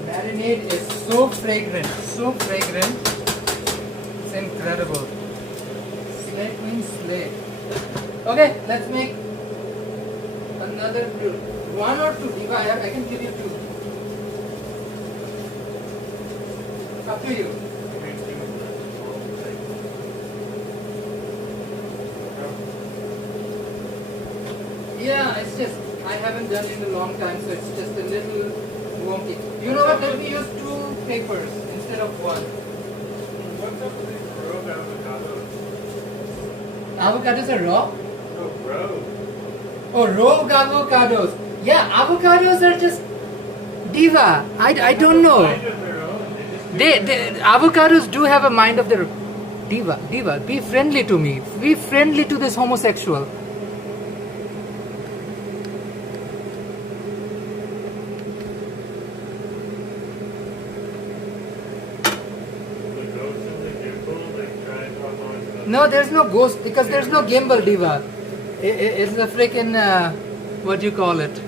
Marinade is so fragrant, it's incredible. Slate means slate. Okay, let's make another one or two. Diva, I can give you two. Up to you. Yeah, it's just, I haven't done it in a long time, so it's just a little wonky. You know what, let me use two papers instead of one. What's up with these rogue avocados? Avocados are raw? No, rogue. Oh, rogue avocados. Yeah, avocados are just Diva. I don't know. Mind of their own. They avocados do have a mind of their Diva, be friendly to me. Be friendly to this homosexual. The goats and the gimbal, like No, there's no ghost because there's no gimbal, Diva. It's the freaking what do you call it?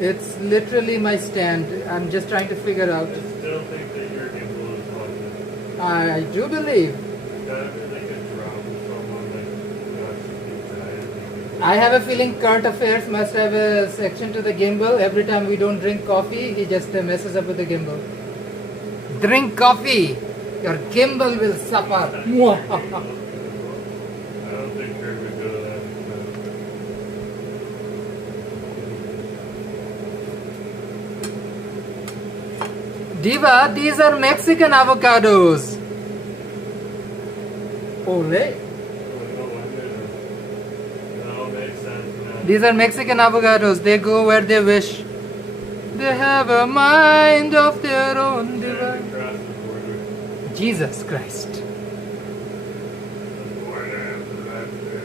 It's literally my stand. I'm just trying to figure out. I still think that your gimbal is haunted. I do believe. That is like a drop someone that I have a feeling Current Affairs must have a section to the gimbal. Every time we don't drink coffee, he just messes up with the gimbal. Drink coffee, your gimbal will suffer. I don't think Kurt would go to that. Diva, these are Mexican avocados. Ole. That all makes sense now. These are Mexican avocados. They go where they wish. They have a mind of their own, Diva. Across the border. Jesus Christ. The border of the Raptor.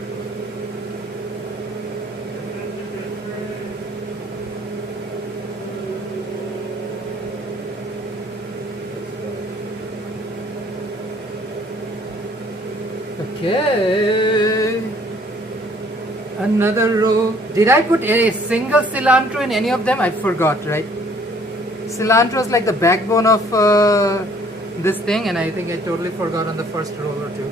Okay. Another row. Did I put a single cilantro in any of them? I forgot, right? Cilantro is like the backbone of this thing, and I think I totally forgot on the first roll or two.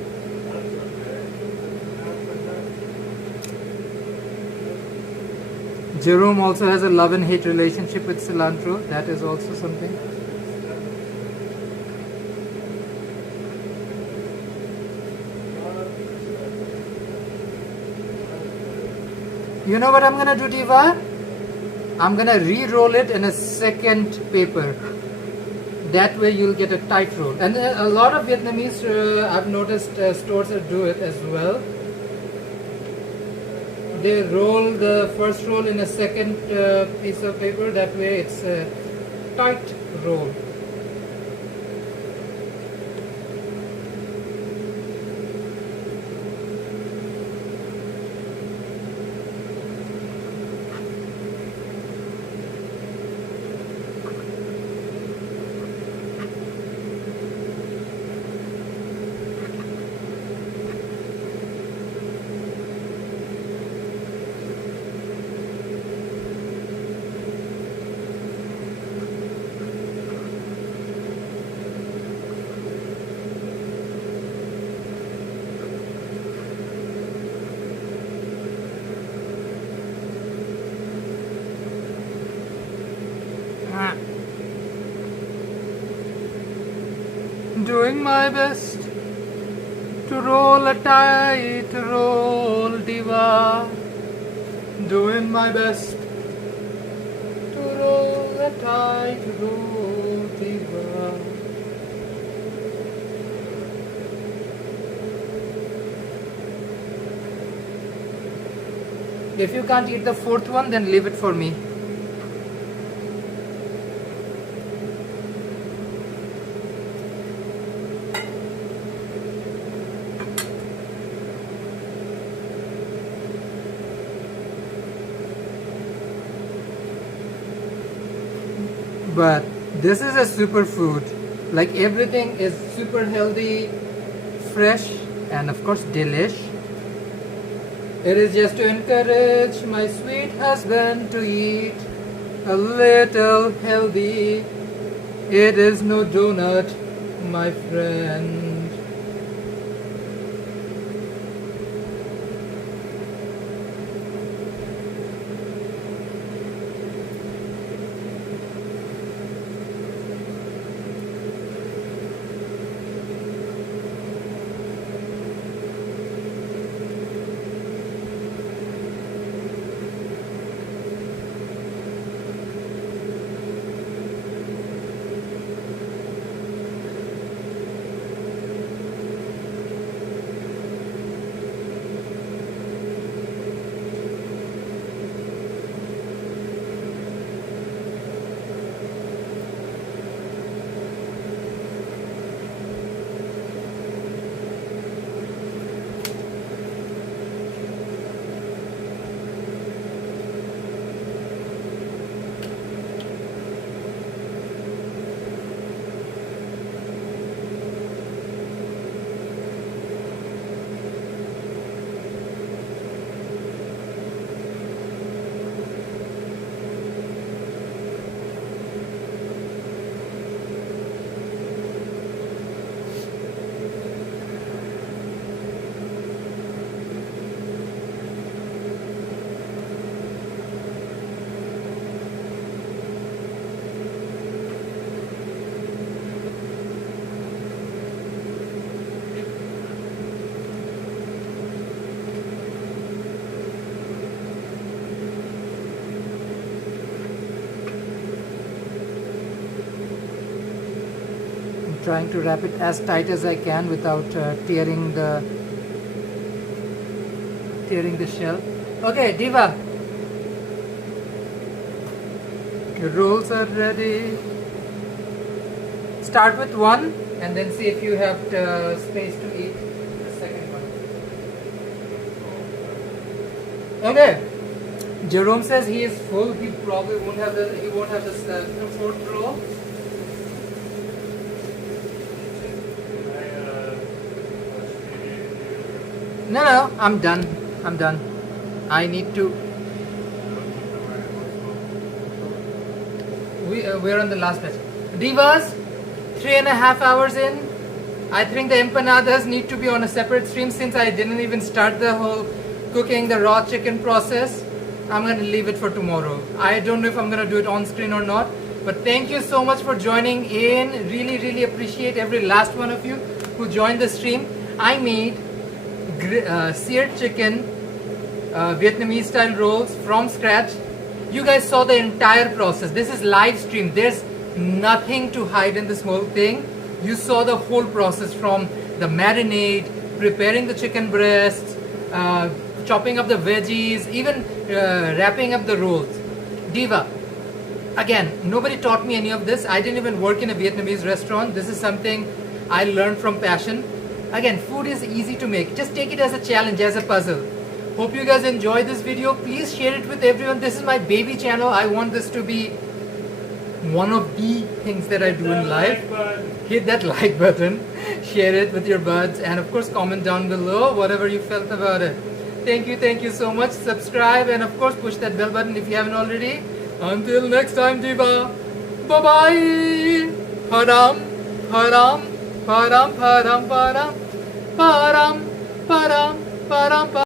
Jerome also has a love and hate relationship with cilantro. That is also something. You know what I'm gonna do, Diva? I'm gonna re-roll it in a second paper. That way you'll get a tight roll. And a lot of Vietnamese, I've noticed stores that do it as well. They roll the first roll in a second piece of paper. That way it's a tight roll. Doing my best to roll a tight roll, Diva. Doing my best to roll a tight roll, Diva. If you can't eat the fourth one, then leave it for me. But this is a superfood. Like everything is super healthy, fresh, and of course delish. It is just to encourage my sweet husband to eat a little healthy. It is no donut, my friend. trying to wrap it as tight as I can without tearing the shell. Okay, Diva, your rolls are ready. Start with one and then see if you have space to eat the second one. Okay. Jerome says he is full. He probably won't have the fourth roll. No, I'm done. I need to. We're on the last batch. Divas, 3.5 hours in. I think the empanadas need to be on a separate stream since I didn't even start the whole cooking the raw chicken process. I'm going to leave it for tomorrow. I don't know if I'm going to do it on screen or not. But thank you so much for joining in. Really appreciate every last one of you who joined the stream. I made seared chicken Vietnamese style rolls from scratch. You guys saw the entire process. This is live stream. There's nothing to hide in this whole thing. You saw the whole process from the marinade, preparing the chicken breasts, chopping up the veggies, even wrapping up the rolls. Diva, again, nobody taught me any of this. I didn't even work in a Vietnamese restaurant. This is something I learned from passion. Again, food is easy to make. Just take it as a challenge, as a puzzle. Hope you guys enjoyed this video. Please share it with everyone. This is my baby channel. I want this to be one of the things that I do in life. Hit that like button. Share it with your buds. And of course, comment down below whatever you felt about it. Thank you so much. Subscribe and of course push that bell button if you haven't already. Until next time, Diva. Bye-bye. Param, param, param, param, param, param, param, param, param.